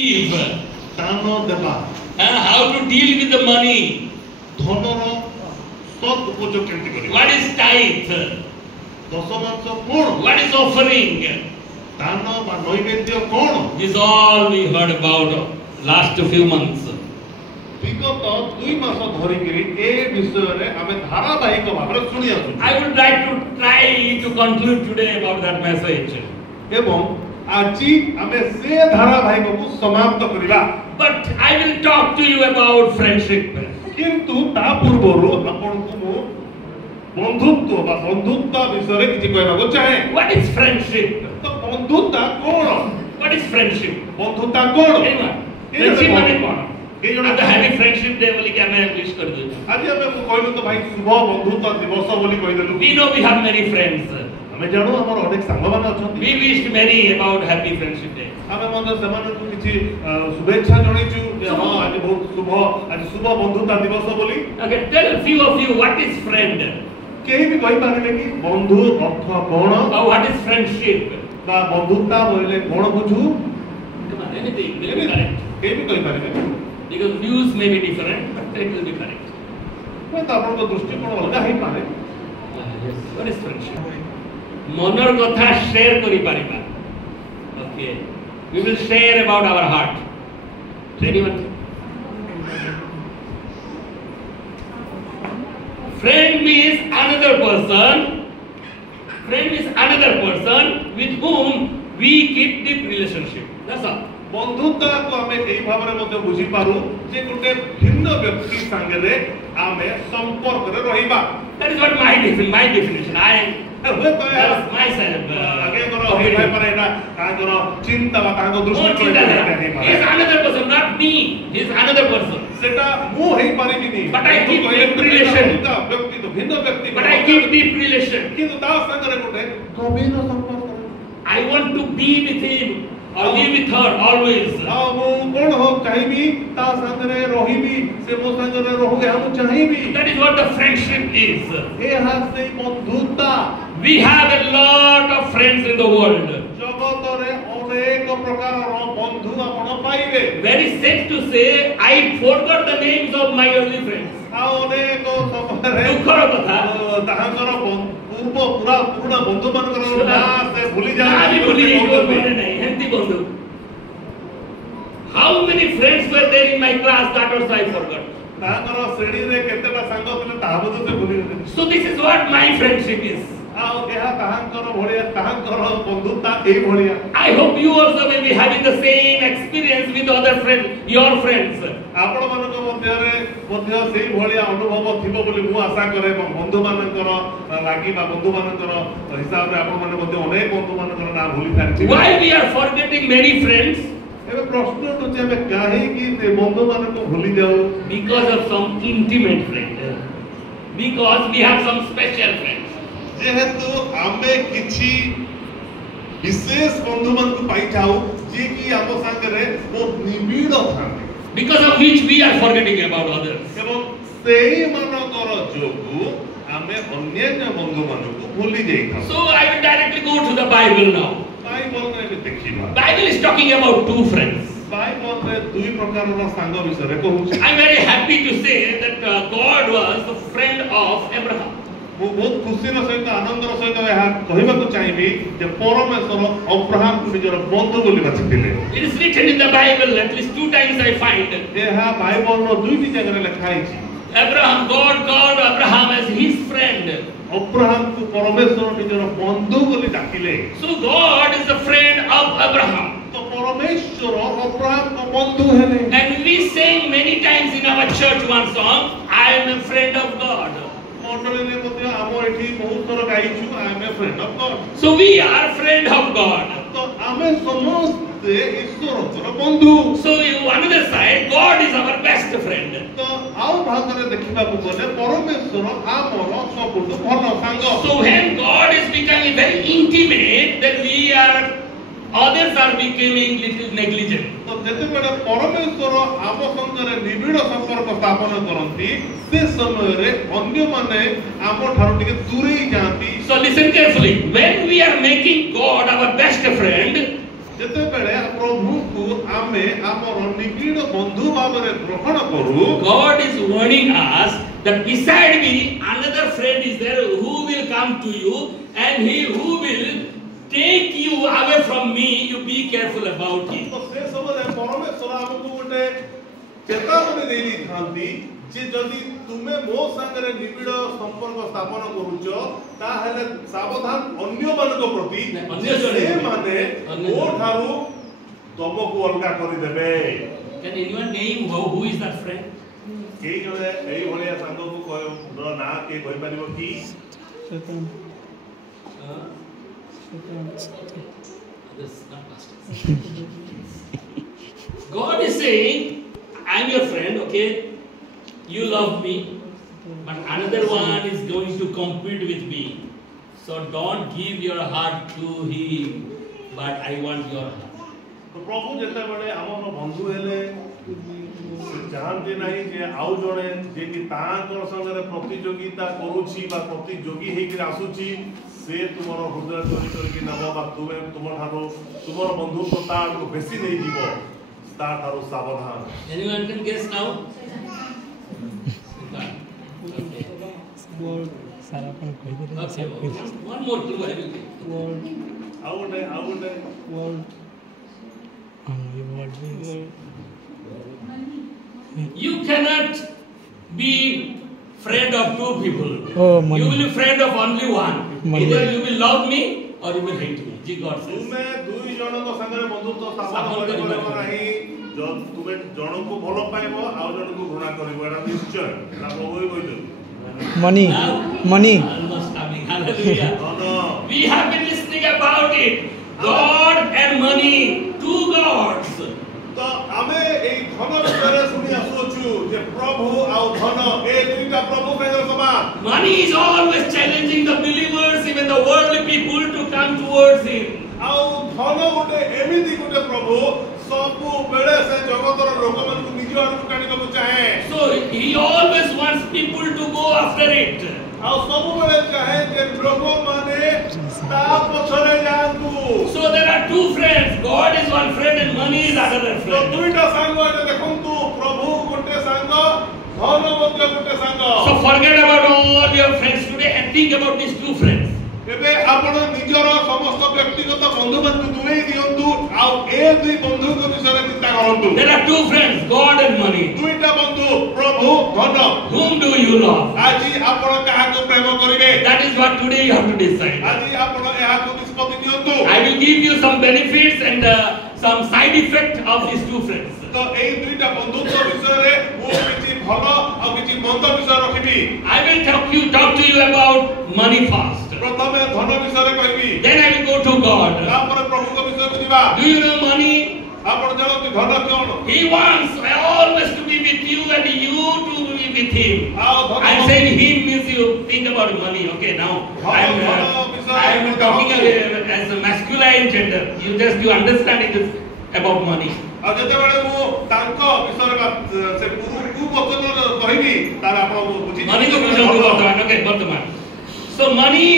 Give. दान देवा And how to deal with the money. धनर सद उपयोग केमती करियो What is tithe? दशमांश कोन What is offering? दान बा नैवेद्य कोन This all we heard about last few months. विगत 2 मास धरि करी ए विषय रे हमें धारावाहिक भाबरे सुनि आसु I would like to try to conclude today about that message. एवं आजि हमें से धारावाहिक को समाप्त करिला But I will talk to you about friendship. किंतु ता पूर्वरु आपण को बंधुत्व बा बंधुत्व विषय रे किछि कहबा चाहे What is friendship? तो बंधुत्व कोन What is friendship? बंधुत्व कोन Anyone? Friendship माने कोन? ए जण तो हैवी फ्रेंडशिप डे बोली कि हमें विश कर दो. आज हमें को कहलु तो भाई शुभ बंधुत्व दिवस बोली कहि देलु We know we have many friends. हमें जानो हमर अनेक संग मान अछंती We wished many about happy friendship day. हमें मन समान को किछि शुभेच्छा जणैछु जे हां आज बहुत शुभ आज शुभ बंधुत्व दिवस बोली Okay, tell few of you what is friend केही भी कहि पारिबे कि बंधु अर्थ कोन or what is friendship. बा बंधुत्व बोले कोन बुझू Come on, anything will be correct. केही भी कहि पारिबे Because views may be different, but it will be correct. मैं तो आपन को दृष्टिकोण अलग है पारे What is friendship? मनर कथा शेयर करि परिबा. Okay, we will share about our heart. Anyone? Friend means another person. Friend is another person with whom we keep deep relationship. That's all. बंधुत्व को हमें एही भाबरे मध्ये बुझी पारू जे गुटे भिन्न व्यक्ति संगे रे आमे संपर्क रे रहिबा That is what my definition. हुए तो That's my side of आगे करो हे भाई पर एटा तांगर चिंता बा तांगर दृष्टिकोण He is another person, not me. He is another person. सेटा मु हेई पारिबिनी But I keep deep relation. व्यक्ति तो भिन्न व्यक्ति But I keep deep relation. किंतु ता संगे रे गुटे गभीर संपर्क I want to be with him or be with her always. आ मु कोन हो चाहिबी ता संगे रे रहिबी से मो संगे रे रहू हम चाहिबी That is what the friendship is. ए हाथ से बंधुत्व We have a lot of friends in the world. जगत रे अनेक प्रकार बंधु आपण पाइबे Very sad to say, I forgot the names of my early friends. आ अनेक सबरे दुखर कथा ताहांकर पूर्व पुराना बंधु मानकर ना से भूली जा आदि भूली मने नहीं हेंती बंधु. How many friends were there in my class? That also I forgot. ताहांकर श्रेणी रे केतेटा संग थिले ताहा बद से भूली गेले So this is what my friendship is. आ एहा ताहांकर भलिया ताहांकर बंधुता ए भलिया I hope you also may be having the same experience with other friends, your friends. आपण मानक मध्य सेही भलिया अनुभव थिबो बोली मु आशा करे बंधु मानकर लागि बा बंधु मानकर हिसाब रे आपण माने मध्य अनेक बंधु मानकर ना भूली थारिथि Why we are forgetting many friends? एबे प्रश्न तो जे हमें काहे कि से बंधु मानक भूली जाऊ Because of some intimate friend. Because we have some special friends. जेहेतु आमे किछि विशेष बंधु मान को पाई जाऊ जे कि आम संगे वो निबिड़ थांते Because of which we are forgetting about others. एवं सेही मानकर जोगु आमे अन्य बंधु मान को भूली जाई था So I will directly go to the Bible now. Bible रे देखिबा Bible is talking about two friends. Bible रे दुई प्रकारर संग विषय रे कहू I am very happy to say that God was the friend of Abraham. मु बहुत खुशी रो सहित आनंदर सहित यह कहबा को चाहिबी जे परमेश्वर अब्राहम को निजर बंधु बोली बाछिथिले It is written in the Bible at least 2 times I find. एहा बाइबल रो दुईटी जगह रे लिखा है Abraham, God called Abraham as his friend. Abraham को परमेश्वर निजर बंधु बोली डाकिले So God is the friend of Abraham. तो परमेश्वर अब्राहम को बंधु हेले And we sang many times in our church one song, I am a friend of God. मंडली ने मध्य हमर एठी बहुत थोर गाइछु I am a friend of God So we are friend of God. तो आमे समस्त ईश्वर को बंधु So on the other side, God is our best friend. तो आउ भाग रे देखिबा को गले परमेश्वर हमर सबुठ भल संग So when God is becoming very intimate, then we are, others are becoming little negligent. तो जते बेले परमेश्वर आम संगरे निबिड़ संपर्क स्थापन करंती से समय रे अन्य माने आम ठारो टिके दूरे जांती So listen carefully. When we are making God our best friend, ଯେତେବେଳେ ପ୍ରଭୁକୁ ଆମେ ଆମର ନିବିଡ଼ ବନ୍ଧୁ ଭାବରେ ଗ୍ରହଣ କରୁ, God is warning us that beside me another friend is there who will come to you and he who will take you away from me. You be careful about him. ତ ସେ ସମୟରେ ପରମେଶ୍ୱର ଆମକୁ ଗୋଟେ ଚେତାବନୀ ଦେଇଥାନ୍ତି ଯେ ଯଦି ତୁମେ ମୋ ସାଙ୍ଗରେ ନିବିଡ଼ ସମ୍ପର୍କ ସ୍ଥାପନ କରୁଛ ତାହେଲେ ସାବଧାନ ଅନ୍ୟମାନଙ୍କ ପ୍ରତି ସେମାନେ ମୋ ଠାରୁ ତମକୁ ଅଲଗା କରିଦେବେ। Can anyone name who is that friend? କେହି ଜଣେ ଏଇଭଳିଆ ସାଙ୍ଗକୁ ନାଁ କିଏ କହିପାରିବ କି? God is saying, I'm your friend, okay? You love me, but another one is going to compete with me. So don't give your heart to him, but I want your heart. ତ ପ୍ରଭୁ ଯେତେବେଳେ ଆମର ବନ୍ଧୁ ହେଲେ ସେ ଚାହାନ୍ତି ନାହିଁ ଯେ ଆଉ ଜଣେ ଯିଏକି ତାଙ୍କର ସାଙ୍ଗରେ ପ୍ରତିଯୋଗିତା କରୁଛି ବା ପ୍ରତିଯୋଗୀ ହେଇକି ଆସୁଛି ସେ ତୁମର ହୃଦୟ ଚୋରି କରିକି ନେବ ବା ତୁମେ ତୁମଠାରୁ ତୁମର ବନ୍ଧୁତ୍ୱ ତାଠୁ ବେଶୀ ନେଇଯିବ, ତାଠାରୁ ସାବଧାନ। Anyone can guess now? Okay, one more clue I will give. ଆଉ ଗୋଟେ You cannot be friend of two people. You will be friend of only one. Either you will love me or you will hate me. God says. ତୁମେ ଦୁଇ ଜଣଙ୍କ ସାଙ୍ଗରେ ବନ୍ଧୁତ୍ୱ ସ୍ଥାପନ କରିପାରିବ ନାହିଁ। ତୁମେ ଜଣକୁ ଭଲ ପାଇବ ଆଉ ଜଣକୁ ଘୃଣା କରିବ, ଏଟା ନିଶ୍ଚୟ। ଏଟା ପ୍ରଭୁ ହିଁ କହିଛନ୍ତି। Money. Almost coming. Hallelujah. We have been listening about it. God and money, two gods. ତ ଆମେ ଏଇ ଧନ ବିଷୟରେ ଶୁଣି ଆସୁଅଛୁ ଯେ ପ୍ରଭୁ ଆଉ ଧନ ଏ ଦୁଇଟା ପ୍ରଭୁ ସାଙ୍ଗରେ ସମାନ। Money is always challenging the believers, even the worldly people, to come towards him. ଆଉ ଧନ ଗୋଟେ ଏମିତି ଗୋଟେ ପ୍ରଭୁ ସବୁବେଳେ ସେ ଜଗତର ଲୋକମାନଙ୍କୁ ନିଜ ଆଡ଼କୁ ଟାଣିବାକୁ ଚାହେଁ। So he always wants people to go after it. ଆଉ ସବୁବେଳେ ଚାହେଁ ଯେ ଲୋକମାନେ ତା ପଛରେ ଯାଆନ୍ତୁ। So there are two friends. God is one friend and money is another ତ friend. ଦୁଇଟା ସାଙ୍ଗ ଏଠି ଦେଖନ୍ତୁ, ପ୍ରଭୁ ଗୋଟେ ସାଙ୍ଗ, ଧନ ମଧ୍ୟ ଗୋଟେ ସାଙ୍ଗ। So forget about all your friends today and think about these two friends. ଏବେ ଆପଣ ନିଜର ସମସ୍ତ ବ୍ୟକ୍ତିଗତ ବନ୍ଧୁମାନଙ୍କୁ ଦୂରେଇ ଦିଅନ୍ତୁ ଆଉ ଏ ଦୁଇ ବନ୍ଧୁଙ୍କ ବିଷୟରେ ଚିନ୍ତା କରନ୍ତୁ। There are two friends, God and money. ଦୁଇଟା ବନ୍ଧୁ, ପ୍ରଭୁ, ଧନ। Whom do you love? ଆଜି ଆପଣ କାହାକୁ ପ୍ରେମ କରିବେ? That is what today you have to decide. ଆଜି ଆପଣ ଏହାକୁ ନିଷ୍ପତ୍ତି ନିଅନ୍ତୁ। I will give you some benefits and some side effect of these two friends. ତ ଏଇ ଦୁଇଟା ବନ୍ଧୁତ୍ୱ ବିଷୟରେ ମୁଁ କିଛି ଭଲ ଆଉ କିଛି ମନ୍ଦ ବିଷୟ ରଖିବି। I will talk to you about money first. ପ୍ରଥମେ ଧନ ବିଷୟରେ କହିବି, Then I will go to God. ତାପରେ ପ୍ରଭୁଙ୍କ ବିଷୟକୁ ଯିବା। Do you know money? ଆପଣ ଜାଣନ୍ତି ଧନ କଣ? He wants always to be with you and you to be with him. ଆଉ ଧନ I'm saying him means you think about money. Okay, now I'm talking as a masculine gender. You understand it is about money. ଆଉ ଯେତେବେଳେ ମୁଁ ତାଙ୍କ ବିଷୟରେ ସେ ପୁରୁଷକୁ ବଚନ କହିବି ତାହେଲେ ଆପଣ ବୁଝିଯିବେ। Money ko bujantu bartaman. Okay, bartaman. So money,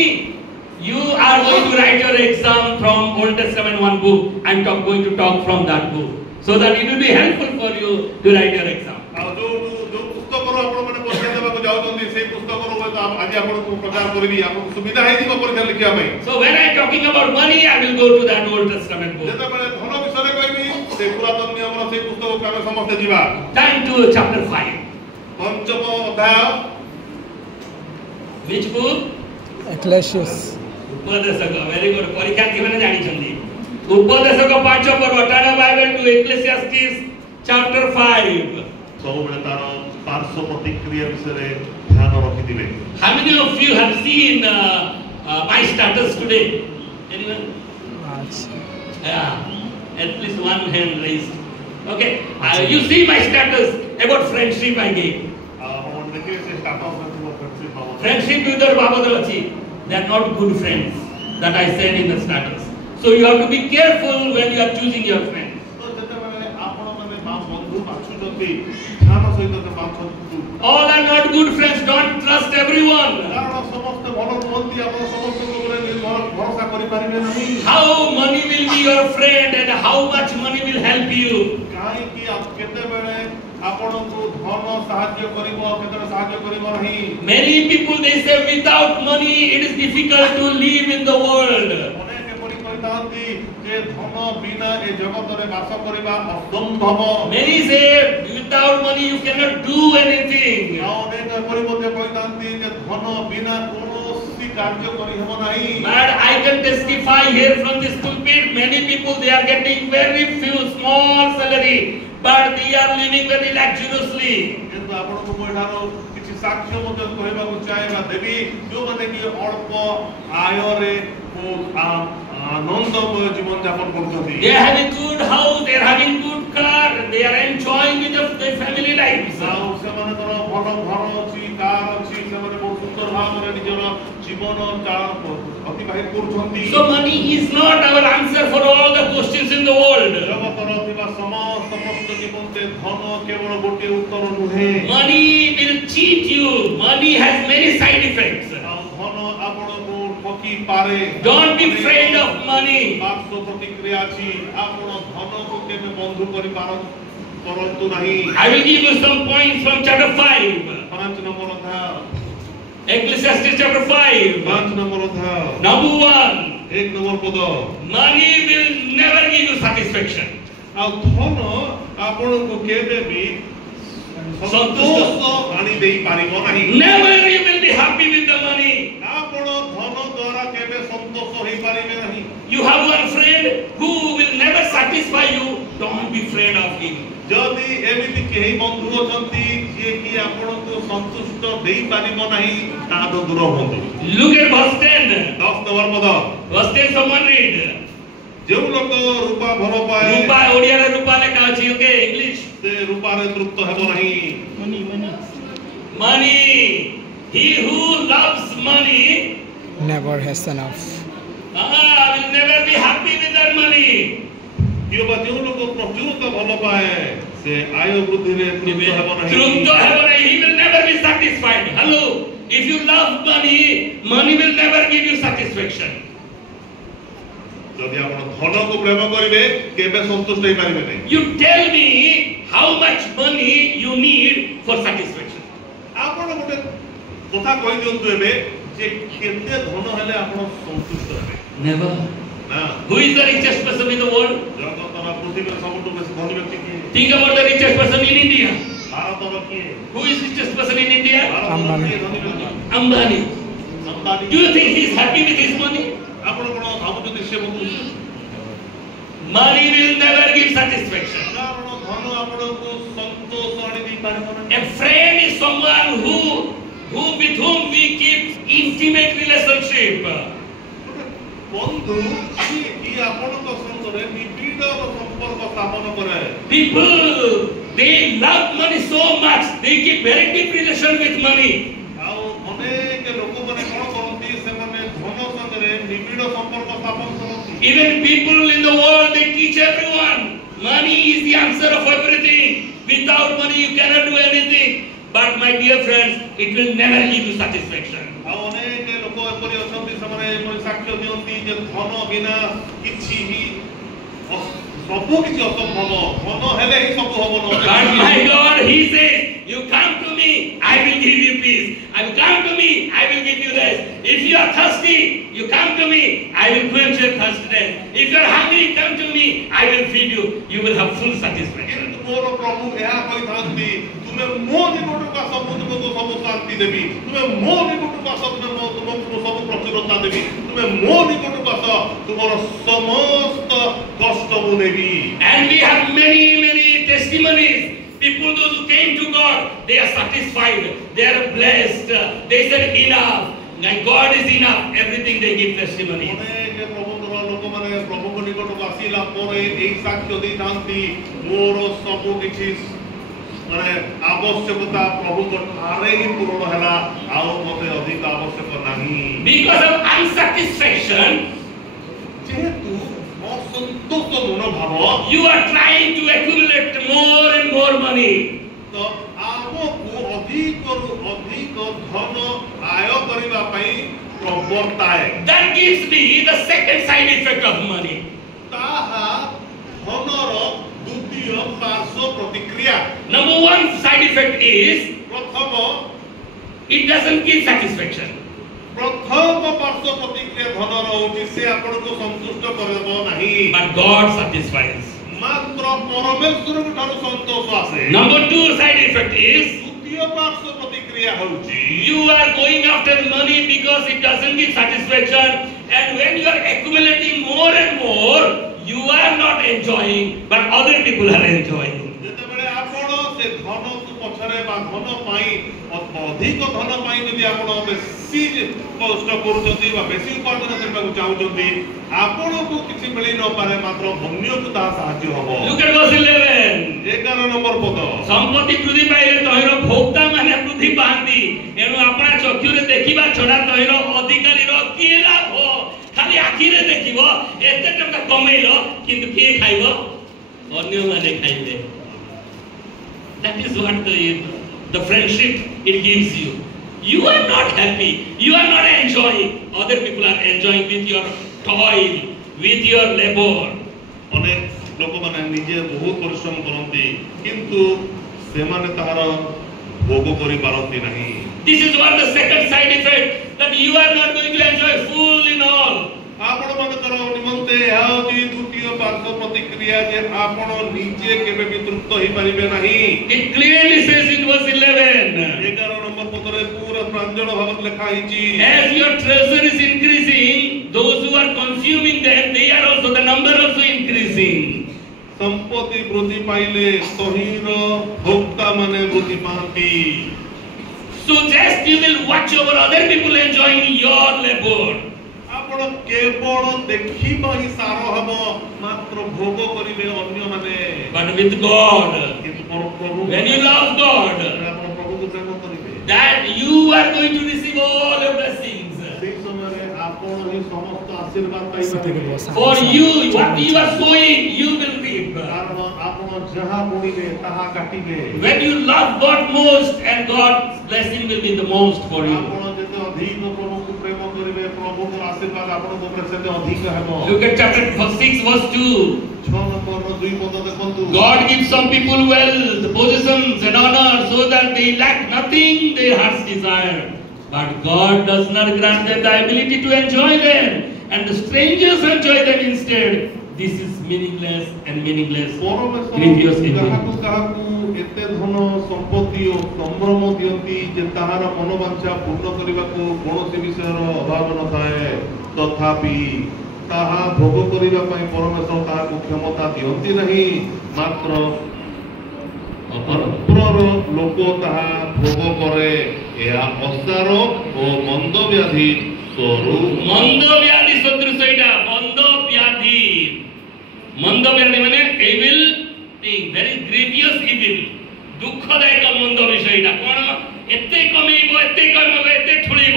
you are going to write your exam from Old Testament one book. I'm going to talk from that book, so that it will be helpful for you to write your exam. ଆଉ ଯୋଉ ପୁସ୍ତକରୁ ଆପଣମାନେ ପରୀକ୍ଷା ଦେବାକୁ ଯାଉଛନ୍ତି ସେଇ ପୁସ୍ତକରୁ ଆଜି ଆପଣଙ୍କୁ ପ୍ରଚାର କରିବି, ଆପଣଙ୍କୁ ସୁବିଧା ହେଇଯିବ ପରୀକ୍ଷା ଲେଖିବା ପାଇଁ। So when I'm talking about money, I will go to that Old Testament book. ଯେତେବେଳେ ଧନ ବିଷୟରେ କହିବି ସେ ପୁରାତନ ନିୟମର ସେଇ ପୁସ୍ତକକୁ ଆମେ ସମସ୍ତେ ଯିବା। Turn to chapter 5. ପଞ୍ଚମ ଅଧ୍ୟାୟ। Which book? Ecclesiastes. ଉପଦେଶକ, very good. ପରୀକ୍ଷାର୍ଥୀ ମାନେ ଜାଣିଛନ୍ତି। ଉପଦେଶକ 5 ପର୍ବ। Turn your Bible to Ecclesiastes chapter 5. ସବୁବେଳେ ତାର ପାର୍ଶ୍ୱ ପ୍ରତିକ୍ରିୟା ବିଷୟରେ ଧ୍ୟାନ ରଖିଥିବେ। How many of you have seen my status today? Anyone? Yeah, at least one hand raised. Okay, you see my status about friendship I gave. Friendship with Baba Dachi. They are not good friends that I said in the status. So you have to be careful when you are choosing your friends. All are not good friends. Don't trust everyone. କରିପାରିବେ ନାହିଁ। How money will be your friend and how much money will help you? କାହିଁକି କେତେବେଳେ ଆପଣଙ୍କୁ ଧନ ସାହାଯ୍ୟ କରିବ କେତେବେଳେ ସାହାଯ୍ୟ କରିବ ନାହିଁ। Many people they say without money it is difficult to live in the world. ଅନେକ ଏପରି କହିଥାନ୍ତି ଯେ ଧନ ବିନା ଏ ଜଗତରେ ବାସ କରିବା ଅସମ୍ଭବ। Many say without money you cannot do anything. ଆଉ ଅନେକ ଏପରି ମଧ୍ୟ କହିଥାନ୍ତି ଯେ ଧନ ବିନା କୌଣସି କାର୍ଯ୍ୟ କରିହେବ ନାହିଁ। But I can testify here from this pulpit, many people they are getting very few small salary, but they are living very luxuriously. କିନ୍ତୁ ଆପଣଙ୍କୁ ମୁଁ ଏଠାରୁ କିଛି ସାକ୍ଷ୍ୟ ମଧ୍ୟ କହିବାକୁ ଚାହେଁ ଦେବି ଯେଉଁମାନେ କି ଅଳ୍ପ ଆୟରେ ଆନନ୍ଦମୟ ଜୀବନ ଯାପନ କରୁଛନ୍ତି। They are having good house, they are having good car, they are enjoying with their family lives. ଆଉ ସେମାନଙ୍କର ଭଲ ଘର ଅଛି କାର ଅଛି ସେମାନେ ବହୁତ ସୁନ୍ଦର ଭାବରେ ନିଜର ଜୀବନ ଅତିବାହିତ କରୁଛନ୍ତି। So money is not our answer for all the questions in the world. ଜଗତର ଥିବା ସମସ୍ତ ପ୍ରଶ୍ନ ନିମନ୍ତେ ଧନ କେବଳ ଗୋଟିଏ ଉତ୍ତର ନୁହେଁ। Money will cheat you. Money has many side effects. ଆଉ ଧନ ଆପଣଙ୍କୁ ଠକି ପାରେ। Don't be afraid of money. ପାର୍ଶ୍ୱ ପ୍ରତିକ୍ରିୟା ଅଛି ଆପଣ ଧନକୁ କେବେ ବନ୍ଧୁ କରନ୍ତୁ ନାହିଁ। I will give you some points from chapter 5. 5 নম্বର ଅଧ୍ୟାୟ Ecclesiastes chapter 5. 5 নম্বର ଅଧ୍ୟାୟ Number 1. 1 নম্বର ପଦ। Money will never give you satisfaction. ଆଉ ଧନ ଆପଣଙ୍କୁ କେବେ ବି ସନ୍ତୋଷ ଆଣି ଦେଇ ପାରିବ ନାହିଁ। Never you will be happy with the money. ଆପଣ ଧନ ଦ୍ୱାରା କେବେ ସନ୍ତୋଷ ହେଇପାରିବେ ନାହିଁ। You have one friend who will never satisfy you. Don't be afraid of him. ଯଦି ଏମିତି କେହି ବନ୍ଧୁ ଅଛନ୍ତି ଯିଏ କି ଆପଣଙ୍କୁ ସନ୍ତୁଷ୍ଟ ଦେଇପାରିବ ନାହିଁ ତାଠୁ ଦୂର ହୁଅନ୍ତୁ। Look at verse 10. 10 নম্বର ପଦ। Verse 10 someone read. ଯେଉଁ ଲୋକ ରୂପା ଭଲ ପାଏ ରୂପା ଓଡ଼ିଆରେ ରୂପା ଲେଖା ଅଛି ଓକେ ଇଂଲିଶ ସେ ରୂପାରେ ତୃପ୍ତ ହେବ ନାହିଁ। Money. He who loves money never has enough. will never be happy with that money. କିମ୍ବା ଯେଉଁ ଲୋକ ପ୍ରଚୁରତା ଭଲ ପାଏ ସେ ଆୟ ବୃଦ୍ଧିରେ ତୃପ୍ତ ହେବ ନାହିଁ। ତୃପ୍ତ ହେବ ନାହିଁ. He will never be satisfied. Hello. If you love money, money will never give you satisfaction. ଯଦି ଆପଣ ଧନକୁ ପ୍ରେମ କରିବେ କେବେ ସନ୍ତୁଷ୍ଟ ହେଇପାରିବେ ନାହିଁ। You tell me how much money you need for satisfaction. ଆପଣ ଗୋଟେ କଥା କହିଦିଅନ୍ତୁ ଏବେ ଯେ କେତେ ଧନ ହେଲେ ଆପଣ ସନ୍ତୁଷ୍ଟ ହେବେ। Never. ନା Who is the richest person in the world? ଜଗତର ପୃଥିବୀର ସବୁଠୁ ବେଶୀ ଧନୀ ବ୍ୟକ୍ତି କିଏ? Think about the richest person in India. ଭାରତର କିଏ? Who is richest person in India? ଭାରତର କିଏ ଧନୀ ବ୍ୟକ୍ତି? Ambani. Ambani. Do you think he is happy with his money? ଆପଣ କଣ ଭାବୁଛନ୍ତି ସେ ବହୁତ Money will never give satisfaction. ଆପଣ ଧନ ଆପଣଙ୍କୁ ସନ୍ତୋଷ ଆଣି ଦେଇପାରିବ ନାହିଁ। A friend is someone who with whom we keep intimate relationship. ବନ୍ଧୁ କି ଆପଣଙ୍କ ସଙ୍ଗରେ ନିବିଡ଼ ସମ୍ପର୍କ ସ୍ଥାପନ କରେ। People they love money so much they keep very deep relation with money. ଆଉ ଅନେକ ଲୋକମାନେ କଣ କରନ୍ତି ସେମାନେ ଧନ ସଙ୍ଗରେ ନିବିଡ଼ ସମ୍ପର୍କ ସ୍ଥାପନ କରନ୍ତି। Even people in the world they teach everyone money is the answer of everything. Without money you cannot do anything. But my dear friends, it will never give you satisfaction. ଆଉ ଅନେକ ଲୋକ ଏପରି ଅଛନ୍ତି ସେମାନେ ଏପରି ସାକ୍ଷ୍ୟ ଦିଅନ୍ତି ଯେ ଧନ ବିନା କିଛି ହିଁ ସବୁ କିଛି ଅସମ୍ଭବ। ଧନ ହେଲେ ହିଁ ସବୁ ହବ। But my God, He says, you come to me, I will give you peace. And come to me, I will give you rest. If you are thirsty, you come to me, I will quench your thirstiness. If you are hungry, come to me, I will feed you. You will have full satisfaction. ମୋର ପ୍ରଭୁ ଏହା କହିଥାନ୍ତି ତୁମେ ମୋ ନିକଟକୁ ଆସ ମୁଁ ତୁମକୁ ସବୁ ଶାନ୍ତି ଦେବି। ତୁମେ ମୋ ନିକଟକୁ ଆସ ତୁମକୁ ସବୁ ପ୍ରଚୁରତା ଦେବି। ତୁମେ ମୋ ନିକଟକୁ ଆସ ତୁମର ସମସ୍ତ କଷ୍ଟ ମୁଁ ନେବି। And we have many testimonies. People those who came to God, they are satisfied, they are blessed. They said enough. My God is enough. Everything they give testimony. ଅନେକ ପ୍ରଭୁଙ୍କର ଲୋକମାନେ ପ୍ରଭୁଙ୍କ ନିକଟକୁ ଆସିଲା ପରେ ଏହି ସାକ୍ଷ୍ୟ ଦେଇଥାନ୍ତି ମୋର ସବୁ କିଛି ମାନେ ଆବଶ୍ୟକତା ପ୍ରଭୁଙ୍କ ଠାରେ ହିଁ ପୂରଣ ହେଲା ଆଉ ମୋତେ ଅଧିକ ଆବଶ୍ୟକ ନାହିଁ। Because of unsatisfaction, ଯେହେତୁ ଅସନ୍ତୋଷ ମନୋଭାବ you are trying to accumulate more and more money. ତ ଆମକୁ ଅଧିକରୁ ଅଧିକ ଧନ ଆୟ କରିବା ପାଇଁ ପ୍ରବର୍ତ୍ତାଏ That gives me the second side effect of money. ତାହା ଧନର ଦ୍ୱିତୀୟ ପାର୍ଶ୍ୱ ପ୍ରତିକ୍ରିୟା Number one side effect is ପ୍ରଥମ it doesn't give satisfaction. ପ୍ରଥମ ପାର୍ଶ୍ୱ ପ୍ରତିକ୍ରିୟା ଧନର ହେଉଛି ସେ ଆପଣଙ୍କୁ ସନ୍ତୁଷ୍ଟ କରିବ ନାହିଁ But God satisfies. ମାତ୍ର ପରମେଶ୍ୱରଙ୍କ ଠାରୁ ସନ୍ତୋଷ ଆସେ Number two side effect is ଦ୍ୱିତୀୟ ପାର୍ଶ୍ୱ ପ୍ରତିକ୍ରିୟା ହେଉଛି you are going after money because it doesn't give satisfaction, and when you are accumulating more and more, you are not enjoying, but other people are enjoying. ଯେତେବେଳେ ଆପଣ ସେ ଧନକୁ ପଛରେ ବା ଧନ ପାଇଁ ଅଧିକ ଧନ ପାଇଁ ଯଦି ଆପଣ ବେଶୀ କଷ୍ଟ କରୁଛନ୍ତି ବା ବେଶୀ ଉପାର୍ଜନ କରିବାକୁ ଚାହୁଁଛନ୍ତି ଆପଣଙ୍କୁ କିଛି ମିଳି ନପାରେ ମାତ୍ର ଅନ୍ୟକୁ ତାହା ସାହାଯ୍ୟ ହବ Look at verse 11. 11 নম্বর পদ সম্পত্তি বৃদ্ধি পাইলে তহির ভোক্তা মানে বৃদ্ধি পাহান্তি এণু আপনা চক্ষুরে দেখিবা ছড়া তহির অধিকারীর কি লাভ খালি আখিরে দেখিব এতে টাকা কমাইল কিন্তু কে খাইব অন্য মানে খাইবে That is what the friendship it gives you. You are not happy, you are not enjoying, other people are enjoying with your toil, with your labor. অনেক ଲୋକମାନେ ନିଜେ ବହୁତ ପରିଶ୍ରମ କରନ୍ତି କିନ୍ତୁ ସେମାନେ ତାହାର ଭୋଗ କରିପାରନ୍ତି ନାହିଁ This is what the second side effect, that you are not going to enjoy full in all. ଆପଣମାନଙ୍କର ନିମନ୍ତେ ଏହା ହେଉଛି ଦ୍ୱିତୀୟ ପାର୍ଶ୍ୱ ପ୍ରତିକ୍ରିୟା ଯେ ଆପଣ ନିଜେ କେବେ ବି ତୃପ୍ତ ହେଇପାରିବେ ନାହିଁ It clearly says in verse 11, 11 নম্বর পদରେ ପୁରା ପ୍ରାଞ୍ଜଳ ଭାବରେ ଲେଖା ହେଇଛି as your treasure is increasing, those who are consuming them, they are also, the number also increasing. ସମ୍ପତ୍ତି ବୃଦ୍ଧି ପାଇଲେ ତହିଁର ଭୋକ୍ତା ମାନେ ବୃଦ୍ଧି ପାଆନ୍ତି So just you will watch over other people enjoying your labor. ଆପଣ କେବଳ ଦେଖିବା ହିଁ ସାର ହେବ ମାତ୍ର ଭୋଗ କରିବେ ଅନ୍ୟମାନେ But with God, କିନ୍ତୁ ପ୍ରଭୁ when you love God, ଆପଣ ପ୍ରଭୁକୁ ପ୍ରେମ କରିବେ that you are going to receive all your blessings. ସେହି ସମୟରେ ଆପଣ ହିଁ ସମସ୍ତ ଆଶୀର୍ବାଦ ପାଇପାରିବେ For you, what you are sowing, you will reap. କାରଣ ଆପଣ ଯାହା ବୁଣିବେ ତାହା କାଟିବେ When you love God most, and God's blessing will be the most for you. ଆପଣ ଯେତେ ଅଧିକ ପ୍ରଭୁକୁ ପ୍ରେମ କରିବେ ପ୍ରଭୁଙ୍କର ଆଶୀର୍ବାଦ ଆପଣଙ୍କ ଉପରେ ସେତେ ଅଧିକ ହେବ Look at chapter 6 verse 2. 6 নম্বରର 2 ପଦ ଦେଖନ୍ତୁ God gives some people wealth, possessions and honor so that they lack nothing their hearts desire. But God does not grant them the ability to enjoy them, and the strangers enjoy them instead. This is meaningless and meaningless, grievous ପରମେଶ୍ୱର evil. କାହାକୁ କାହାକୁ ଏତେ ଧନ ସମ୍ପତ୍ତି ଓ ସମ୍ଭ୍ରମ ଦିଅନ୍ତି ଯେ ତାହାର ମନୋବାଞ୍ଛା ପୂର୍ଣ୍ଣ କରିବାକୁ କୌଣସି ବିଷୟର ଅଭାବ ନଥାଏ ତଥାପି ତାହା ଭୋଗ କରିବା ପାଇଁ ପରମେଶ୍ୱର ତାହାକୁ କ୍ଷମତା ଦିଅନ୍ତି ନାହିଁ ମାତ୍ର ଅପରର ଲୋକ ତାହା ଭୋଗ କରେ ଏହା ଅସାର ଓ ମନ୍ଦ ବ୍ୟାଧି ସ୍ୱରୂପ ମନ୍ଦ ବ୍ୟାଧି ସଦୃଶ ଏଇଟା ମନ୍ଦ ବ୍ୟାଧି ମାନେ evil thing, very grievous evil, ଦୁଃଖଦାୟକ ମନ୍ଦ ବିଷୟ ଏଇଟା କଣ ଏତେ କମେଇବ ଏତେ କମେଇବ ଏତେ ଠୁଳିବ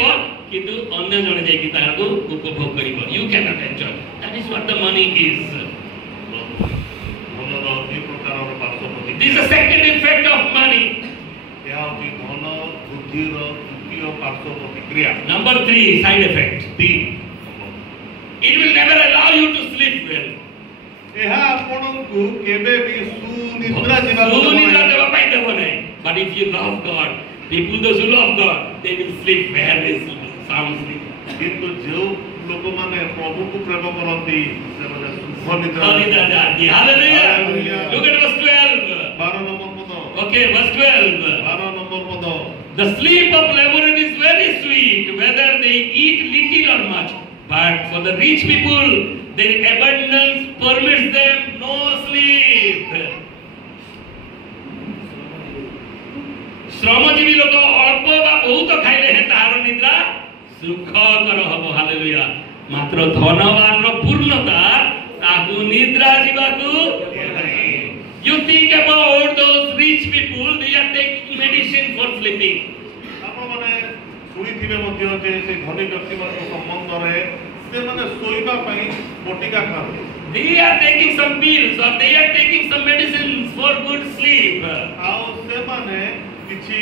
କିନ୍ତୁ ଅନ୍ୟ ଜଣେ ଯାଇକି ତାହାକୁ ଉପଭୋଗ କରିବ you cannot enjoy. That is what the money is. ଧନର ଏହି ପ୍ରକାରର ପାର୍ଶ୍ୱ ପ୍ରତିକ୍ରିୟା This is the second effect of money. ଏହା ହେଉଛି ଧନ ବୃଦ୍ଧିର ଦ୍ୱିତୀୟ ପାର୍ଶ୍ୱ ପ୍ରତିକ୍ରିୟା Number 3 side effect. 3 It will never allow you to sleep well. ଏହା ଆପଣଙ୍କୁ କେବେ ବି ସୁନିଦ୍ରା ଯିବାକୁ ସୁନିଦ୍ରା ଦେବା ପାଇଁ ଦେବ ନାହିଁ. But if you love God, people those who love God, they will sleep very soundly. କିନ୍ତୁ ଯେଉଁ ଲୋକମାନେ ପ୍ରଭୁକୁ ପ୍ରେମ କରନ୍ତି ସେମାନେ ସୁଖ ନିଦ୍ରା Hallelujah. Hallelujah. Hallelujah. Look at verse 12. 12 নম্বর পদ Okay, verse 12. 12 নম্বর পদ The sleep of laborer is very sweet, whether they eat little or much. But for the rich people, their abundance permits them no sleep. ଶ୍ରମଜୀବୀ ଲୋକ ଅଳ୍ପ ବା ବହୁତ ଖାଇଲେ ହେ ତାହାର ନିଦ୍ରା ସୁଖକର ହବ ହାଲେଲୁୟା ମାତ୍ର ଧନବାନର ପୂର୍ଣ୍ଣତା ତାକୁ ନିଦ୍ରା ଯିବାକୁ You think about those rich people, they are taking medicine for sleeping. ଆପଣମାନେ ଶୁଣିଥିବେ ମଧ୍ୟ ଯେ ସେ ଧନୀ ବ୍ୟକ୍ତିମାନଙ୍କ ସମ୍ବନ୍ଧରେ ସେମାନେ ଶୋଇବା ପାଇଁ ବଟିକା ଖାଆନ୍ତି They are taking some pills or they are taking some medicines for good sleep. ଆଉ ସେମାନେ କିଛି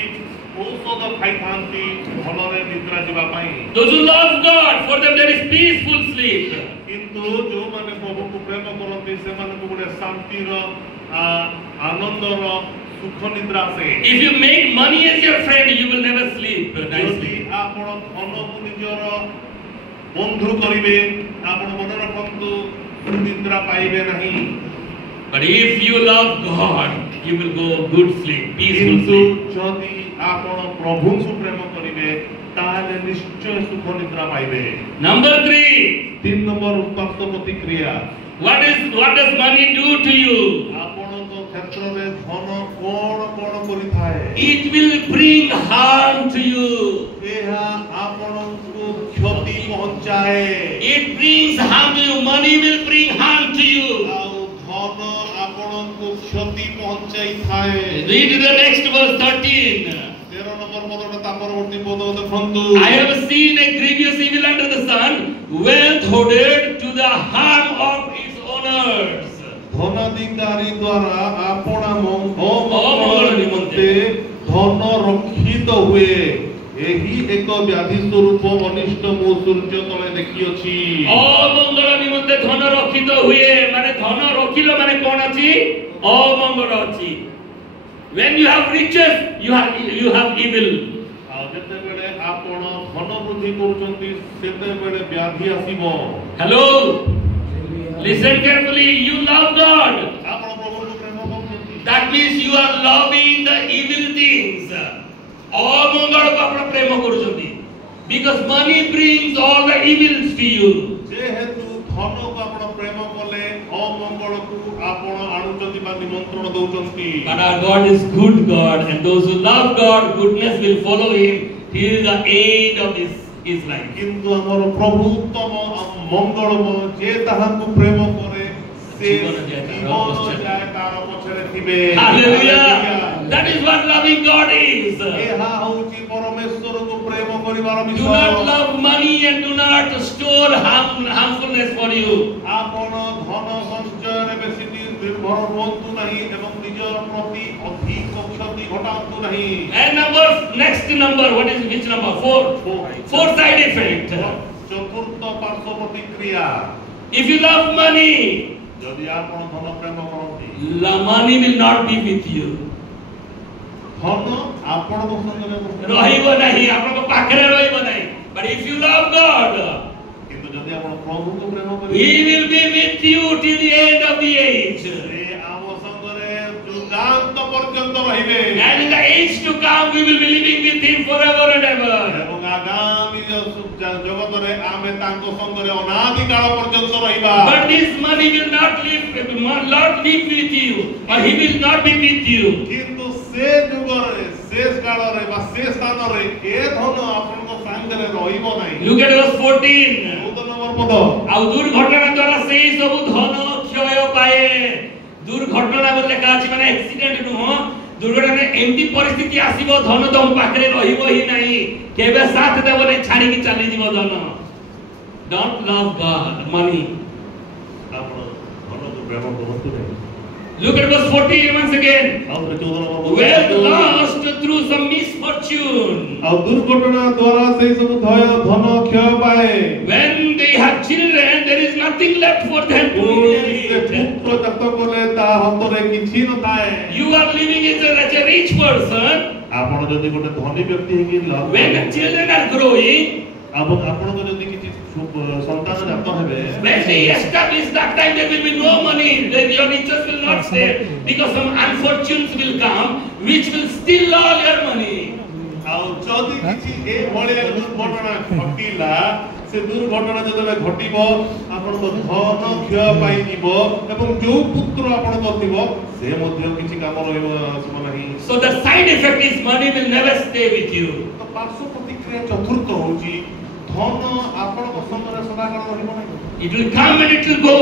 ଔଷଧ ଖାଇଥାନ୍ତି ଭଲରେ ନିଦ୍ରା ଯିବା ପାଇଁ। Those who love God, for them there is peaceful sleep. କିନ୍ତୁ ଯୋଉମାନେ ପ୍ରଭୁକୁ ପ୍ରେମ କରନ୍ତି ସେମାନଙ୍କୁ ଗୋଟେ ଶାନ୍ତିର ଆନନ୍ଦର ସୁଖ ନିଦ୍ରା ଆସେ। If you make money as your friend, you will never sleep ଯଦି nicely. ଆପଣ ଧନକୁ ନିଜର ବନ୍ଧୁ କରିବେ ଆପଣ ମନେ ରଖନ୍ତୁ ନିଦ୍ରା ପାଇବେ ନାହିଁ। But if you love God, you will go good sleep, peaceful କିନ୍ତୁ sleep. ଯଦି ଆପଣ ପ୍ରଭୁଙ୍କୁ ପ୍ରେମ କରିବେ ତାହେଲେ ନିଶ୍ଚୟ ସୁଖ ନିଦ୍ରା ପାଇବେ। Number 3, 3 ନମ୍ବର ଉତ୍ପାତ ପ୍ରତିକ୍ରିୟା। what does money do to you? ଆପଣଙ୍କ କ୍ଷେତ୍ରରେ ଧନ କଣ କଣ କରିଥାଏ? It will bring harm to you. ଏହା ଆପଣଙ୍କୁ କ୍ଷତି ପହଞ୍ଚାଏ। It brings harm to you. Money will bring harm to you. ଆଉ ଧନ ଆପଣଙ୍କୁ କ୍ଷତି ପହଞ୍ଚାଇଥାଏ। Read the next verse 13. 13 number ପଦଟା ତା ପରବର୍ତ୍ତୀ ପଦ ଦେଖନ୍ତୁ। I have seen a grievous evil under the sun, wealth hoarded to the harm of its owners. ଧନାଧିକାରୀ ଦ୍ୱାରା ଆପଣା ଅମଙ୍ଗଳ ନିମନ୍ତେ ଧନ ରକ୍ଷିତ ହୁଏ। ଏହି ଏକ ବ୍ୟାଧି ସ୍ୱରୂପ ଅନିଷ୍ଟ ମୁଁ ସୂର୍ଯ୍ୟ ତଳେ ଦେଖିଅଛି। ଅମଙ୍ଗଳ ନିମନ୍ତେ ଧନ ରଖିତ ହୁଏ, ମାନେ ଧନ ରଖିଲ ମାନେ କଣ ଅଛି? ଅମଙ୍ଗଳ ଅଛି। When you have riches, you have evil. ଆଉ ଯେତେବେଳେ ଆପଣ ଧନ ବୃଦ୍ଧି କରୁଛନ୍ତି ସେତେବେଳେ ବ୍ୟାଧି ଆସିବ। Hello, listen carefully. You love God. ଆପଣ ପ୍ରଭୁଙ୍କୁ ପ୍ରେମ କରୁଛନ୍ତି। That means you are loving the evil things. ଅମଙ୍ଗଳକୁ ଆପଣ ପ୍ରେମ କରୁଛନ୍ତି। Because money brings all the evils to you. ଯେହେତୁ ଧନକୁ ଆପଣ ପ୍ରେମ କଲେ ଅମଙ୍ଗଳକୁ ଆପଣ ଆଣୁଛନ୍ତି ବା ନିମନ୍ତ୍ରଣ ଦଉଛନ୍ତି। But our God is good God, and those who love God, goodness will follow him till the end of his life. କିନ୍ତୁ ଆମର ପ୍ରଭୁ ଉତ୍ତମ ମଙ୍ଗଳମୟ ଯେ ତାହାଙ୍କୁ ପ୍ରେମ କରେ ସେ ଜୀବନ ଯାଏ ତାର ପଛରେ ଥିବେ। Hallelujah. That is what loving God is. ଏହା ହେଉଛି ପରମେଶ୍ୱରକୁ ପ୍ରେମ କରିବାର Do ବିଷୟ। not love money and do not store harmfulness for you. ଆପଣ ଧନ ସଞ୍ଚୟରେ ବେଶୀ ନିର୍ଭର ହୁଅନ୍ତୁ ନାହିଁ ଏବଂ ନିଜର ପ୍ରତି ଅଧିକ କ୍ଷତି ଘଟାନ୍ତୁ ନାହିଁ। And next number, which number? 4. 4 side effect. ଚତୁର୍ଥ ପାର୍ଶ୍ୱ ପ୍ରତିକ୍ରିୟା। If you love money, ଯଦି ଆପଣ ଧନ ପ୍ରେମ କରନ୍ତି money will not be with you. ଧନ ଆପଣଙ୍କ ସଙ୍ଗରେ ରହିବ ନାହିଁ, ଆପଣଙ୍କ ପାଖରେ ରହିବ ନାହିଁ। But if you love God, କିନ୍ତୁ ଯଦି ଆପଣ ପ୍ରଭୁଙ୍କୁ ପ୍ରେମ he କରିବେ will be with you till the end of the age. ସେ ଆମ ସଙ୍ଗରେ ଯୁଗାନ୍ତ ପର୍ଯ୍ୟନ୍ତ ରହିବେ। And in the age to come, we will be living with him forever and ever. ଏବଂ ଆଗାମୀ ଜଗତରେ ଆମେ ତାଙ୍କ ସଙ୍ଗରେ ଅନାଦି କାଳ ପର୍ଯ୍ୟନ୍ତ ରହିବା। But this money will not live with you, or he will not be with you. କିନ୍ତୁ ସେ ଯୁଗରେ ସେ କାଳରେ ବା ସେ ସ୍ଥାନରେ ଏ ଧନ ଆପଣଙ୍କ ସାଙ୍ଗରେ ରହିବ ନାହିଁ। Look at verse 14. 14 ନମ୍ବର ପଦ। ଆଉ ଦୁର୍ଘଟଣା ଦ୍ୱାରା ସେଇ ସବୁ ଧନ କ୍ଷୟ ପାଏ। ଦୁର୍ଘଟଣା ବୋଲି ଲେଖା ଅଛି, ମାନେ ଆକ୍ସିଡେଣ୍ଟ ନୁହଁ। ଦୁର୍ଘଟଣା ଏମିତି ପରିସ୍ଥିତି ଆସିବ, ଧନ ତମ ପାଖରେ ରହିବ ହିଁ ନାହିଁ, କେବେ ସାଥ ଦେବ ନାହିଁ, ଛାଡ଼ିକି ଚାଲିଯିବ ଧନ। Don't love God, money. ଆପଣ ଧନକୁ ପ୍ରେମ କରନ୍ତୁ ନାହିଁ। Look at verse 14 once again. ଆଉ 14 number Wealth lost through some misfortune. ଆଉ ଦୁର୍ଘଟଣା ଦ୍ୱାରା ସେଇ ସବୁ ଧନ କ୍ଷୟ ପାଏ। When they have children, there is nothing left for them to inherit. ପୁତ୍ର ଜାତ କଲେ ତା ହାତରେ କିଛି ନଥାଏ। You are living as a rich person. ଆପଣ ଯଦି ଗୋଟେ ଧନୀ ବ୍ୟକ୍ତି ହେଇକି When the children are growing, ଏବଂ ଆପଣଙ୍କ ଯଦି କିଛି ସନ୍ତାନ ଜାତ ହେବେ when they establish, that time there will be no money. Then your riches will not stay, because some unfortunes will come which will steal all your money. ଆଉ ଯଦି କିଛି ଏ ଭଳିଆ ଦୁର୍ଘଟଣା ଘଟିଲା ସେ ଦୁର୍ଘଟଣା ଯେତେବେଳେ ଘଟିବ ଆପଣଙ୍କ ଧନ କ୍ଷୟ ପାଇଯିବ ଏବଂ ଯୋଉ ପୁତ୍ର ଆପଣଙ୍କ ଥିବ ସେ ମଧ୍ୟ କିଛି କାମ ରହିବ ଆସିବ ନାହିଁ। So the side effect is money will never stay with you. ତ ପାର୍ଶ୍ୱ ପ୍ରତିକ୍ରିୟା ଚତୁର୍ଥ ହେଉଛି ଧନ ଆପଣଙ୍କ ସଙ୍ଗରେ ସଦାକାଳ ରହିବ ନାହିଁ। It will come and it will go,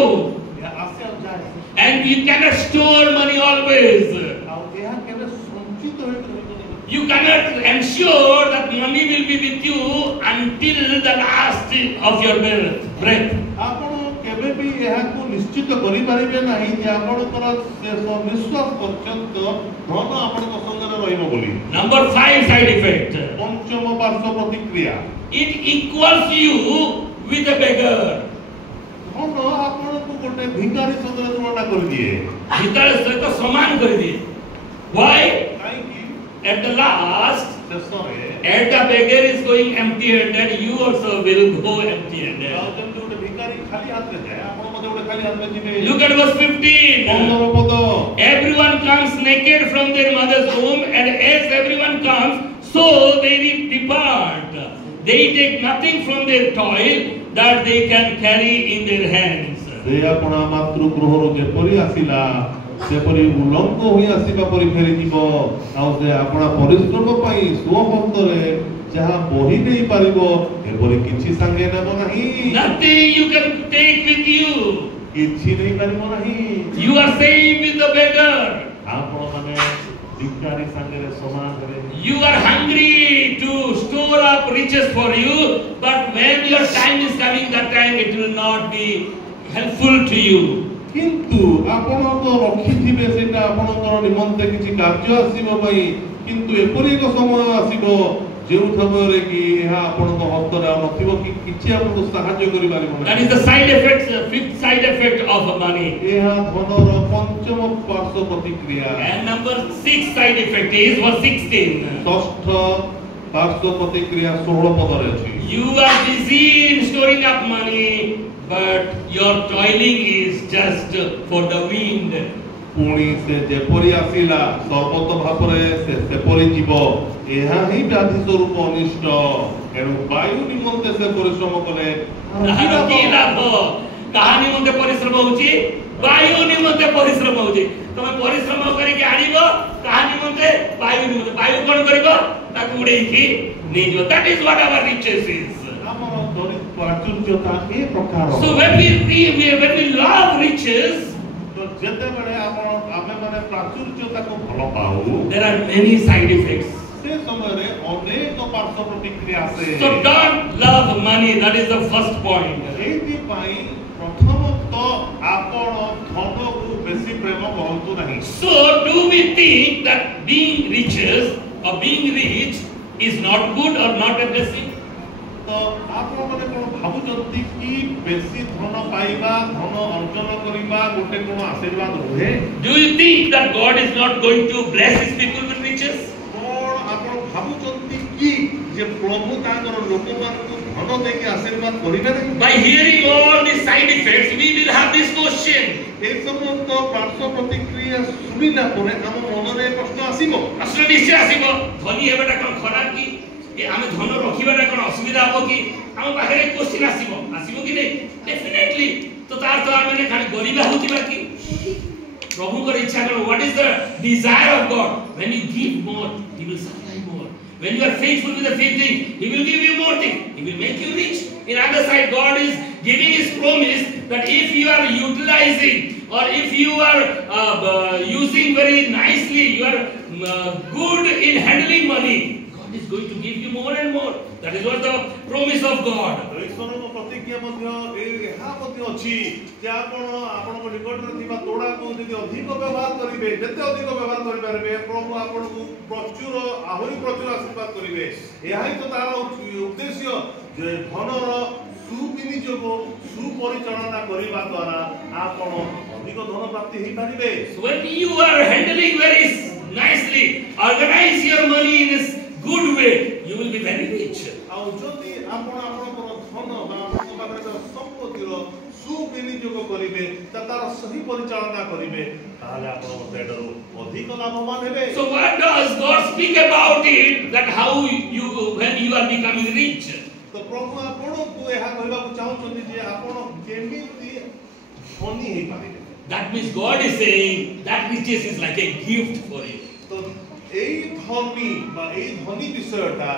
ଏହା ଆସେ ଆଉ ଯାଏ। and you cannot store money always. ଆଉ ଏହା କେବେ ସଞ୍ଚିତ ହୋଇକି ରହିବ ନାହିଁ। You cannot ensure that money will be with you until the last of your breath. ଆପଣ केबे भी यह को निश्चित करि पारिबे नाही जे आपनकर शेष निश्वास पर्यंत धन आपनक संगरे रहिबो बोली Number 5 side effect. पंचम पार्श्व प्रतिक्रिया It equals you with a beggar. धन आपनको गोटे भिखारी संगरे तुलना कर दिए भिखारी सहित समान कर दिए. Why? काई की At the last, शेषरे as the beggar is going empty-handed, you also will go empty-handed. जब गोटे भिखारी खाली हाथ में जाए आपन मते गोटे खाली हाथ में जिबे Look at verse 15. 15 पद Everyone comes naked from their mother's womb, and as everyone comes, so they depart. They take nothing from their toil that they can carry in their hands. से अपना मातृगृहरु जेपरि आसिला सेपरि उलंक होई आसीबा परि फेरि जीवो आ से अपना परिश्रम पई स्वहस्तरे जहा बही नै पारिबो एपरि किछि संगे नेबो नाही Nothing you can take with you. किछि नै पारिबो नाही You are same with the beggar. आपण माने भिखारी संगे समान करे You are hungry to store up riches for you, but when your time is coming, that time it will not be helpful to you. किंतु आपण तो रखिथिबे सेटा आपणकर निमंते किछि कार्य आसीबो पई किंतु एपरि एक समय आसीबो जेउ थबरे कि एहा आपणक हस्तरे नथिबो कि किछि आपनको सहाय्य करि पारिबो That is the side effect, fifth side effect of money. एहा धनर पंचम पार्श्व प्रतिक्रिया And number 6 side effect is verse 16. षष्ठ पार्श्व प्रतिक्रिया 16 पदरे अछि You are busy in storing up money, but your toiling is just for the wind. पुणी से जेपरि आसिला सर्वत भापरे से सेपरि जीव एहा ही व्याधि स्वरूप अनिष्ट एणु वायु निमंते से परिश्रम कले ताहार की लाभ कहा निमंते परिश्रम होची वायु निमंते परिश्रम होची तमे परिश्रम करिके आनिबो कहा निमंते वायु कोन करिबो ताकु उडेइकी नै जो that is what our riches is. हमर दरित प्राचुर्यता ए प्रकार So when we love riches, तो जेते बेले आपण आमे माने प्राचुर्यता को भलो पाऊ there are many side effects. से समय रे अनेक पार्श्व प्रतिक्रिया आसे So don't love money. That is the first point. एथि पई प्रथमत आपण धन को बेसी प्रेम करंतु नाही So do we think that being rich is not good or not a blessing? तो आपण माने कोन भाबुचंती कि बेसी धन पाइबा धन अर्जन करिबा गोटे कोन आशीर्वाद रहे Do you think that God is not going to bless his people with riches? कोन आपण भाबुचंती कि जे प्रभु तांकर लोकमान को धन देके आशीर्वाद करिबे नहीं By hearing all these side effects, we will have this question. ए समस्त पार्श्व प्रतिक्रिया सुनिला परे हम मनरे प्रश्न आसीबो प्रश्न निश्चय आसीबो धनी हेबाटा कोन खराब की कि आमे धन रखिबाटा कोन असुविधा हो कि हम पाखरे क्वेश्चन आसीबो कि नहीं डेफिनेटली तो तार तो आमे खाली गरीबा होतिबा कि प्रभु कर इच्छा करो what is the desire of God when you give more he will supply more when you are faithful with the few things he will give you more things he will make you rich in other side God is giving his promise that if you are utilizing or if you are using very nicely you are good in handling money God is going to give you more and more. That is what the promise of God. ईश्वर को प्रतिज्ञा मध्य एहा मध्य अछि जे आपण को निकट रे थिबा तोड़ा को जदि अधिक व्यवहार करिवे जते अधिक व्यवहार करि परबे प्रभु आपण को प्रचुर आहुरी प्रचुर आशीर्वाद करिवे एहा ही तो तार उद्देश्य जे धनर सुविनियोग सुपरिचालना करिबा द्वारा आपण अधिक धन प्राप्ति हे पारिबे. So when you are handling very nicely, organize your money in a good way, you will be very rich. आ जदि आपण आपनकर धन बा आपनकर पाखरे संपत्तिर सुविनियोग करिवे तार सही परिचालना करिवे ताले आपण सेडरो अधिक लाभवान हेबे. So what does God speak about it, that how you when you are becoming rich? तो प्रभु आपण को एहा कहबा को चाहउछन्ती जे आपण केमिति धनी हे पारिबे. That means God is saying that riches is like a gift for you. तो एई धनी बा एई धनी विषयटा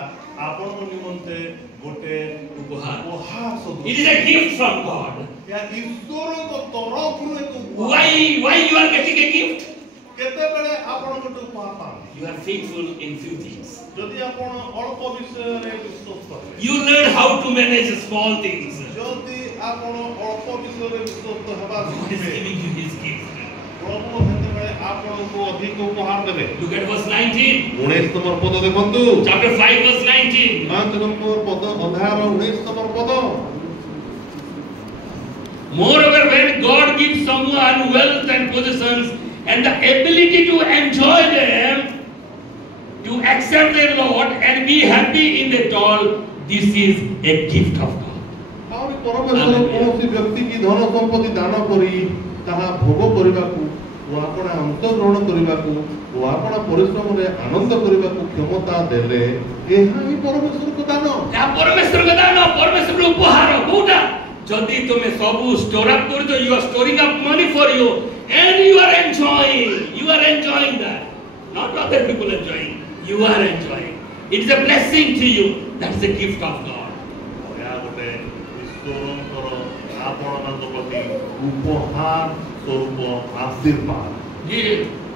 आपण निमंते गोटे उपहार. उपहार सदृश. It is a gift from God. या ईश्वर को तरफरु एक Why you are getting a gift? केते बेले आपण गोटे उपहार पाबे. You are faithful in few things. जदि आपण अल्प विषय रे विश्वास करबे. You learn how to manage small things. जदि आपण अल्प विषय रे विश्वस्त हेबा God is शिखिबे giving you His gift. प्रभु हेते आपनको अधिक उपहार देबे Look at verse 19. 19 नंबर पद देखंतु Chapter 5, verse 19. 5 नंबर पद अध्याय 19 नंबर पद Moreover, when God gives someone wealth and possessions and the ability to enjoy them, to accept their Lord and be happy in it all, this is a gift of God. आउरी परमेश्वर कोनोसी व्यक्ति की धन संपत्ति दान करी ताहा भोग करिबाकू ओ आपण अंशग्रहण करिबाकू ओ आपण परिश्रम रे आनंद करिबाकू क्षमता देले एहा ही परमेश्वर को दान या परमेश्वर का दान परमेश्वर उपहार कोटा जदि तुमे सबु स्टोर अप कर दो you are storing up money for you and you are enjoying that not other people enjoying you are enjoying it is a blessing to you that is a gift of God या गोटे ईश्वरंकर आपणମାନଙ୍କ प्रति उपहार स्वरूप आशीर्वाद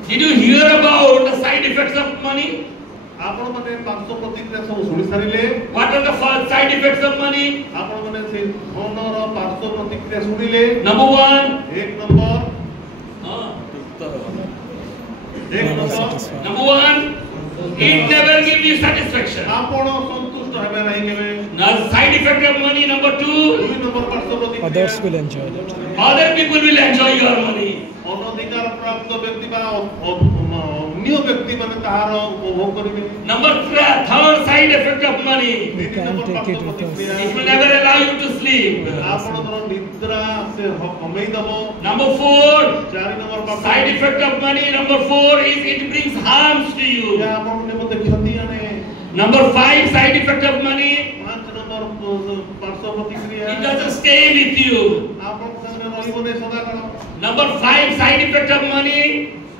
did you hear about the side effects of money आपण माने पार्श्व प्रतिक्रिया सब सुनि सारिले what are the side effects of money आपण माने से धनर पार्श्व प्रतिक्रिया सुनिले number 1 एक number number 1 it never gives you satisfaction आपण संतुष्ट हेबे नाही केबे now side effect of money number 2 दुई नंबर पार्श्व प्रतिक्रिया Others will enjoy that. other people will enjoy your money अनधिकार प्राप्त व्यक्ति बा अन्य व्यक्ति माने ताहार उपभोग करिवे number 3rd side effect of money We can take it with us. it will never allow you to sleep आपनकर निद्रा से कमई दबो number 4 चारि नंबर पार्श्व side effect of money number 4 is it brings harms to you या आपण ने मते क्षति आने number 5 side effect of money 5 number पार्श्व प्रतिक्रिया it doesn't stay with you आपण संगे रहिबो नै सदा काल number 5 side effect of money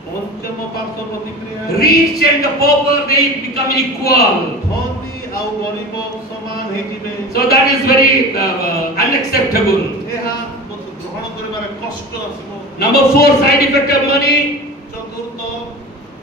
पंचम पार्श्व प्रतिक्रिया rich and the pauper they become equal धनी आ गरीब समान हे जिवे so that is very unacceptable एहा ग्रहण करिबार कष्ट आसीबो number 4 side effect of money चतुर्थ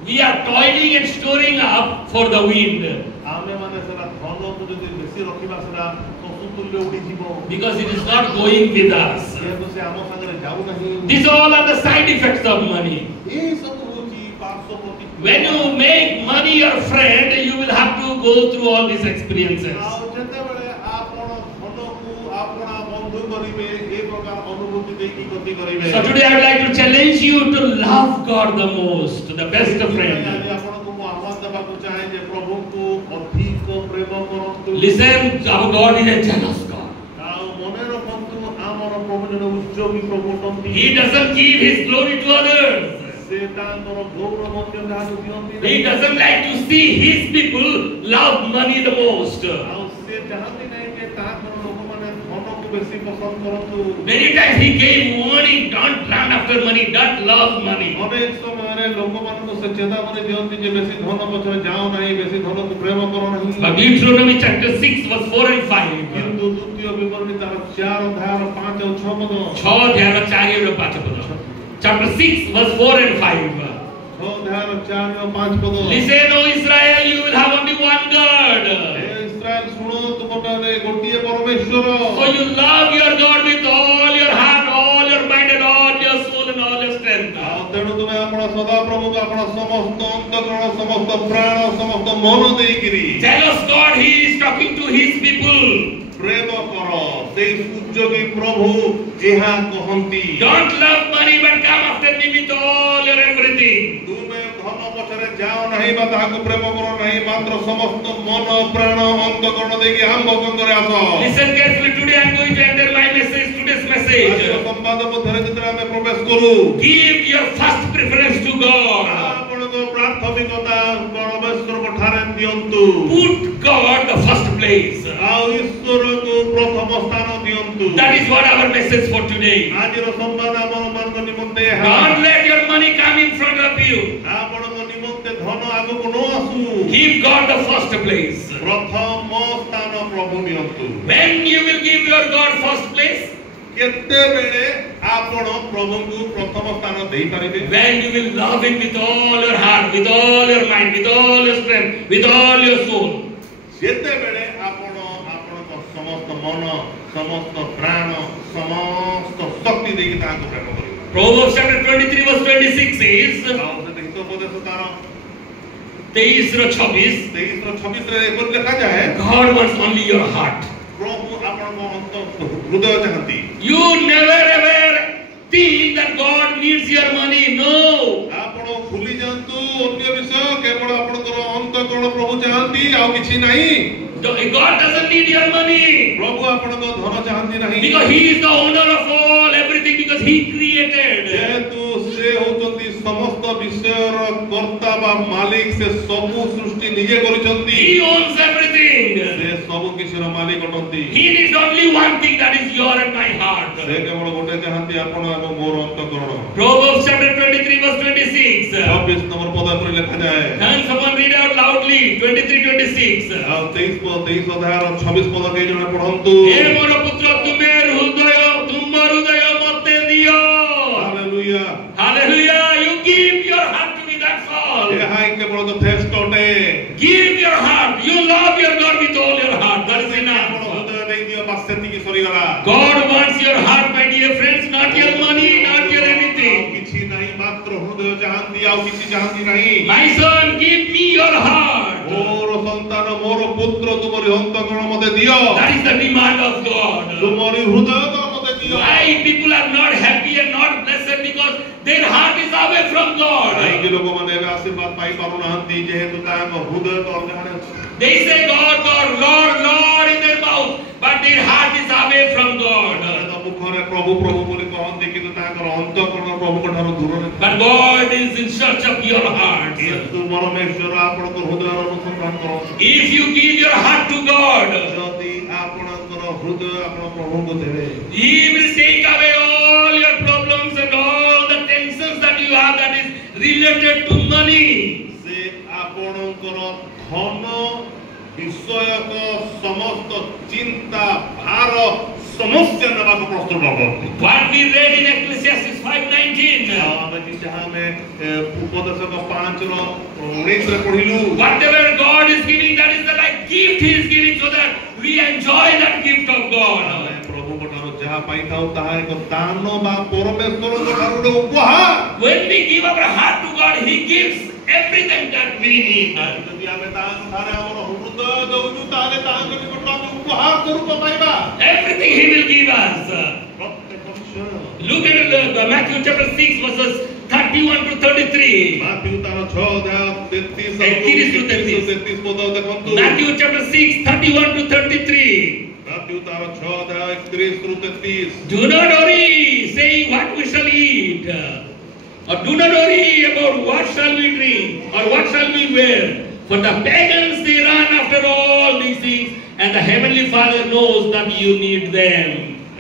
we are toiling and storing up for the wind आमे माने सेला धन को जदि बेसी रखिबा सेला पशुतुल्य उडी जीवो because it is not going with us जेहेतु से आम संगे जाऊ नहीं these all are the side effects of money ए सब होची पार्श्व प्रतिक्रिया when you make money your friend you will have to go through all these experiences आ जेते बेले आपण धन को आपणा बंधु करिवे ए प्रकार अनुभूति दे की गति करिवे so today I would like to challenge you to love God the most the best friend आज आपण को आह्वान देबा को चाहे जे प्रभु को अधिक प्रेम करंतु listen our God is a jealous God आ मने रखंतु आमर प्रभु जने उद्योगी प्रभु तंती he doesn't give his glory to others से तांकर गौरव मध्य दान दियंती he doesn't like to see his people love money the most आ से चाहते नहीं जे तांकर लोक माने धन को बेसी पसंद करंतु many times he gave money don't run after money don't love money अनेक समय रे लोक मान को से चेतावनी दियंती जे बेसी धन पछरे जाओ नहीं बेसी धन को प्रेम करो नहीं but Deuteronomy chapter 6 verse 4 and 5 किंतु द्वितीय विवरणी तार 4 अध्याय 5 और 6 पद 6 अध्याय 4 और 5 पद chapter 6 verse 4 and 5 6 अध्याय 4 और 5 पद listen O Israel you will have only one God हे इस्राएल सुनो तुमने गोटिए परमेश्वर so you love your God with all your heart all your mind and all your soul and all your strength तेणु तुमे आपण सदा प्रभु को आपण समस्त अंतःकरण समस्त प्राण समस्त मन देइकिरी jealous God he is talking to his people प्रेम करो से उद्योगी प्रभु एहा कहंती don't love money but come after me with all your everything तुमे धन पछरे जाओ नहीं बा ताहाको प्रेम करो नहीं मात्र समस्त मन प्राण अंतःकरण देकी हम भगवंत रे आसो listen carefully today I am going to enter my message today's message आज संवाद मध्यरे जेतरा हमें प्रवेश करू give your first preference to God आपण को प्राथमिकता परमेश्वर को ठारे दियंतु put God the first place आ ईश्वर को प्रथम स्थान दियंतु that is what our message for today आज रो संवाद हमर मान निमंते don't let your money come in front of you आपण को निमंते धन आगु को न आसु give God the first place प्रथम स्थान प्रभु दियंतु when you will give your God first place केते बेले आपण प्रभु को प्रथम स्थान देई परिबे when you will love him with all your heart with all your mind with all your strength with all your soul जेते बेले आपण आपण को समस्त मन समस्त प्राण समस्त शक्ति देकी ताको प्रेम करिबा Proverbs chapter 23 verse 26 says, आउ से हितोपदेश तार 23 रो 26, 23 रो 26 रे एपर लिखा जाए God wants only your heart. प्रभु आपण अंत हृदय चाहती You never ever think that God needs your money. No. आपण भूली जंतु अन्य विषय केवल आपनकर अंतकरण प्रभु चाहती आ किछि नाही God doesn't need your money. प्रभु आपनकर धन चाहती नाही Because He is the owner of all everything, because He created. जेतु से होचंती समस्त विषयर कर्ता बा मालिक से सब सृष्टि निजे करिसंती He owns everything. से सब किछिर मालिक अटंती He needs only one thing, that is your and my heart. से केवल गोटे चाहती आपण एवं मोर अंतकरण Proverbs chapter 23 verse 26. 26 नंबर पद पर लिखा जाए Can someone read out loudly? 23-26. आ 23 अध्याय 26 पद के जने पढंतु हे मोर पुत्र, तुमेर तुमर हृदय मते दियो. Hallelujah Hallelujah. You give your heart to me, that's all. ए हाय केवल यथेष्ट अटे Give your heart. You love your God with all your heart. That is आपण enough. हृदय दे दियो बस सेतिकी सरी गला God wants your heart, my dear friends, not your money, not your anything. किछि नाही मात्र हृदय चाहती आ किछि चाहती नाही My son, give me your heart. मोर संतान मोर पुत्र तुमरी अंतकरण मते दियो That is the demand of God. तुमरी हृदय तो मते दियो Why people are not happy and not blessed? Because their heart is away from God. आई के लोग माने आशीर्वाद पाई पारु नाहंती जेहेतु तांक हृदय तो अनजाने They say God, God, Lord, Lord in their mouth, but their heart is away from God. तो मुखरे प्रभु प्रभु बोली कहंती किंतु तांकर अंतकरण प्रभु को ठारो दूर रे But God is in search of your heart. किंतु परमेश्वर आपनको हृदय अनुसंधान करो If you give your heart to God, यदि आपनकर हृदय आपन प्रभु को देबे He will take away all your problems and all the tensions that you have that is related to money. से आपनकर धन विषयक समस्त चिंता भार समस्या नबा को प्रस्तुत करते What we read in Ecclesiastes 5:19. आमे जहां में उपदेशक 5 रो 19 रे पढिलु Whatever God is giving, that is the like gift He is giving, so that we enjoy that gift of God. प्रभु को ठारो जहां पाइताउ ताहा एक दान बा परमेश्वर को ठारो उपहार When we give our heart to God, He gives everything that we need. यदि आमे दान थारे हमर हृदय दउजु ताले ताहा को निकट आमे उपहार स्वरूप पाइबा Everything He will give us. प्रत्येक विषय Look at Matthew chapter 6 verses 31 to 33. Matthew तार 6 अध्याय 33 पद देखंतु Matthew chapter 6 31 to 33. माथ्यू तार 6 अध्याय 31 33 Do not worry, saying what we shall eat, or do not worry about what shall we drink, or what shall we wear. For the pagans, they run after all these things, and the heavenly Father knows that you need them.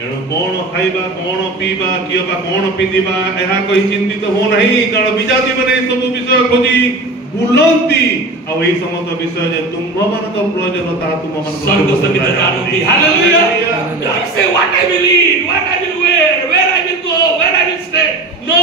एणु कोण खाइबा कोण पीबा कियबा कोण पिंदिबा एहा कहि चिंतित हो नहीं कारण विजाति माने सब विषय खोजी बुलंती आ एही समस्त विषय जे तुम मन का प्रयोजन ता तुम मन स्वर्ग समित जानोगी. Hallelujah. Don't say what I will eat, what I will wear, where I will go, where I will stay. No,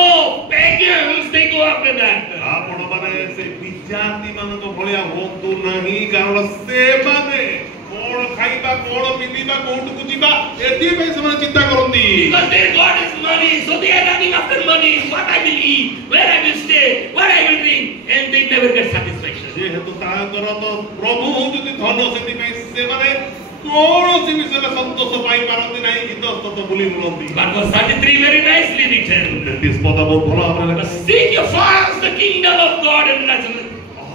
pagans, they go after that. आपण माने से विजाति मन को भलिया होतु नहीं कारण से माने कोण खाइबा कोण पिंदिबा कोठकु जिबा एति पे समय चिंता करंती Because their God is money, so they are running after money. What I will eat, where I will stay, what I will drink, and they never get satisfaction. जेहेतु तांकर तो प्रभु होउति धन सेति पे से माने कोनोसी विषय संतोष पाई पारंती नाही इतस्त तो बुली बुलंती But verse 33 very nicely written. this पद बहुत भलो हमरे But seek ye first the kingdom of God and righteousness.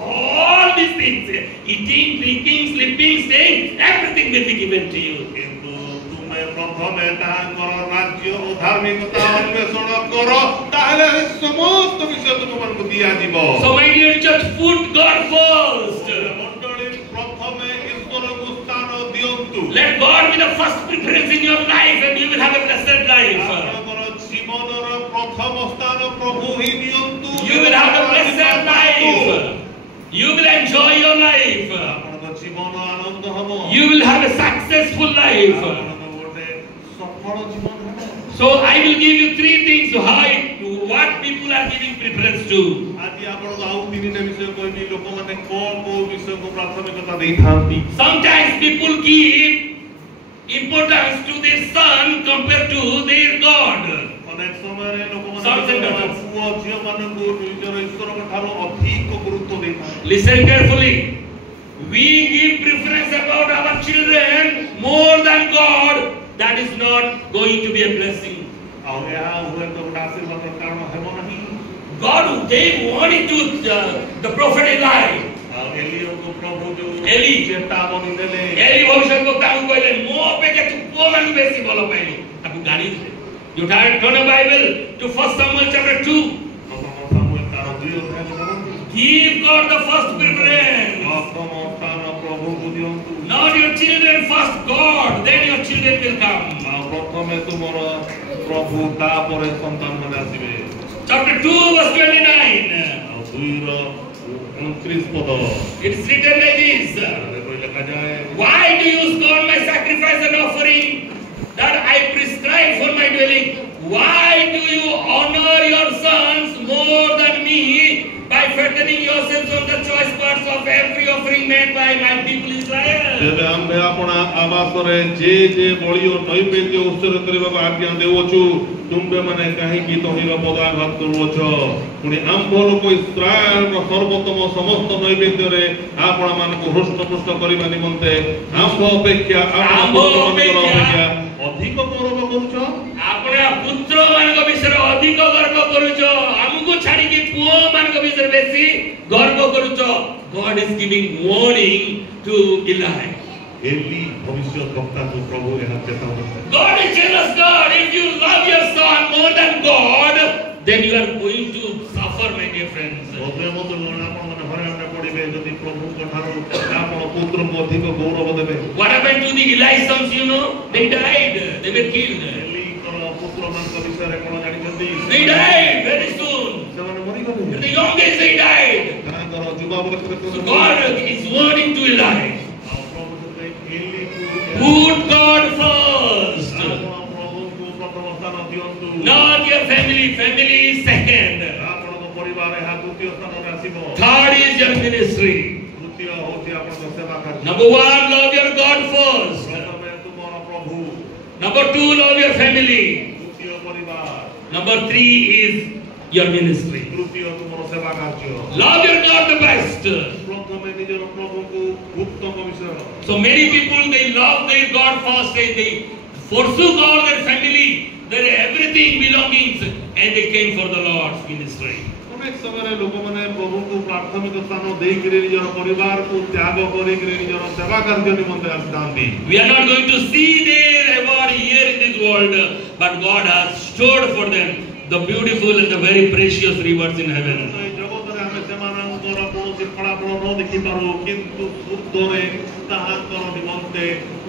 All these things, eating, drinking, sleeping, staying, everything will be given to you. किंतु तुमे प्रथमे तांकर राज्य और धार्मिकता अन्वेषण करो ताहले समस्त विषय तुमनको दिया जीवो So my dear church, put God first. मंडली प्रथमे ईश्वरको स्थान दियंतु Let God be the first preference in your life, and you will have a blessed life. आपनकर जीवनर प्रथम स्थान प्रभु ही दियंतु You will have a blessed life. You will enjoy your life. आपनकर जीवन आनंद हबो You will have a successful life. आपनकर गोटे सफल जीवन हबो So I will give you three things what people are giving preference to. आज आपनकर आउ तीनटा विषय कहबी लोक माने को विषय को प्राथमिकता देई थांती Sometimes people give importance to their son compared to their God. ଅନେକ ସମୟରେ ଲୋକମାନେ Sons and ନିଜର daughters. ପୁଅ ଝିଅମାନଙ୍କୁ ନିଜର ଈଶ୍ୱରଙ୍କ ଠାରୁ ଅଧିକ ଗୁରୁତ୍ୱ ଦେଇଥାନ୍ତି। Listen carefully. We give preference about our children more than God. That is not going to be a blessing. ଆଉ ଏହା ହୁଏତ ଗୋଟେ ଆଶୀର୍ବାଦର କାରଣ ହେବ ନାହିଁ। God, they wanted to the prophet Eli. ଆଉ ଏଲିୟଙ୍କୁ ପ୍ରଭୁ ଯୋଉ ଏଲି। ଚେତାବନୀ ଦେଲେ, Eli ଭବିଷ୍ୟତବକ୍ତାଙ୍କୁ କହିଲେ ମୋ ଅପେକ୍ଷା ତୁ ପୁଅମାନଙ୍କୁ ବେଶୀ ଭଲ ପାଇଲୁ। ତାକୁ ଗାଳି ଦେଲେ। You turn the Bible to 1 Samuel chapter 2. ପ୍ରଥମ ସାମୁଏଲ ତାର 2 ଅଧ୍ୟାୟ ପଢ଼ନ୍ତୁ। Give God the first preference. ପ୍ରଥମ ସ୍ଥାନ ପ୍ରଭୁଙ୍କୁ ଦିଅନ୍ତୁ। Not your children first, God. Then your children will come. ଆଉ ପ୍ରଥମେ ତୁମର ପ୍ରଭୁ ତାପରେ ସନ୍ତାନମାନେ ଆସିବେ। Chapter 2 verse 29. ଆଉ 2ର 29 ପଦ It's written like this. ଲେଖାଯାଏ, Why do you scorn my sacrifice and offering that I prescribe for my dwelling? Why do you honor your sons more than me by fattening yourselves on the choice parts of every offering made by my people Israel? ତେବେ ଆମ୍ଭେ ଆପଣା ଆବାସରେ ଯେ ଯେ ବଳି ଓ ନୈବେଦ୍ୟ ଉତ୍ସର୍ଗ କରିବାକୁ ଆଜ୍ଞା ଦେଉଅଛୁ, ତୁମ୍ଭେମାନେ କାହିଁକି ତହିଁର ପଦାଘାତ କରୁଅଛ? ପୁଣି ଆମ୍ଭ ଲୋକ ଇସ୍ରାଏଲର ସର୍ବୋତ୍ତମ ସମସ୍ତ ନୈବେଦ୍ୟରେ ଆପଣମାନଙ୍କୁ ହୃଷ୍ଟପୁଷ୍ଟ କରିବା ନିମନ୍ତେ ଆମ୍ଭ ଅପେକ୍ଷା ଅଧିକ ଗୌରବ କରୁଛ। ଆପଣ ପୁତ୍ର ମାନଙ୍କ ବିଷୟରେ ଅଧିକ ଗର୍ବ କରୁଛ, ଆମକୁ ଛାଡିକି ପୁଅ ମାନଙ୍କ ବିଷୟରେ ବେଶୀ ଗର୍ବ କରୁଛ। God is giving warning to Eli. Eli ଭବିଷ୍ୟତବକ୍ତାଙ୍କୁ ପ୍ରଭୁ ଏହା ଚେତାବନୀ ଦେଲେ। God is jealous God. If you love your son more than God, then you are going to suffer, my dear friends. ଆପଣମାନେ ହଇରାଣରେ ପଡ଼ିବେ ଯଦି ପ୍ରଭୁଙ୍କ ଠାରୁ ଆପଣ ପୁତ୍ରଙ୍କୁ ଅଧିକ ଗୌରବ ଦେବେ। What happened to the Eli sons, you know? They died. They were killed. ଏଲିଙ୍କର ପୁତ୍ରମାନଙ୍କ ବିଷୟରେ କ'ଣ ଜାଣିଛନ୍ତି? They died very soon. ସେମାନେ ମରିଗଲେ। At the young age they died. ତାଙ୍କର ଯୁବାବସ୍ଥାରେ So God is warning to Eli. ଆଉ ପ୍ରଭୁ ସେଥିପାଇଁ ଏଲିକୁ Put God first. ପ୍ରଭୁଙ୍କୁ ପ୍ରଥମ ସ୍ଥାନ ଦିଅନ୍ତୁ। Not your family. Family is second. ଆପଣଙ୍କ ପରିବାର ଏହା ଦ୍ୱିତୀୟ ସ୍ଥାନରେ ଆସିବ। Third is your ministry. ତୃତୀୟ ହେଉଛି ଆପଣଙ୍କ ସେବା କାର୍ଯ୍ୟ। Number 1, love your God first. ପ୍ରଥମେ ତୁମର ପ୍ରଭୁ, Number 2, love your family. ଦ୍ୱିତୀୟ ପରିବାର, Number 3 is your ministry. ତୃତୀୟ ତୁମର ସେବା କାର୍ଯ୍ୟ। Love your God the best. ପ୍ରଥମେ ନିଜର ପ୍ରଭୁଙ୍କୁ ଉତ୍ତମ ବିଷୟ। So many people, they love their God first, they forsook all their family, their everything belongings, and they came for the Lord's ministry. ଅନେକ ସମୟରେ ଲୋକମାନେ ପ୍ରଭୁଙ୍କୁ ପ୍ରାଥମିକ ସ୍ଥାନ ଦେଇକରି ନିଜର ପରିବାରକୁ ତ୍ୟାଗ କରିକରି ନିଜର ସେବା କାର୍ଯ୍ୟ ନିମନ୍ତେ ଆସିଥାନ୍ତି। We are not going to see their reward here in this world, but God has stored for them the beautiful and the very precious rewards in heaven. এই ଜଗତରେ ଆମେ ସେମାନଙ୍କର କୌଣସି ଫଳାଫଳ ନ ଦେଖିପାରୁ, କିନ୍ତୁ ସ୍ୱର୍ଗରେ ତାହାଙ୍କର ନିମନ୍ତେ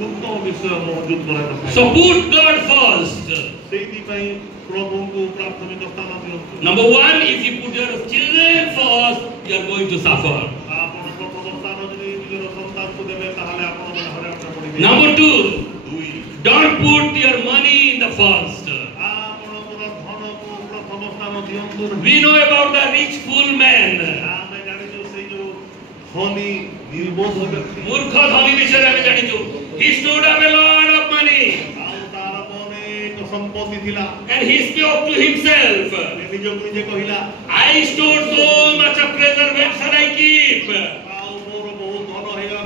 ଉତ୍ତମ ବିଷୟ ମହଜୁଦ କରାଯାଇଥାଏ। So put God first. ସେଇଥିପାଇଁ ପ୍ରଭୁଙ୍କୁ ପ୍ରାଥମିକ ସ୍ଥାନ ଦିଅନ୍ତୁ। Number 1, if you put your children first, you are going to suffer. ଆପଣ ପ୍ରଥମ ସ୍ଥାନ ଯଦି ନିଜର ସନ୍ତାନକୁ ଦେବେ ତାହେଲେ ଆପଣମାନେ ହଇରାଣରେ ପଡ଼ିବେ। Number 2, 2, don't put your money in the first. ଆପଣଙ୍କର ଧନକୁ ପ୍ରଥମ ସ୍ଥାନ ଦିଅନ୍ତୁ ନାହିଁ। We know about the rich fool man. ଆମେ ଜାଣିଛୁ ସେଇ ଯୋଉ ଧନୀ ନିର୍বোଧ ବ୍ୟକ୍ତି, ମୂର୍ଖ ଧନୀ ବିଷୟରେ ଆମେ ଜାଣିଛୁ. He stored up a lot of money ଆଉ ତାର ଅନେକ ସମ୍ପତ୍ତି ଥିଲା। and he spoke to himself. ନିଜକୁ ନିଜେ କହିଲା, I stored so much of treasure, where shall I keep? ଆଉ ମୋର ବହୁତ ଧନ ହେଇଗଲା,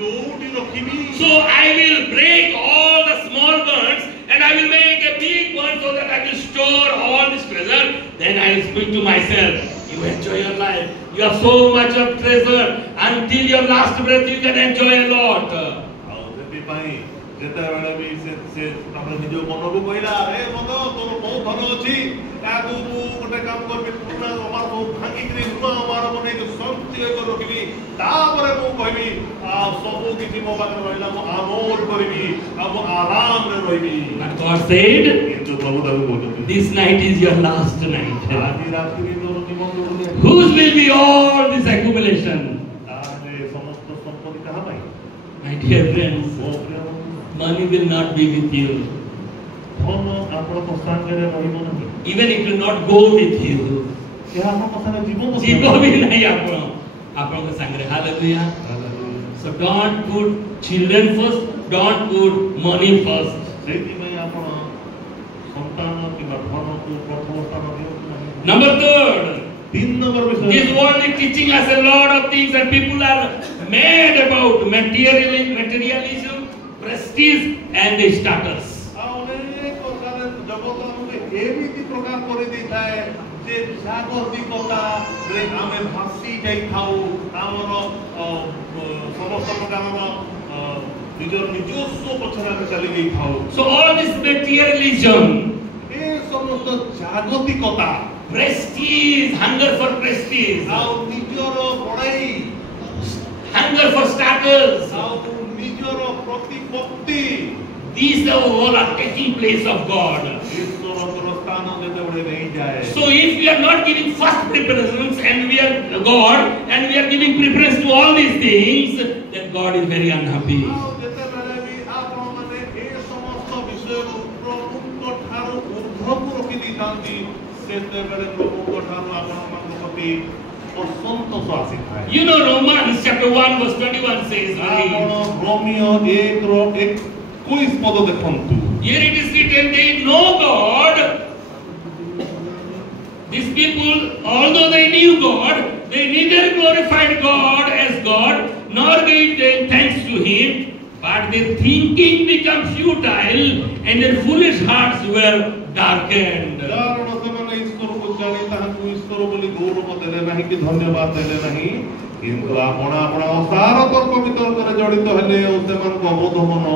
କୋଉଠି ରଖିବି? So I will break all the small ones and I will make a big one so that I will store all this treasure. Then I will speak to myself, you enjoy your life. You have so much of treasure. Until your last breath you can enjoy a lot. ଆଉ ସେଥିପାଇଁ ଯେତେବେଳେ ବି ସେ ତାପରେ ନିଜ ମନକୁ କହିଲା, ଏ ମନ ତୋର ବହୁତ ଧନ ଅଛି, ତାକୁ ମୁଁ ଗୋଟେ କାମ କରିବି, ପୁରୁଣା ଅମାର ସବୁ ଭାଙ୍ଗିକିରି ନୂଆ ଅମାର ବନେଇକି ସଞ୍ଚୟ କରି ରଖିବି, ତାପରେ ମୁଁ କହିବି ଆଉ ସବୁ କିଛି ମୋ ପାଖରେ ରହିଲା, ମୁଁ ଆମୋଦ କରିବି ଆଉ ମୁଁ ଆରାମରେ ରହିବି। But God said, କିନ୍ତୁ ପ୍ରଭୁ ତାକୁ କହୁଛନ୍ତି, this night is your last night. ଆଜି ରାତିରେ ତୋର ଜୀବନ ରହୁନି। Whose will be all this accumulation? ତାହେଲେ ସମସ୍ତ ସମ୍ପତ୍ତି କାହା ପାଇଁ? My dear friends, ମୋ ପ୍ରିୟ ବନ୍ଧୁ, money will not be with you. ଧନ ଆପଣଙ୍କ ସାଙ୍ଗରେ ରହିବ ନାହିଁ। Even it will not go with you. ଏହା ଆପଣଙ୍କ ସାଙ୍ଗରେ ଯିବ ଜୀବ ବି ନାହିଁ ଆପଣଙ୍କ ସାଙ୍ଗରେ. Hallelujah. So don't put children first, don't put money first. ସେଇଥିପାଇଁ ଆପଣ ସନ୍ତାନ କିମ୍ବା ଧନକୁ ପ୍ରଥମ ସ୍ଥାନ ଦିଅନ୍ତୁ ନାହିଁ। Number third, 3 ନମ୍ବର ବିଷୟ this world is teaching us a lot of things and people are mad about materialism, prestige and the status. ଆଉ ଅନେକ ପ୍ରକାର ଜଗତ ଆମକୁ ଏମିତି ପ୍ରକାର କରିଦେଇଥାଏ ଯେ ଜାଗତିକତାରେ ଆମେ ଭାସି ଯାଇଥାଉ, ଆମର ସମସ୍ତ ପ୍ରକାରର ନିଜର ନିଜସ୍ୱ ପଛରେ ଆମେ ଚାଲି ଯାଇଥାଉ। So all this materialism, ଏ ସମସ୍ତ ଜାଗତିକତା, prestige, hunger for prestige, ଆଉ ନିଜର ବଡ଼ାଇ, hunger for status, ଆଉ ନିଜର ପ୍ରତିପତ୍ତି, these all are taking place of God. ଈଶ୍ୱରଙ୍କର ସ୍ଥାନ ଯେତେବେଳେ ନେଇଯାଏ। So if we are not giving first preference and we are God and we are giving preference to all these things, then God is very unhappy. ଆଉ ଯେତେବେଳେ ବି ଆପଣମାନେ ଏ ସମସ୍ତ ବିଷୟକୁ ପ୍ରଭୁଙ୍କ ଠାରୁ ଊର୍ଦ୍ଧ୍ୱକୁ ରଖିଦେଇଥାନ୍ତି, ସେତେବେଳେ ପ୍ରଭୁଙ୍କ ଠାରୁ ଆପଣମାନଙ୍କ ପ୍ରତି ଅସନ୍ତୋଷ ଆସିଥାଏ। You know Romans chapter 1 verse 21 says, ଆପଣ ରୋମିଓ 1:21 ପଦ ଦେଖନ୍ତୁ। here it is written, they know God. These people, although they knew God, they neither glorified God as God, nor gave thanks to Him, but their thinking became futile, and their foolish hearts were darkened. କାରଣ ସେମାନେ ଈଶ୍ୱରକୁ ଜାଣି ତାହାଙ୍କୁ ଈଶ୍ୱର ବୋଲି ଗୌରବ ଦେଲେ ନାହିଁ କି ଧନ୍ୟବାଦ ଦେଲେ ନାହିଁ, କିନ୍ତୁ ଆପଣ ସାର ତର୍କ ବିତର୍କରେ ଜଡ଼ିତ ହେଲେ ଓ ସେମାନଙ୍କ ଅବୋଧ ମନ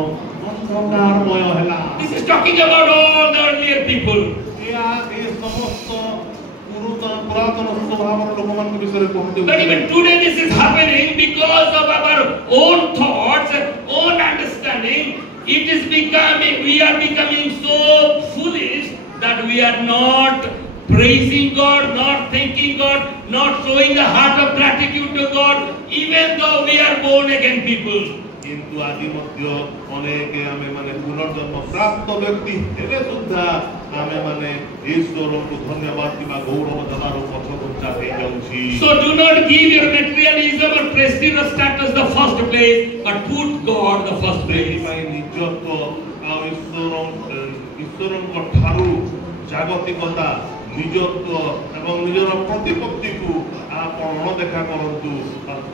ଅନ୍ଧକାରମୟ ହେଲା। This is talking about all the earlier people. ଏହା ଏ ସମସ୍ତ ପୁରାତନ ସ୍ୱଭାବର ଲୋକମାନଙ୍କ ବିଷୟରେ କହୁଛି। But even today this is happening because of our own thoughts, own understanding. It is becoming, we are becoming so foolish that we are not praising God, not thanking God, not showing the heart of gratitude to God, even though we are born again people. କିନ୍ତୁ ଆଜି ମଧ୍ୟ ଅନେକ ଆମେମାନେ ପୁନର୍ଜନ୍ମ ପ୍ରାପ୍ତ ବ୍ୟକ୍ତି ହେଲେ ସୁଦ୍ଧା ଆମେମାନେ ଈଶ୍ୱରଙ୍କୁ ଧନ୍ୟବାଦ କିମ୍ବା ଗୌରବ ଦେବାର ପଛଘୁଞ୍ଚା ହେଇଯାଉଛି। So do not give your materialism or prestige or status the first place, but put God the first place. ସେଥିପାଇଁ ନିଜତ୍ୱ ଆଉ ଈଶ୍ୱରଙ୍କ ଠାରୁ ଜାଗତିକତା, ନିଜତ୍ୱ ଏବଂ ନିଜର ପ୍ରତିପତ୍ତିକୁ ଆପଣ ଅଣଦେଖା କରନ୍ତୁ,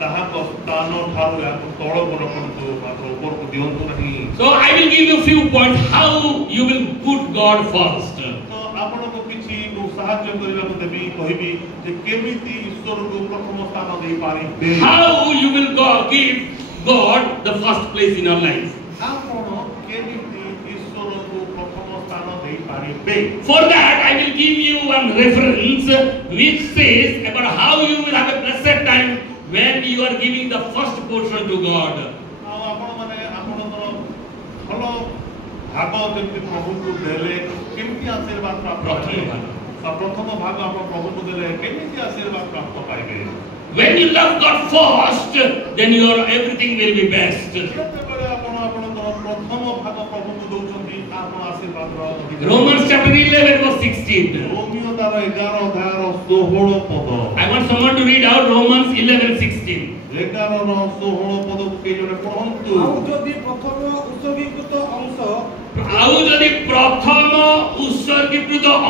ତାହାଙ୍କ ସ୍ଥାନ ଠାରୁ ଏହାକୁ ତଳକୁ ରଖନ୍ତୁ, ମାତ୍ର ଉପରକୁ ଦିଅନ୍ତୁ ନାହିଁ। So I will give you a few points how you will put God first. ତ ଆପଣଙ୍କୁ କିଛି ମୁଁ ସାହାଯ୍ୟ କରିବାକୁ ଦେବି, କହିବି ଯେ କେମିତି ଈଶ୍ୱରକୁ ପ୍ରଥମ ସ୍ଥାନ ଦେଇପାରିବେ। How you will give God the first place in your life. ଆପଣ କେମିତି ଈଶ୍ୱରକୁ ପ୍ରଥମ ସ୍ଥାନ ଦେଇପାରିବେ। For that I will give you one reference which says about how you will have a blessed time when you are giving the first portion to God. ଆଉ ଆପଣମାନେ ଆପଣଙ୍କର ଭଲ ଭାଗ ଯେମିତି ପ୍ରଭୁଙ୍କୁ ଦେଲେ କେମିତି ଆଶୀର୍ବାଦ ପ୍ରାପ୍ତ କରିବେ। ପ୍ରଥମ ଭାଗ ଆପଣ ପ୍ରଭୁଙ୍କୁ ଦେଲେ କେମିତି ଆଶୀର୍ବାଦ ପ୍ରାପ୍ତ ପାଇବେ। When you love God first, then your everything will be best. ଯେତେବେଳେ ଆପଣ ଆପଣଙ୍କର ପ୍ରଥମ ଭାଗ ପ୍ରଭୁଙ୍କୁ ଦଉଛନ୍ତି, ଆପଣ ଆଶୀର୍ବାଦର ଅଧିକାରୀ। Romans chapter 11 verse 16. ରୋମିଓ ତାର 11 ଅଧ୍ୟାୟର 16 ପଦ। I want someone to read out Romans 11:16. 11ର 16 ପଦକୁ କେହି ଜଣେ ପଢ଼ନ୍ତୁ। ଆଉ ଯଦି ପ୍ରଥମ ଉତ୍ସର୍ଗୀକୃତ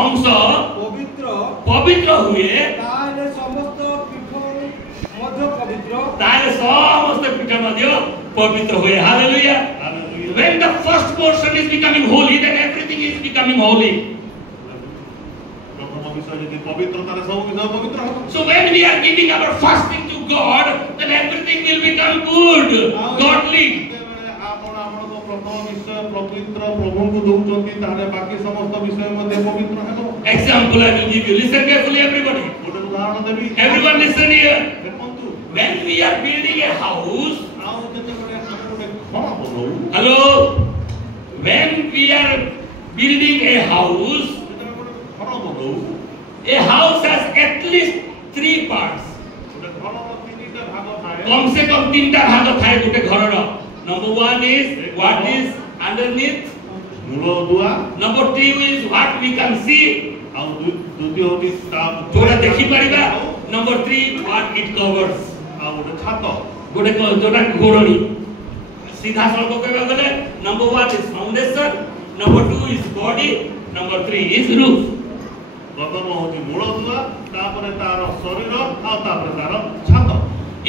ଅଂଶ ପବିତ୍ର ହୁଏ, ତାହେଲେ ସମସ୍ତ ପୀଠ ମଧ୍ୟ ପବିତ୍ର। ତାହେଲେ ସମସ୍ତ ପୀଠ ମଧ୍ୟ ପବିତ୍ର ହୁଏ। Hallelujah. When the first portion is becoming holy, then everything is becoming holy. ପ୍ରଥମ ବିଷୟ ଯଦି ପବିତ୍ରତାରେ ସବୁ ବିଷୟ ପବିତ୍ର ହେବ। So when we are giving our fasting to God, then everything will become good, godly. ଆପଣ ଆପଣଙ୍କ ପ୍ରଥମ ବିଷୟ ପବିତ୍ର ପ୍ରଭୁଙ୍କୁ ଦଉଛନ୍ତି, ତାହେଲେ ବାକି ସମସ୍ତ ବିଷୟ ମଧ୍ୟ ପବିତ୍ର ହେବ। Example I will give you. Listen carefully, everybody. ଗୋଟେ ଉଦାହରଣ ଦେବି। Everyone listen here. ଦେଖନ୍ତୁ, When we are building a house, ଆଉ ଯେତେବେଳେ ଆମେ ଗୋଟେ ଘର ବନଉ, hello, when we are building a house, ଯେତେବେଳେ ଗୋଟେ ଘର ବନଉ, a house has at least 3 parts. ଗୋଟେ ଘରର 3ଟା ଭାଗ ଥାଏ। कम से कम 3टा भाग थाए गोटे घरर. Number 1 is what is underneath. ମୂଳ ଦୁଆ, Number 2 is what we can see. ଆଉ ଦ୍ୱିତୀୟ ହେଉଛି ତା जोड़ा देखि परिबा. Number 3 what it covers. ଆଉ ଗୋଟେ ଛାତ। गोटे जोटा घोरणी. सीधा सड़क कहबा गले number 1 is foundation, number 2 is body, number 3 is roof. प्रथम होती मूलदुआ, तापर तार शरीर आ तापर तार छात।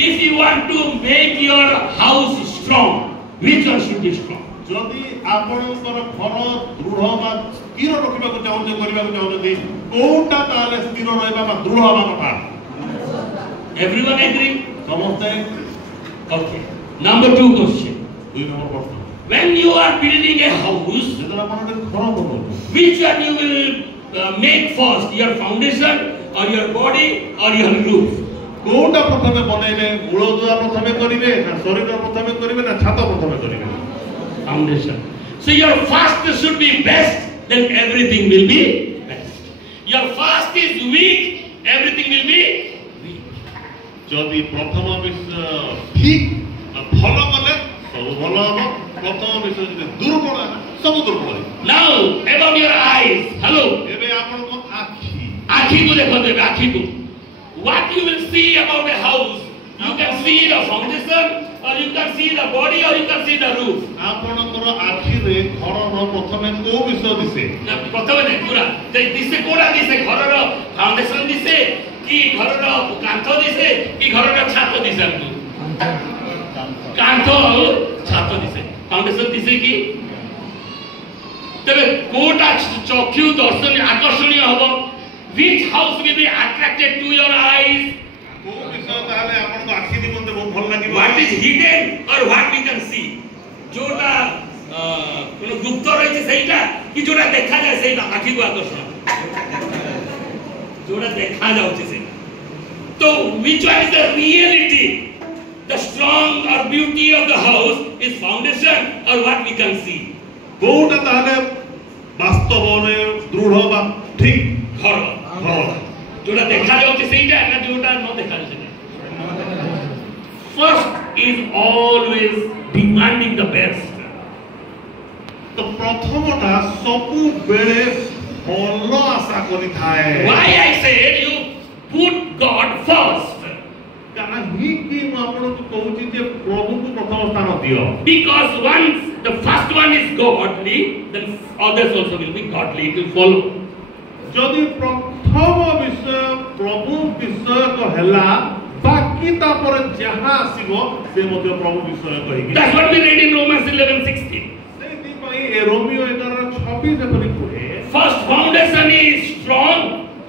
If you want to make your house strong, which one should be strong? जदि आपणकर घर दृढ़ बा स्थिर रखिबा को चाहू करबा को चाहू कोटा ताले स्थिर रहबा बा दृढ़ हबा कथा। Everyone agree? समझते? Okay. Number 2 question. 2 नंबर प्रश्न। When you are building a house, जेतरा आपण घर बनौ which one you will make first, your foundation or your body or your roof? Kota प्रथमे बनाइबे, मूलदुआ प्रथमे करिवे ना शरीर प्रथमे करिवे ना छात प्रथमे करिवे? Foundation. So your first should be best, then everything will be best. Your first is weak, everything will be weak. जदि प्रथम ठीक फल कले सब भल हम, प्रथम विषय जदि दुर्बल है सब दुर्बल। Now about your eyes. Hello. एबे आपण को आँखी को देखो देबे आँखी को. What you will see about a house? You can see the foundation, or you can see the body, or you can see the roof. आपणकर आखि रे घर रो प्रथमे को विषय दिसे? ना प्रथमे नहीं पूरा दिसे कोड़ा दिसे घर रो फाउंडेशन दिसे कि घर रो कांथ दिसे कि घर रो छात दिसे हमको कांथ और छात दिसे फाउंडेशन दिसे कि तबे कोटा चक्षु दर्शन आकर्षणीय हबो which house will be attracted to your eyes को विषय ताले आपण को आखि निमंते बहुत भल लागिबो what is hidden or what we can see जोटा कोनो गुप्त रहिছে সেইটা কি जोटा देखा जाय সেইটা आखि को आकर्षण जोटा देखा जाउছে সেইটা तो which one is the reality the strong or beauty of the house is foundation or what we can see Kota ताले वास्तव में दृढ़ बा ठीक घर घर जोटा देखा जाउছে সেইটা না जोटा न देखा जाउছে first is always demanding the best तो प्रथमटा सबु बेले भल आशा करि थाए why I said you put God first काहे कि म आपन को कहूची जे प्रभु को प्रथम स्थान दियो because once the first one is godly then others also will be godly to follow जदि प्रथम विषय प्रभु विषय को हेला बाकी तापर जहां आसीबो से मध्ये प्रभु विषय कहिबी that's what we read in Romans 11:16 सेति पई रोमियो 11:26 जपरि कहे first foundation is strong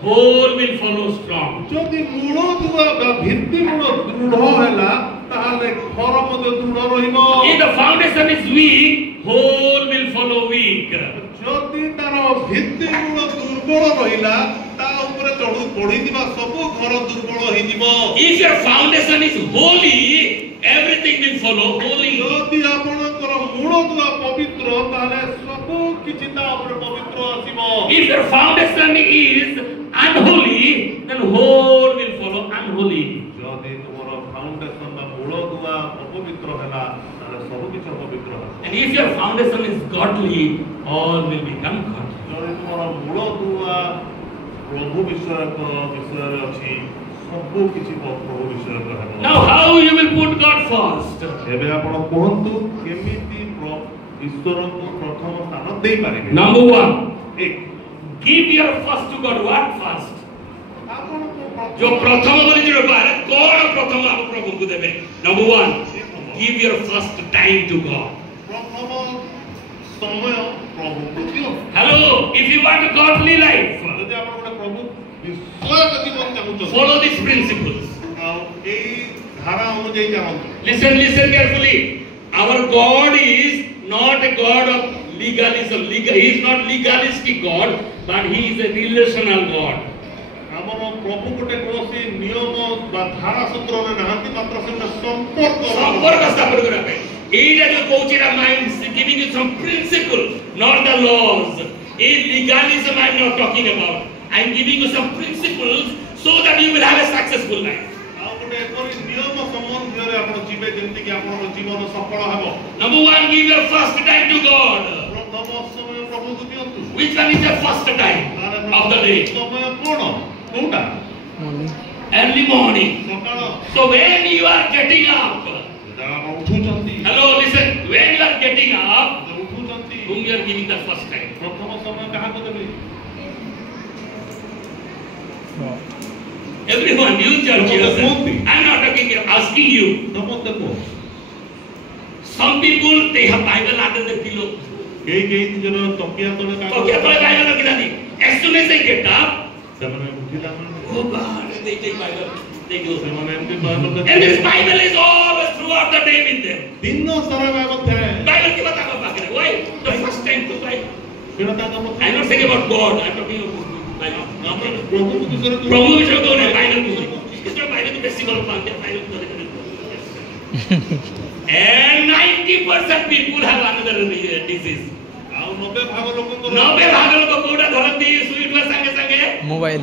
whole will follow strong जदि मूल दुआ बा भित्ति मूल दृढ़ हेला ताले घर मध्ये दृढ़ रहिबो if the foundation is weak whole will follow weak जदि तार भित्ति मूल दुर्बल रहिला ता ऊपर चढ़ू पड़ी दिबा सब घर दुर्बल होई दिबो if your foundation is holy everything will follow holy जदि आपनकर मूल दुआ पवित्र ताले सब किछि ता ऊपर पवित्र आसीबो if your foundation is unholy then whole will follow unholy जदि तुमर फाउंडेशन बा मूल दुआ अपवित्र हैला ताले सब किछि अपवित्र हो and if your foundation is godly all will become godly जदि तुमर मूल दुआ प्रभु विषय अछि सब किछि प्रभु विषय हो now how you will put God first एबे आपण कहंतु केमिति ईश्वर को प्रथम स्थान दे पारिबे number 1 एक give your first to God what first आपण को जो प्रथम बोली जो बारे कौन प्रथम आप प्रभु को देबे number 1 give your first time to God प्रथम समय प्रभु को दियो hello if you want a godly life जदि आपण को प्रभु विश्वास जीवन चाहू follow these principles ए धारा अनुଯାयी चाहू listen carefully our God is not a God of legalism he is not legalistic God but he is a relational God ଆମର ପ୍ରଭୁ ଗୋଟେ କୌଣସି ନିୟମ ବା ଧାରା ସୂତ୍ରରେ ନାହାନ୍ତି ମାତ୍ର ସେ ସମ୍ପର୍କ ସ୍ଥାପନ କରିବା ପାଇଁ ଏଇଟା ଯୋଉ କହୁଛି ନା mind giving you some principle not the laws a legalism I am not talking about I am giving you some principles so that you will have a successful life ଆଉ ଗୋଟେ ଏପରି ନିୟମ ସମ୍ବନ୍ଧରେ ଆପଣ ଯିବେ ଯେମିତି କି ଆପଣଙ୍କ ଜୀବନ ସଫଳ ହେବ number 1 give your first time to God ପ୍ରଥମ ସମୟ ପ୍ରଭୁକୁ ଦିଅନ୍ତୁ which one is the first time of the day ସମୟ କଣ କୋଉଟା early morning ସକାଳ so when you are getting up ଯେତେବେଳେ ଆପଣ ଉଠୁଛନ୍ତି hello listen when getting up, ଉଠୁଛନ୍ତି whom you are giving the first time. ପ୍ରଥମ ସମୟ କାହାକୁ ଦେବେ? Everyone, you judge yourself. I'm not talking, asking you. ସମସ୍ତେ କୁହ। Some people, they have Bible under the pillow. କେହି ନିଜର ତକିଆ ତଳେ ତକିଆ ତଳେ Bible ରଖିଥାନ୍ତି. As soon as they get up, ସେମାନେ ଉଠିଲା ମାନେ oh God, they take Bible. They do. ସେମାନେ ଏମିତି Bible And this Bible is always throughout the day with them. ଦିନ ସାରା ବାଇବଲ ଥାଏ। Bible ଥିବ ତାଙ୍କ ପାଖରେ. Why? The first time to Bible. ସେଇଟା ତାଙ୍କ I'm not saying about God. I'm talking about Bible. ପ୍ରଭୁ ବିଷୟରେ ପ୍ରଭୁ ବିଷୟରେ କହୁନି, Bible କହୁଛି। इसके Bible को ବେଶୀ ଭଲ ପାଆନ୍ତି, Bible को ଧରିକି। And 90% people have another disease. ଆଉ 90% ଲୋକଙ୍କର 90% ଲୋକ କୋଉଟା ଧରନ୍ତି ସୁଇଟ ବା ସାଙ୍ଗେ ସାଙ୍ଗେ मोबाइल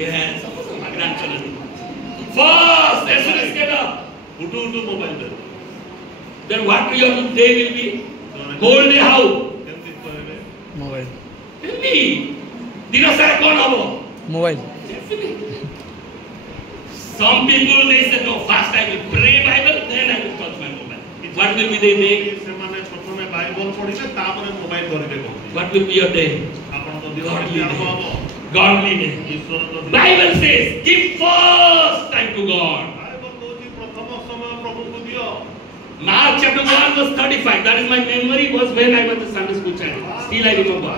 yes ମାଗଣା ଚଲନ୍ତି first as soon as get up ଉଠୁ ମୋବାଇଲ ଧରି then what your day will be whole day how କେମିତି କହିବେ मोबाइल will be ଦିନ ସାରା କଣ ହବ mobile some people they say no first I will pray Bible then I will touch my mobile what will be their day ସେମାନେ ପ୍ରଥମେ Bible ପଢିବେ ତାପରେ mobile ଧରିବେ କହନ୍ତି what will be your day ଆପଣଙ୍କ ଦିନ Godly କେମିତି ଆରମ୍ଭ day. ହବ Godly day ଈଶ୍ୱରଙ୍କ ଦିନ Bible says give first time to God Bible କହୁଛି ପ୍ରଥମ ସମୟ ପ୍ରଭୁଙ୍କୁ ଦିଅ Mark chapter 1 verse 35 that is my memory was when I was a Sunday school child still I remember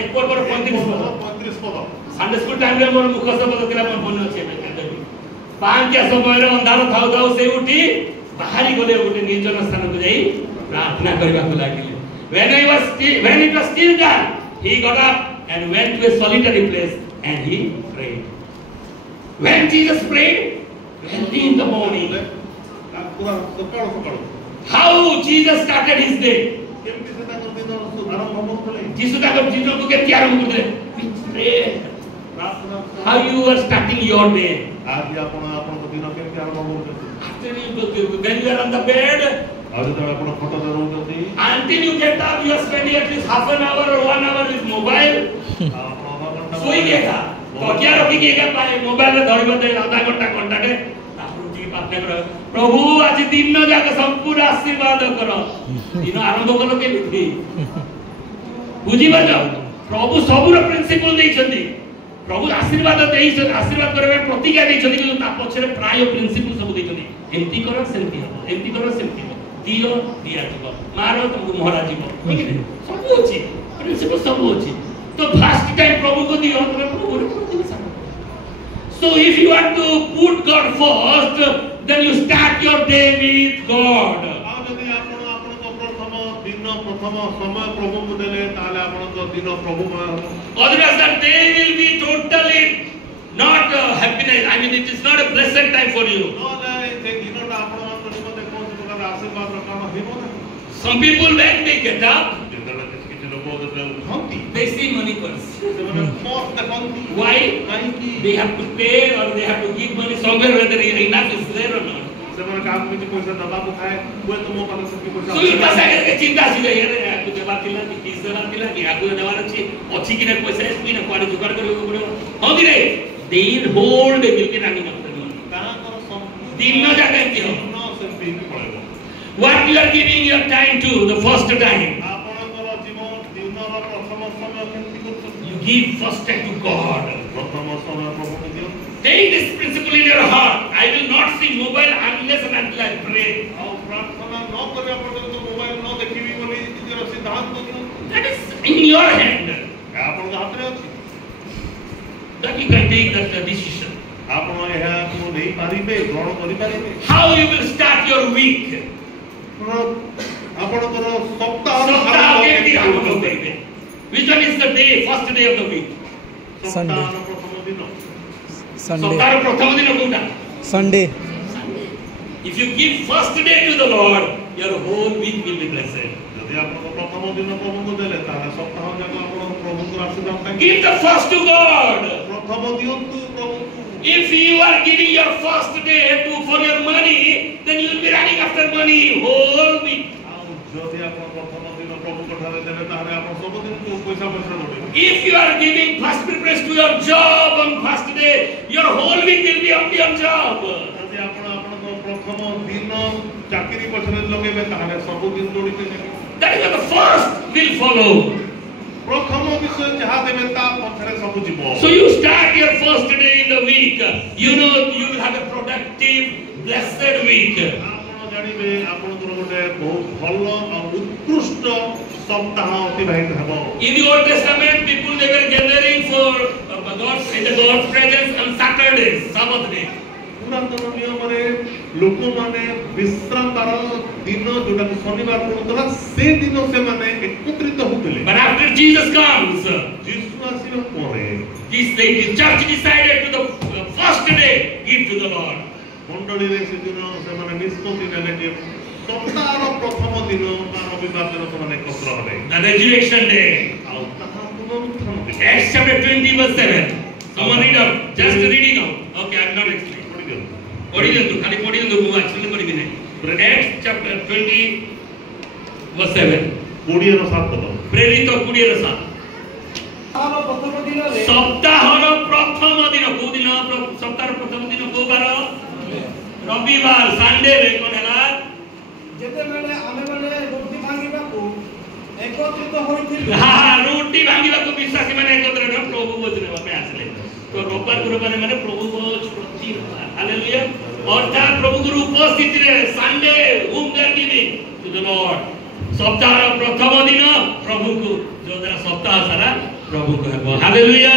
एक पर 35 पद 35 ପଦ Sunday school time रे मोर मुखस्थ पद थिला मोर मन अछि पांच समय रे अंधार थाउ थाउ से उठी बाहरी गले गोटे निर्जन स्थान को जाई प्रार्थना करबा को लागिले when it was still dark he got up and went to a solitary place and he prayed when Jesus prayed early in the morning ପୁରା ସକାଳୁ ସକାଳୁ how Jesus started his day କେମିତି ସେ ତାଙ୍କ ଦିନ ଆରମ୍ଭ କରୁଥିଲେ Jesus ତାଙ୍କ ଜୀବନକୁ କେମିତି ଆରମ୍ଭ କରୁଥିଲେ pray ପ୍ରାର୍ଥନା how you are starting your day ଆଜି ଆପଣଙ୍କ ଦିନ କେମିତି ଆରମ୍ଭ କରୁଛନ୍ତି after when you are on the bed ଆଉ ଯେତେବେଳେ ଆପଣ ଖଟରେ ରହୁଛନ୍ତି until you get up you are spending at least half an hour or 1 hour with mobile ଆପଣ ଅଧା ଘଣ୍ଟା ଶୋଇଗେକା ତକିଆ ରଖିକି ଏକା ପାଏ ମୋବାଇଲ ଧରିବ ଦେ ଆଧା ଘଣ୍ଟା ଘଣ୍ଟାଟେ ତାପରେ ଉଠିକି ପ୍ରାର୍ଥନା କର ପ୍ରଭୁ ଆଜି ଦିନ ଯାକ ସମ୍ପୂର୍ଣ୍ଣ ଆଶୀର୍ବାଦ କର ଦିନ ଆରମ୍ଭ କର କେମିତି ବୁଝିପାରୁଛ ପ୍ରଭୁ ସବୁର ପ୍ରିନ୍ସିପଲ ଦେଇଛନ୍ତି ପ୍ରଭୁ ଆଶୀର୍ବାଦ ଦେଇଛନ୍ତି ଆଶୀର୍ବାଦ କରିବା ପ୍ରତିଜ୍ଞା ଦେଇଛନ୍ତି କିନ୍ତୁ ତା ପଛରେ ପ୍ରାୟ ପ୍ରିନ୍ସିପଲ ସବୁ ଦେଇଛନ୍ତି ଏମିତି କର ସେମିତି ହବ ଏମିତି କର ସେମିତି ହବ ଦିଅ ଦିଆଯିବ ମାର ତମକୁ ମରା ଯିବ ସବୁ ଅଛି ପ୍ରିନ୍ସିପଲ ସବୁ ଅଛି ତ ଫାଷ୍ଟ ଟାଇମ ପ୍ରଭୁକୁ ଦିଅ ତମେ ପ୍ରଭୁର ପ୍ରତିଜ୍ଞା so if you want to put God first then you start your day with God ଆଉ ଯଦି ଆପଣ ଆପଣଙ୍କ ପ୍ରଥମ ସମୟ ପ୍ରଭୁଙ୍କୁ ଦେଲେ ତାହେଲେ ଆପଣଙ୍କ ଦିନ ପ୍ରଭୁମୟ ହେବ otherwise that day will be totally not happiness I mean it is not a blessed time for you ନହେଲେ ସେ ଦିନଟା ଆପଣଙ୍କ ନିମନ୍ତେ କୌଣସି ପ୍ରକାର ଆଶୀର୍ବାଦର କାମ ହେବ ନାହିଁ some people when they get up ଯେତେବେଳେ କିଛି ଲୋକ ଯେତେବେଳେ ଉଠନ୍ତି they see money curse ସେମାନେ ମସ୍ତ ଦେଖନ୍ତି why କାହିଁକି they have to pay or they have to give money somewhere whether enough is there or not ସେମାନେ କାହାକୁ କିଛି ପଇସା ଦେବାକୁ ଥାଏ ହୁଏତ ମୋ ପାଖରେ ସେତିକି ପଇସା so ତା ସାଙ୍ଗରେ ଚିନ୍ତା ଆସିଲେ ୟାକୁ ଦେବାର ଥିଲା କି କିସ୍ ଦେବାର ଥିଲା କି ଆଗକୁ ଦେବାର ଅଛି କି ନା ପଇସା ଆସିବି ନା କୁଆଡେ ଯୋଗାଡ଼ କରିବାକୁ ପଡ଼ିବ ହଁ କି ନାଇଁ they hold they will be running after money ତାଙ୍କର ଦିନ ଯାକ ଏମିତି ହବ ଦିନ ସେମିତି ହିଁ ପଳେଇବ what you are giving your time to the first time ଆପଣଙ୍କର ଜୀବନ ଦିନର ପ୍ରଥମ ସମୟ କେମିତି କରୁଛନ୍ତି you give first time to God ପ୍ରଥମ ସମୟ ପ୍ରଭୁଙ୍କୁ ଦିଅ take this principle in your heart I will not see mobile unless and until I pray ଆଉ ପ୍ରାର୍ଥନା ନ କରିବା ପର୍ଯ୍ୟନ୍ତ ମୋବାଇଲ ନ ଦେଖିବି ବୋଲି ନିଜର ସିଦ୍ଧାନ୍ତ ଦିଅନ୍ତୁ that is in your hand ଆପଣଙ୍କ ହାତରେ ଅଛି that you can take that decision ଆପଣ ଏହାକୁ ନେଇପାରିବେ ଗ୍ରହଣ କରିପାରିବେ how you will start your week ଆପଣଙ୍କର ସପ୍ତାହ କେମିତି ଆରମ୍ଭ କରିବେ which one is the day first day of the week ସପ୍ତାହର ପ୍ରଥମ ଦିନ संडे ସପ୍ତାହର ପ୍ରଥମ ଦିନ କୋଉଟା Sunday if you give first day to the Lord your whole week will be blessed ଯଦି ଆପଣ ପ୍ରଥମ ଦିନ ପ୍ରଭୁଙ୍କୁ ଦେଲେ ତାହେଲେ ସପ୍ତାହ ଯାକ ଆପଣ ପ୍ରଭୁଙ୍କର ଆଶୀର୍ବାଦ ପାଇବେ give the first to God ପ୍ରଥମ ଦିଅନ୍ତୁ ପ୍ରଭୁଙ୍କୁ if you are giving your first day for your money then you will be running after money whole week ଆଉ ଯଦି ଆପଣ ପ୍ରଥମ ଦିନ ପ୍ରଭୁଙ୍କ ଠାରେ ଦେଲେ ତାହେଲେ ଆପଣ ସବୁଦିନ ପଇସା ଦୌଡ଼ିବେ if you are giving first preference to your job on first day your whole week will be only on job ଯଦି ଆପଣ ଆପଣଙ୍କ ପ୍ରଥମ ଦିନ ଚାକିରି ପଛରେ ଲଗେଇବେ ତାହେଲେ ସବୁ ଦିନ ଦୌଡ଼ିବେ ନେବେ। That is what the first will follow. ପ୍ରଥମ ବିଷୟ ଯାହା ଦେବେ ତା ପଛରେ ସବୁ ଯିବ। So you start your first day in the week. You know you will have a productive, blessed week. ଆପଣ ଜାଣିବେ ଆପଣଙ୍କର ଗୋଟେ ବହୁତ ଭଲ ଆଉ ଉତ୍କୃଷ୍ଟ ସପ୍ତାହ ଅତିବାହିତ ହେବ। In the Old Testament, people they were gathering for God's presence on Saturdays, Sabbath day. ପୁରାତନ ନିୟମରେ ଲୋକମାନେ ବିଶ୍ରାମବାର ଦିନ ଯୋଉଟାକୁ ଶନିବାର ପଡୁଥିଲା ସେ ଦିନ ସେମାନେ ଏକତ୍ରିତ ହେଉଥିଲେ। But after Jesus comes, ଯୀଶୁ ଆସିବା ପରେ the church decided to the first day give to the Lord. ମଣ୍ଡଳୀରେ ସେଦିନ ସେମାନେ ନିଷ୍ପତ୍ତି ନେଲେ ଯେ ସପ୍ତାହର ପ୍ରଥମ ଦିନ ବା ରବିବାର ଦିନ ସେମାନେ ଏକତ୍ର ହେବେ। The resurrection day. ଆଉ ତାହା ପୁନରୁତ୍ଥାନ ଦିନ। Acts chapter 20 verse 7. Someone read out. Just reading out. Okay, I'm not explaining. पढ़ी दे तो खाली पढ़ी दे तो वो एक्चुअली पढ़ी भी नहीं। Acts chapter 20 verse 7. 20 पद। प्रेरित 20 ତାହାର ପ୍ରଥମ ଦିନରେ ସପ୍ତାହର ପ୍ରଥମ ଦିନ କୋଉ ଦିନ ସପ୍ତାହର ପ୍ରଥମ ଦିନ କୋଉ ବାର ରବିବାର ସଣ୍ଡେରେ କଣ ହେଲା ଯେତେବେଳେ ଆମେମାନେ ରୁଟି ଭାଙ୍ଗିବାକୁ ଏକତ୍ରିତ ହୋଇଥିଲୁ ରୁଟି ଭାଙ୍ଗିବାକୁ ବିଶ୍ୱାସୀ ମାନେ ଏକତ୍ର ହେଲେ ପ୍ରଭୁ ଭୋଜନବା ପାଇଁ ଆସିଲେ ତ ରବିବାର ଗୁରୁବାର ମାନେ ପ୍ରଭୁ ଭୋଜ ପ୍ରତି ହାଲେଲୁୟା ଅର୍ଥାତ ପ୍ରଭୁ ଗୁରୁ ଉପସ୍ଥିତିରେ Sunday whom they are giving to the Lord ସପ୍ତାହର ପ୍ରଥମ ଦିନ ପ୍ରଭୁକୁ ଯୋଉଦ୍ୱାରା ସପ୍ତାହ ସାରା ପ୍ରଭୁକୁ ହେବ ହାଲେଲୁୟା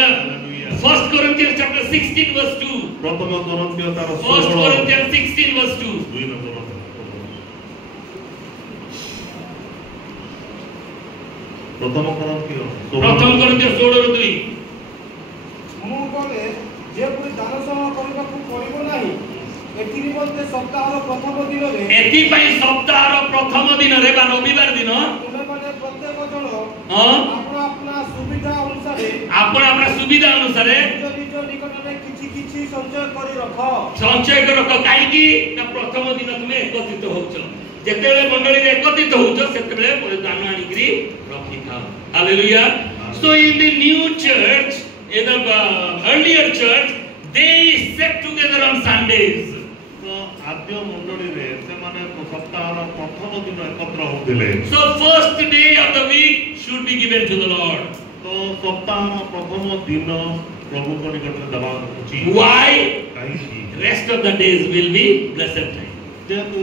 1 Corinthians chapter 16 verse 2 ପ୍ରଥମ କରନ୍ଥୀୟ ତାର 1 Corinthians 16 verse 2 ପ୍ରଥମ କରନ୍ଥୀୟ 16 ମୁଁ କଲେ ଯେପରି ଦାନ ସଂଗ୍ରହ କରିବାକୁ ପଡ଼ିବ ନାହିଁ ଏଥିନିମନ୍ତେ ସପ୍ତାହର ପ୍ରଥମ ଦିନରେ ଏଥିପାଇଁ ସପ୍ତାହର ପ୍ରଥମ ଦିନରେ ବା ରବିବାର ଦିନ ତୁମେମାନେ ପ୍ରତ୍ୟେକ ଜଣ ଆପଣା ସୁବିଧା ଅନୁସାରେ ନିଜ ନିଜ ନିକଟରେ କିଛି କିଛି ସଞ୍ଚୟ କରି ରଖ କାହିଁକି ନା ପ୍ରଥମ ଦିନ ତୁମେ ଏକତ୍ରିତ ହଉଛ ଯେତେବେଳେ ମଣ୍ଡଳୀରେ ଏକତ୍ରିତ ହଉଛ ସେତେବେଳେ ଦାନ ଆଣିକିରି ରଖିଥାଅ hallelujah so in the new church in the earlier church they sat together on Sundays ଆଦ୍ୟ ମଣ୍ଡଳୀରେ ସେମାନେ ସପ୍ତାହର ପ୍ରଥମ ଦିନ ଏକତ୍ର ହେଉଥିଲେ so first day of the week should be given to the Lord ତ ସପ୍ତାହର ପ୍ରଥମ ଦିନ ପ୍ରଭୁଙ୍କ ନିକଟରେ ଦେବା ଉଚିତ why କାହିଁକି rest of the days will be blessed time ଯେହେତୁ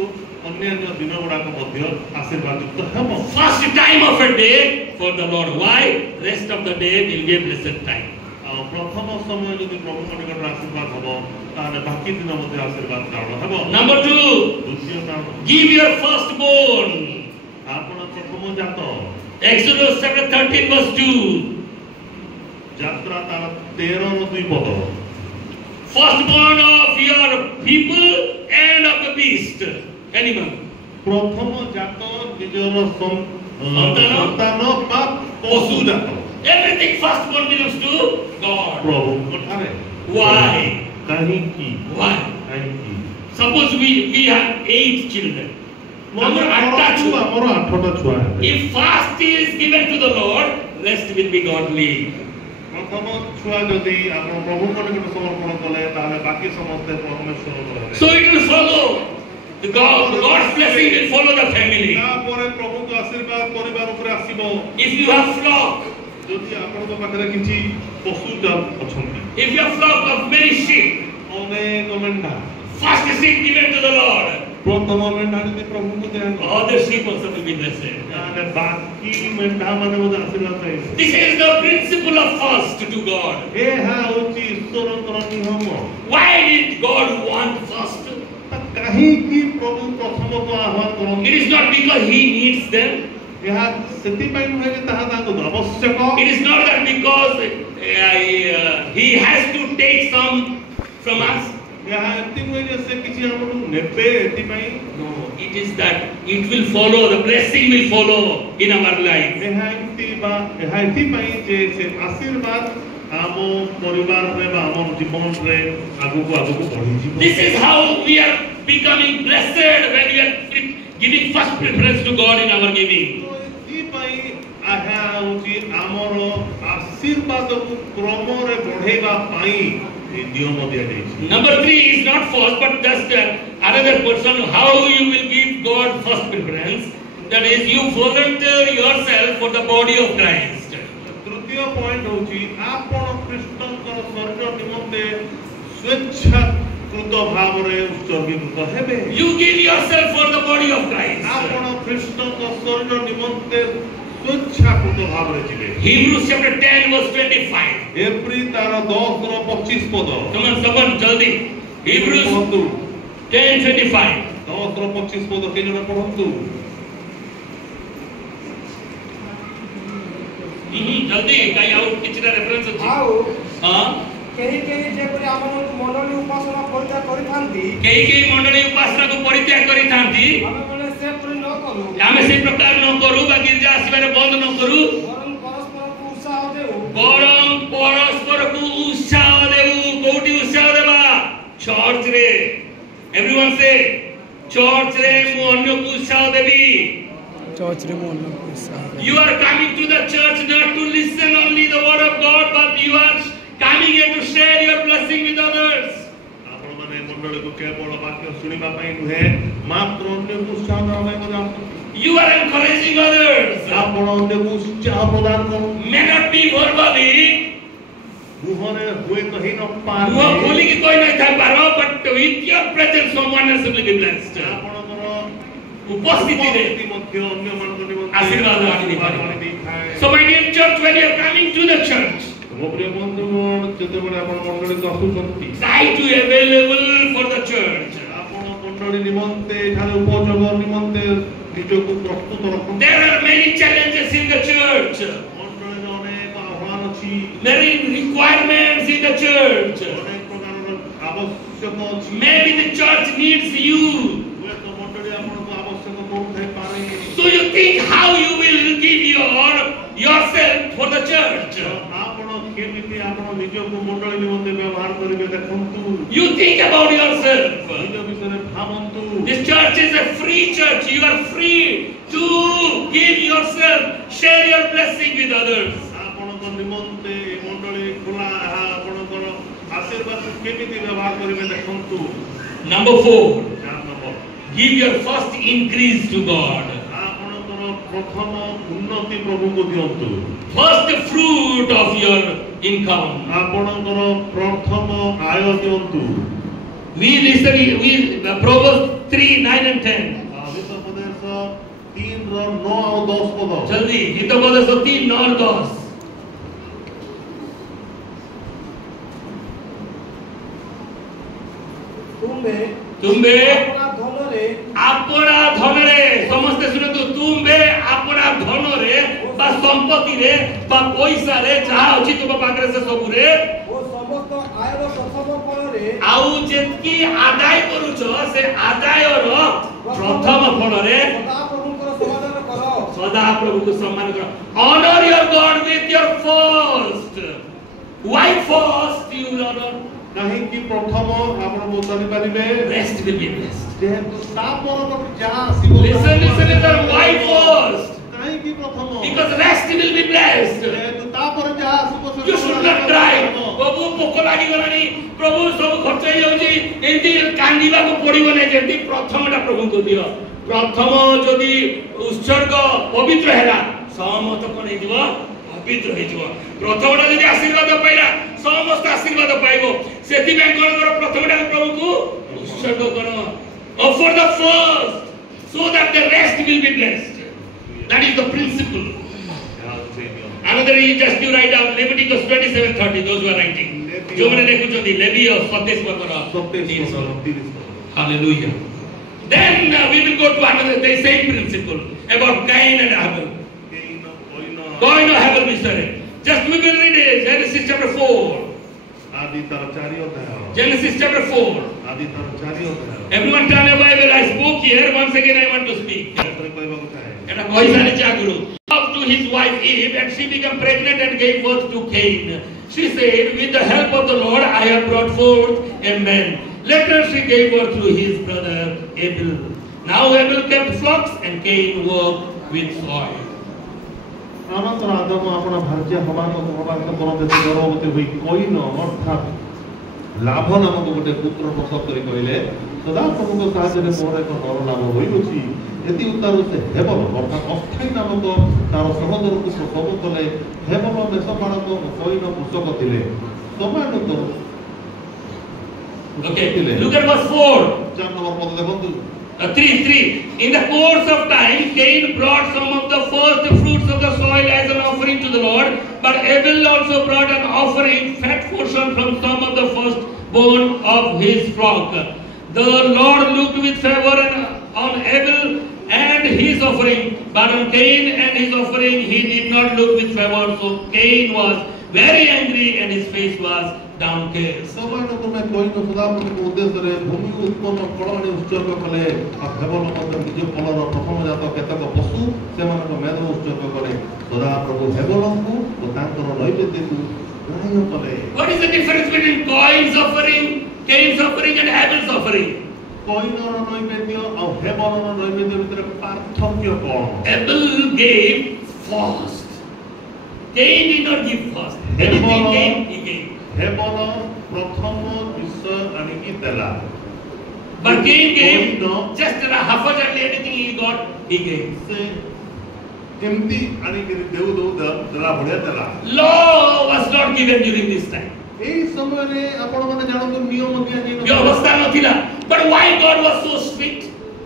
ଅନ୍ୟାନ୍ୟ ଦିନ ଗୁଡାକ ମଧ୍ୟ ଆଶୀର୍ବାଦଯୁକ୍ତ ହେବ first time of a day for the Lord why rest of the day will be a blessed time ପ୍ରଥମ ସମୟ ଯଦି ପ୍ରଭୁଙ୍କ ନିକଟରେ ଆଶୀର୍ବାଦ ହେବ ତାହେଲେ ବାକି ଦିନ ମଧ୍ୟ ଆଶୀର୍ବାଦ କାରଣ ହେବ number 2 ଦ୍ୱିତୀୟ କାରଣ give your firstborn ଆପଣ ପ୍ରଥମ ଜାତ Exodus chapter 13 verse 2 ଯାତ୍ରା ତାର 13 ର 2 ପଦ firstborn of your people and of the beast animal ପ୍ରଥମ ଜାତ ନିଜର ସନ୍ତାନ ବା ପଶୁ ଜାତ everything firstborn belongs to God ପ୍ରଭୁଙ୍କ ଠାରେ why କାହିଁକି why କାହିଁକି suppose we have 8 children ଆମର 8ଟା ଛୁଆ if fast is given to the Lord rest will be godly ପ୍ରଥମ ଛୁଆ ଯଦି ଆପଣ ପ୍ରଭୁଙ୍କ ନିକଟରେ ସମର୍ପଣ କଲେ ତାହେଲେ ବାକି ସମସ୍ତେ ପରମେଶ୍ୱରଙ୍କ ହେବେ so it will follow God's blessing will follow the family ତାପରେ ପ୍ରଭୁଙ୍କ ଆଶୀର୍ବାଦ ପରିବାର ଉପରେ ଆସିବ if you have flock ଯଦି ଆପଣଙ୍କ ପାଖରେ କିଛି ପଶୁ ଅଛନ୍ତି if you have flock of many sheep ଅନେକ ମେଣ୍ଢା first sheep given to the Lord ପ୍ରଥମ ମେଣ୍ଢା ଯଦି ପ୍ରଭୁଙ୍କୁ ଦିଆଯିବ other sheep also will be blessed ତାହେଲେ ବାକି ମେଣ୍ଢା ମାନେ ମଧ୍ୟ ଆଶୀର୍ବାଦ ପାଇବେ this is the principle of fast to God ଏହା ହେଉଛି ଈଶ୍ୱରଙ୍କର ନିୟମ why did God want fast କାହିଁକି ପ୍ରଭୁ ପ୍ରଥମକୁ ଆହ୍ୱାନ କରନ୍ତି it is not because he needs them ଏହା ସେଥିପାଇଁ ନୁହେଁ ଯେ ତାହା ତାଙ୍କୁ ଆବଶ୍ୟକ it is not that because he has to take some from us ଏହା ଏମିତି ନୁହେଁ ଯେ ସେ କିଛି ଆମଠୁ ନେବେ ଏଥିପାଇଁ no it is that it will follow the blessing will follow in our life ଏହା ଏଥିପାଇଁ ଯେ ସେ ଆଶୀର୍ବାଦ ଆମ ପରିବାରରେ ବା ଆମ ଜୀବନରେ ଆଗକୁ ବଢିଯିବ this is how we are becoming blessed when we are giving first preference to God in our giving ଏଥିପାଇଁ ଏହା ହେଉଛି ଆମର ଆଶୀର୍ବାଦକୁ କ୍ରମରେ ବଢେଇବା ପାଇଁ ନିୟମ ଦିଆଯାଇଛି। Number 3 is not first, but just another person. How you will give God first preference? That is, you volunteer yourself for the body of Christ. ତୃତୀୟ ପଏଣ୍ଟ ହେଉଛି ଆପଣ ଖ୍ରୀଷ୍ଟଙ୍କର ଶରୀର ନିମନ୍ତେ ସ୍ୱେଚ୍ଛାକୃତ ଭାବରେ ଉତ୍ସର୍ଗୀକୃତ ହେବେ। You give yourself for the body of Christ. ଆପଣ ଖ୍ରୀଷ୍ଟଙ୍କ ଶରୀର ନିମନ୍ତେ ସ୍ୱେଚ୍ଛାକୃତ ଭାବରେ ଯିବେ। Hebrews chapter 10 verse 25. ଏପ୍ରି ତାର 10 ର 25 ପଦ। Come on, someone, jaldi. Hebrews 10:25. 10 ର 25 ପଦ କେ ଜଣ ପଢନ୍ତୁ। जल्दी कहीं आउट किछटा रेफरेंस अछि। ଆଉ हां କେହି କେହି ଯେପରି ଆମମାନଙ୍କୁ ମଣ୍ଡଳୀ ଉପାସନା ପରିତ୍ୟାଗ କରିଥାନ୍ତି, केही मंडली उपासना को परित्याग करिथांती। ଆମେମାନେ ସେପରି ନ କରୁ, आमे से प्रकार न करू बा गिरजा आसीबारे बंद न करू, ବରଂ ପରସ୍ପରକୁ ଉତ୍ସାହ ଦେଉ। बरं परस्पर को उत्साह देऊ। कोठी उत्साह देबा? चर्च रे। एवरीवन से चर्च रे मु अन्य को उत्साह देबी। चर्च रे मोन पैसा You are coming to the church not to listen only the word of God, but you are coming here to share your blessing with others. ଆପଣ ମାନେ ମଣ୍ଡଳୀ କୁ କେବଳ ବାକ୍ୟ ଶୁଣିବା ପାଇଁ ନୁହେଁ, ମାତ୍ର ଅନ୍ୟକୁ ଉତ୍ସାହ ଦେବା ପାଇଁ ମଧ୍ୟ ଆସୁଛନ୍ତି। You are encouraging others. ଆପଣ ଅନ୍ୟକୁ ଉତ୍ସାହ ପ୍ରଦାନ କରନ୍ତୁ। May not be verbally, ମୁହଁରେ ହୁଏତ ହେଇ मुंह ନପାରେ, खोली की कोई नहीं था पारो, but with your presence someone else will be blessed. ଆପଣଙ୍କର उपस्थिति रे ମଧ୍ୟ ଅନ୍ୟମାନଙ୍କ ନିମନ୍ତେ ଆଶୀର୍ବାଦ ଆଣିଦେଇପାରେ। ଆଣିଦେଇଥାଏ। So my dear church, when you are coming to the church, ମୋ ପ୍ରିୟ ବନ୍ଧୁଗଣ, ଯେତେବେଳେ ଆପଣ ମଣ୍ଡଳୀକୁ ଆସୁଛନ୍ତି, try to available for the church. ଆପଣ ମଣ୍ଡଳୀ ନିମନ୍ତେ ଏଠାରେ ଉପଯୋଗ ନିମନ୍ତେ ନିଜକୁ ପ୍ରସ୍ତୁତ ରଖନ୍ତୁ। There are many challenges in the church, ମଣ୍ଡଳୀରେ ଅନେକ ଆହ୍ୱାନ ଅଛି, many requirements in the church. ଅନେକ ପ୍ରକାରର ଆବଶ୍ୟକ ଅଛି। Maybe the church needs you. ହୁଏତ ମଣ୍ଡଳୀ ଆପଣଙ୍କୁ ଆବଶ୍ୟକ କରୁଥାଇପାରେ। So you think how you will give yourself for the church. ଆପଣ କେମିତି ଆପଣ ନିଜକୁ ମଣ୍ଡଳୀ ନିମନ୍ତେ ବ୍ୟବହାର କରିବେ ଦେଖନ୍ତୁ। You think about yourself. ନିଜ ବିଷୟରେ ଭାବନ୍ତୁ। This church is a free church. You are free to give yourself, share your blessing with others. ଆପଣଙ୍କ ନିମନ୍ତେ ଏ ମଣ୍ଡଳୀ ଖୋଲା, ଏହା ଆପଣଙ୍କର ଆଶୀର୍ବାଦକୁ କେମିତି ବ୍ୟବହାର କରିବେ ଦେଖନ୍ତୁ। Number 4, 4 number, give your first increase to God. ଆପଣଙ୍କର ପ୍ରଥମ ଉନ୍ନତି ପ୍ରଭୁଙ୍କୁ ଦିଅନ୍ତୁ। First fruit of your income. ଆପଣଙ୍କର ପ୍ରଥମ ଆୟ ଦିଅନ୍ତୁ। We listen, Proverbs 3, 9 and 10. ହିତୋପଦେଶ 3 ର 9 ଆଉ 10 ପଦ। जल्दी, हितोपदेश 3, 9 और 10. ତୁମ୍ଭେ ଆପଣା ଧନରେ, ସମସ୍ତେ ଶୁଣନ୍ତୁ, ତୁମ୍ଭେ ଆପଣା ଧନରେ ବା ସମ୍ପତ୍ତିରେ ବା ପଇସାରେ ଯାହା ଅଛି ତୁମ ପାଖରେ ସେ ସବୁରେ ଓ ସମସ୍ତ ଆୟର ପ୍ରଥମ ଫଳରେ ଆଉ ଯେତିକି ଆଦାୟ କରୁଛ ସେ ଆଦାୟର ପ୍ରଥମ ଫଳରେ ସଦାପ୍ରଭୁଙ୍କର ସମାଧାନ କର। ସଦାପ୍ରଭୁଙ୍କୁ ସମ୍ମାନ କର। Honor your God with your first. Why first you honor? କାହିଁକି ପ୍ରଥମ ଆପଣ ପଚାରିପାରିବେ? Rest will be blessed. ଯେହେତୁ ତା ପରବର୍ତ୍ତୀ ଯାହା ଆସିବ। Listen, why first? କାହିଁକି ପ୍ରଥମ? Because rest will be blessed. ଯେହେତୁ ତା ପରେ ଯାହା ଆସିବ ସେ You should not try. ପ୍ରଭୁ ଭୋକ ଲାଗିଗଲାଣି, ପ୍ରଭୁ ସବୁ ଖର୍ଚ୍ଚ ହେଇଯାଉଛି, ଏମିତି କାନ୍ଦିବାକୁ ପଡିବ ନାହିଁ। ଯେମିତି ପ୍ରଥମଟା ପ୍ରଭୁଙ୍କୁ ଦିଅ। ପ୍ରଥମ ଯଦି ଉତ୍ସର୍ଗ ପବିତ୍ର ହେଲା, ସମସ୍ତ କଣ ହେଇଯିବ? ପବିତ୍ର ହେଇଯିବ। ପ୍ରଥମଟା ଯଦି ଆଶୀର୍ବାଦ ପାଇଲା, ସମସ୍ତ ଆଶୀର୍ବାଦ ପାଇବ। ସେଥିପାଇଁ କଣ କର? ପ୍ରଥମଟାକୁ ପ୍ରଭୁଙ୍କୁ ଉତ୍ସର୍ଗ କର। Offer the first so that the rest will be blessed. That is the principle. Another is just you write down Leviticus 27:30. Those who are writing, जो मैंने देखुचंदी लेवीय 27 पद। Hallelujah. Then we will go to another the same principle about Cain and Abel. Cain and Abel mystery. Just we will read it. Genesis chapter 4. आदि तार 4 अध्याय। Genesis chapter 4. आदि तार 4 अध्याय। Everyone turn your Bible. I spoke here. Once again I want to speak. କହିବାକୁ ଚାହେଁ। And to his wife Eve, and she became pregnant and gave birth to Cain. She said, with the help of the Lord, I have brought forth a man. Later she gave birth to his brother Abel. Now Abel kept flocks and Cain worked with soil. अनंतर आदम अपना भार्य हवाको परदेश गर्भवती हुई coin अर्थात ଲାଭ ନାମକ ଗୋଟେ ପୁତ୍ର ପ୍ରସବ କରି କହିଲେ ସଦାପ୍ରଭୁଙ୍କ ସାହାଯ୍ୟରେ ମୋର ଏକ ନର ଲାଭ ହୋଇଅଛି। ଏତି ଉତ୍ତାରୁ ସେ ହେବଲ ଅର୍ଥାତ୍ ଅସ୍ଥାୟୀ ନାମକ ତାର ସହୋଦରକୁ ପ୍ରସବ କଲେ। ହେବଲ ମେଷପାଳକ ଓ କଇନ କୃଷକ ଥିଲେ। ସମାନତର Okay, look at verse 4. 4 নম্বর পদ দেখନ୍ତୁ। 3. In the course of time, Cain brought some of the first fruits of the soil as an offering to the Lord, but Abel also brought an offering, fat portion from some of the firstborn of his flock. The Lord looked with favor on Abel and his offering, but on Cain and his offering he did not look with favor. So Cain was very angry and his face was downcast. ସମାନକ୍ରମେ କଇନ ସଦାପ୍ରଭୁଙ୍କ ଉଦ୍ଦେଶ୍ୟରେ ଭୂମି ଉତ୍ପନ୍ନ ଫଳ ଆଣି ଉତ୍ସର୍ଗ କଲେ। ଆଉ ହେବଲ ମଧ୍ୟ ନିଜ ଫଳର ପ୍ରଥମଜାତ କେତେକ ପଶୁ ସେମାନଙ୍କ ମେଧ ଉତ୍ସର୍ଗ କଲେ। ସଦାପ୍ରଭୁ ହେବଲଙ୍କୁ ଓ ତାଙ୍କର ନୈବେଦ୍ୟକୁ ଗ୍ରହଣ କଲେ। What is the difference between Cain's offering, Cain's offering and Abel's offering? କଇନର ନୈବେଦ୍ୟ ଆଉ ହେବଲର ନୈବେଦ୍ୟ ଭିତରେ ପାର୍ଥକ୍ୟ କ'ଣ? Abel gave first. Cain did not give first. Anything Cain, he gave. Hebbal ପ୍ରଥମ ବିଷୟ ଆଣିକି ଦେଲା। But Cain gave Cain just haphazardly anything he got, he gave. ସେ ଏମିତି ଆଣିକି ଦେଉ ଦେଉ ଦେଲା ଭଳିଆ ଦେଲା। Law was not given during this time. ଏହି ସମୟରେ ଆପଣମାନେ ଜାଣନ୍ତୁ ନିୟମ ଦିଆଯାଇନଥିଲା। ବ୍ୟବସ୍ଥା ନଥିଲା. But why God was so strict?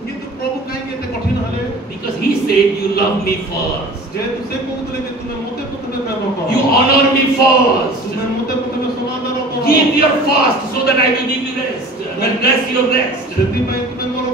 କିନ୍ତୁ ପ୍ରଭୁ କାହିଁକି ଏତେ କଠିନ ହେଲେ? Because he said, you love me first. ଯେହେତୁ ସେ କହୁଥିଲେ ଯେ ତୁମେ ମୋତେ ପ୍ରଥମେ ପ୍ରେମ କର। You honor me first. ତୁମେ ମୋତେ ପ୍ରଥମେ ସମାଦର କର। Give your first so that I will give you rest. And bless your rest. ସେଥିପାଇଁ ତୁମେ ମୋର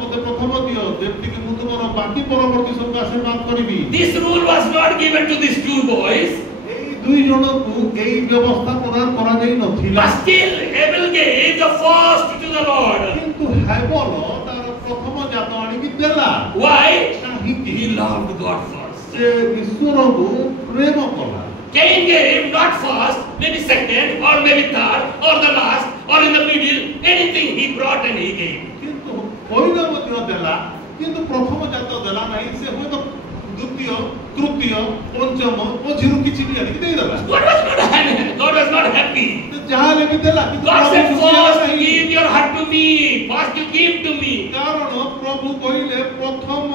ମୋତେ ପ୍ରଥମ ଦିଅ ଯେମିତିକି ମୁଁ ତୁମର ବାକି ପରବର୍ତ୍ତୀ ସବୁ ଆଶୀର୍ବାଦ କରିବି। This rule was not given to these two boys. ଏଇ ଦୁଇ ଜଣଙ୍କୁ ଏଇ ବ୍ୟବସ୍ଥା ପ୍ରଦାନ କରାଯାଇ ନଥିଲା। But still, Abel gave the first to the Lord. କିନ୍ତୁ ହେବଲ ତାର ପ୍ରଥମ ଜାତ ଆଣିକି ଦେଲା। Why? କାହିଁକି? He loved God first. ସେ ଈଶ୍ୱରଙ୍କୁ ପ୍ରେମ କଲା। Cain gave not first, maybe second, or maybe third, or the last, or in the middle. Anything he brought and he gave. କିନ୍ତୁ କଇନ ମଧ୍ୟ ଦେଲା କିନ୍ତୁ ପ୍ରଥମ ଜାତ ଦେଲା ନାହିଁ। ସେ ହୁଏତ ଦ୍ୱିତୀୟ ତୃତୀୟ ପଞ୍ଚମ ମଝିରୁ କିଛି ବି ଆଣିକି ଦେଇଦେଲା। God was not happy. ଯାହା ହେଲେ ବି ଦେଲା କିନ୍ତୁ God said, ପ୍ରଭୁ ଖୁସି ହେଲା first ନାହିଁ। give your heart to me. First you give to me. କାରଣ ପ୍ରଭୁ କହିଲେ ପ୍ରଥମ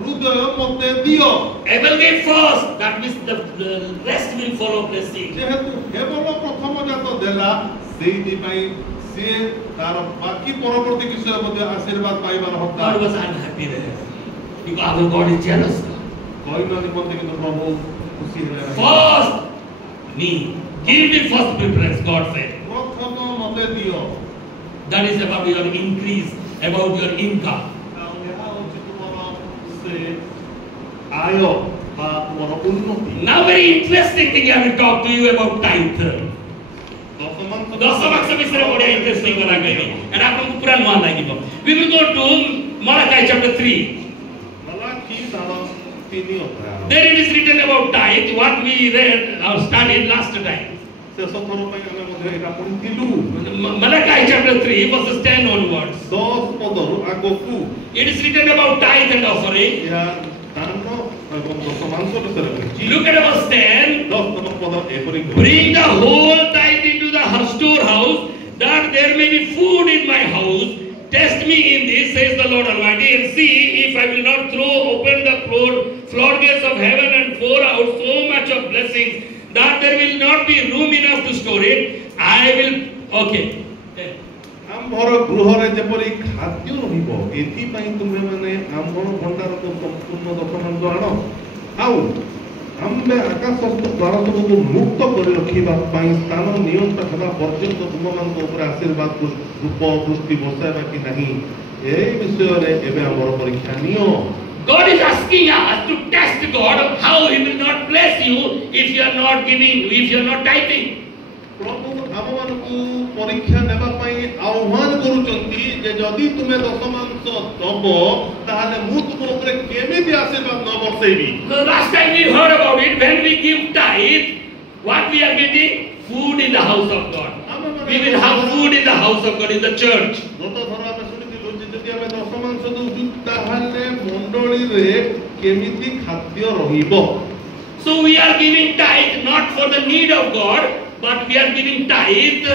ହୃଦୟ ମୋତେ ଦିଅ। Abel gave first. That means the rest will follow blessing. ଯେହେତୁ ହେବଲ ପ୍ରଥମ ଜାତ ଦେଲା ସେଇଥିପାଇଁ ସେ ତାର ବାକି ପରବର୍ତ୍ତୀ ବିଷୟ ମଧ୍ୟ ଆଶୀର୍ବାଦ ପାଇବାର ହକଦାର। God was unhappy there. Because our God is jealous. କଇନ ନିମନ୍ତେ କିନ୍ତୁ ପ୍ରଭୁ ଖୁସି ହେଲେ ନାହିଁ। First, me. Give me first preference, God said. ପ୍ରଥମ ମୋତେ ଦିଅ। That is about your increase, about your income. ଆଉ ଏହା ହେଉଛି ତୁମର ସେ ଆୟ ବା ତୁମର ଉନ୍ନତି। Now very interesting thing I will talk to you about tithe. ଦଶମାଂଶ ବିଷୟରେ ବଢିଆ ଇଣ୍ଟରେଷ୍ଟିଂ କଥା କହିବି। ଏଟା ଆପଣଙ୍କୁ ପୁରା ନୂଆ ଲାଗିବ। We will go to Malachi chapter 3. ମଲାଖି ତାର 3 ଅଧ୍ୟାୟ। There it is written about tithe, what we read or studied last time. ଶେଷ ଥର ପାଇଁ ଆମେ ମଧ୍ୟ ଏଇଟା ପଢ଼ିଥିଲୁ। Malachi chapter 3 verses 10 onwards. 10 ପଦରୁ ଆଗକୁ It is written about tithe and offering. ଏହା ଦାନ ଏବଂ ଦଶମାଂଶ ବିଷୟରେ କହିଛି। Look at verse 10. 10 নম্বର ପଦ ଏପରି କହିଛି। Bring the whole tithe into the storehouse, that there may be food in my house. Test me in this, says the Lord Almighty, and see if I will not throw open the floodgates of heaven and pour out so much of blessings that there will not be room enough to store it. I will, okay. ଆମ୍ଭର ଗୃହରେ ଯେପରି ଖାଦ୍ୟ ରହିବ ଏଥିପାଇଁ ତୁମେମାନେ ଆମ୍ଭର ଭଣ୍ଡାରକୁ ସମ୍ପୂର୍ଣ୍ଣ ଦଶମାଂଶ ଆଣ। ଆଉ ଆମ୍ଭେ ଆକାଶସ୍ଥ ଦ୍ୱାରସବୁକୁ ମୁକ୍ତ କରି ରଖିବା ପାଇଁ ସ୍ଥାନ ନିୟନ୍ତା ହେବା ପର୍ଯ୍ୟନ୍ତ ତୁମମାନଙ୍କ ଉପରେ ଆଶୀର୍ବାଦ ରୂପ ବୃଷ୍ଟି ବର୍ଷାଇବା କି ନାହିଁ ଏ ବିଷୟରେ ଏବେ ଆମର ପରୀକ୍ଷା ନିଅ। God is asking us to test God how He will not bless you if you are not giving, if you are not tithing. ପ୍ରଭୁ ଆମମାନଙ୍କୁ ପରୀକ୍ଷା ନେବା ପାଇଁ ଆହ୍ୱାନ କରୁଛନ୍ତି ଯେ ଯଦି ତୁମେ ଦଶମାଂଶ ଦବ ତାହେଲେ ମୁଁ ତୁମ ଉପରେ କେମିତି ଆଶୀର୍ବାଦ ନ ବର୍ଷେଇବି। The last time we heard about it, when we give tithe, what we are getting? Food in the house of God. We will have food in the house of God, in the church. ଗତ ଥର ଆମେ ଶୁଣିଥିଲୁ ଯେ ଯଦି ଆମେ ଦଶମାଂଶ ଦଉଛୁ ତାହେଲେ ମଣ୍ଡଳୀରେ କେମିତି ଖାଦ୍ୟ ରହିବ। So we are giving tithe not for the need of God, but we are giving tithe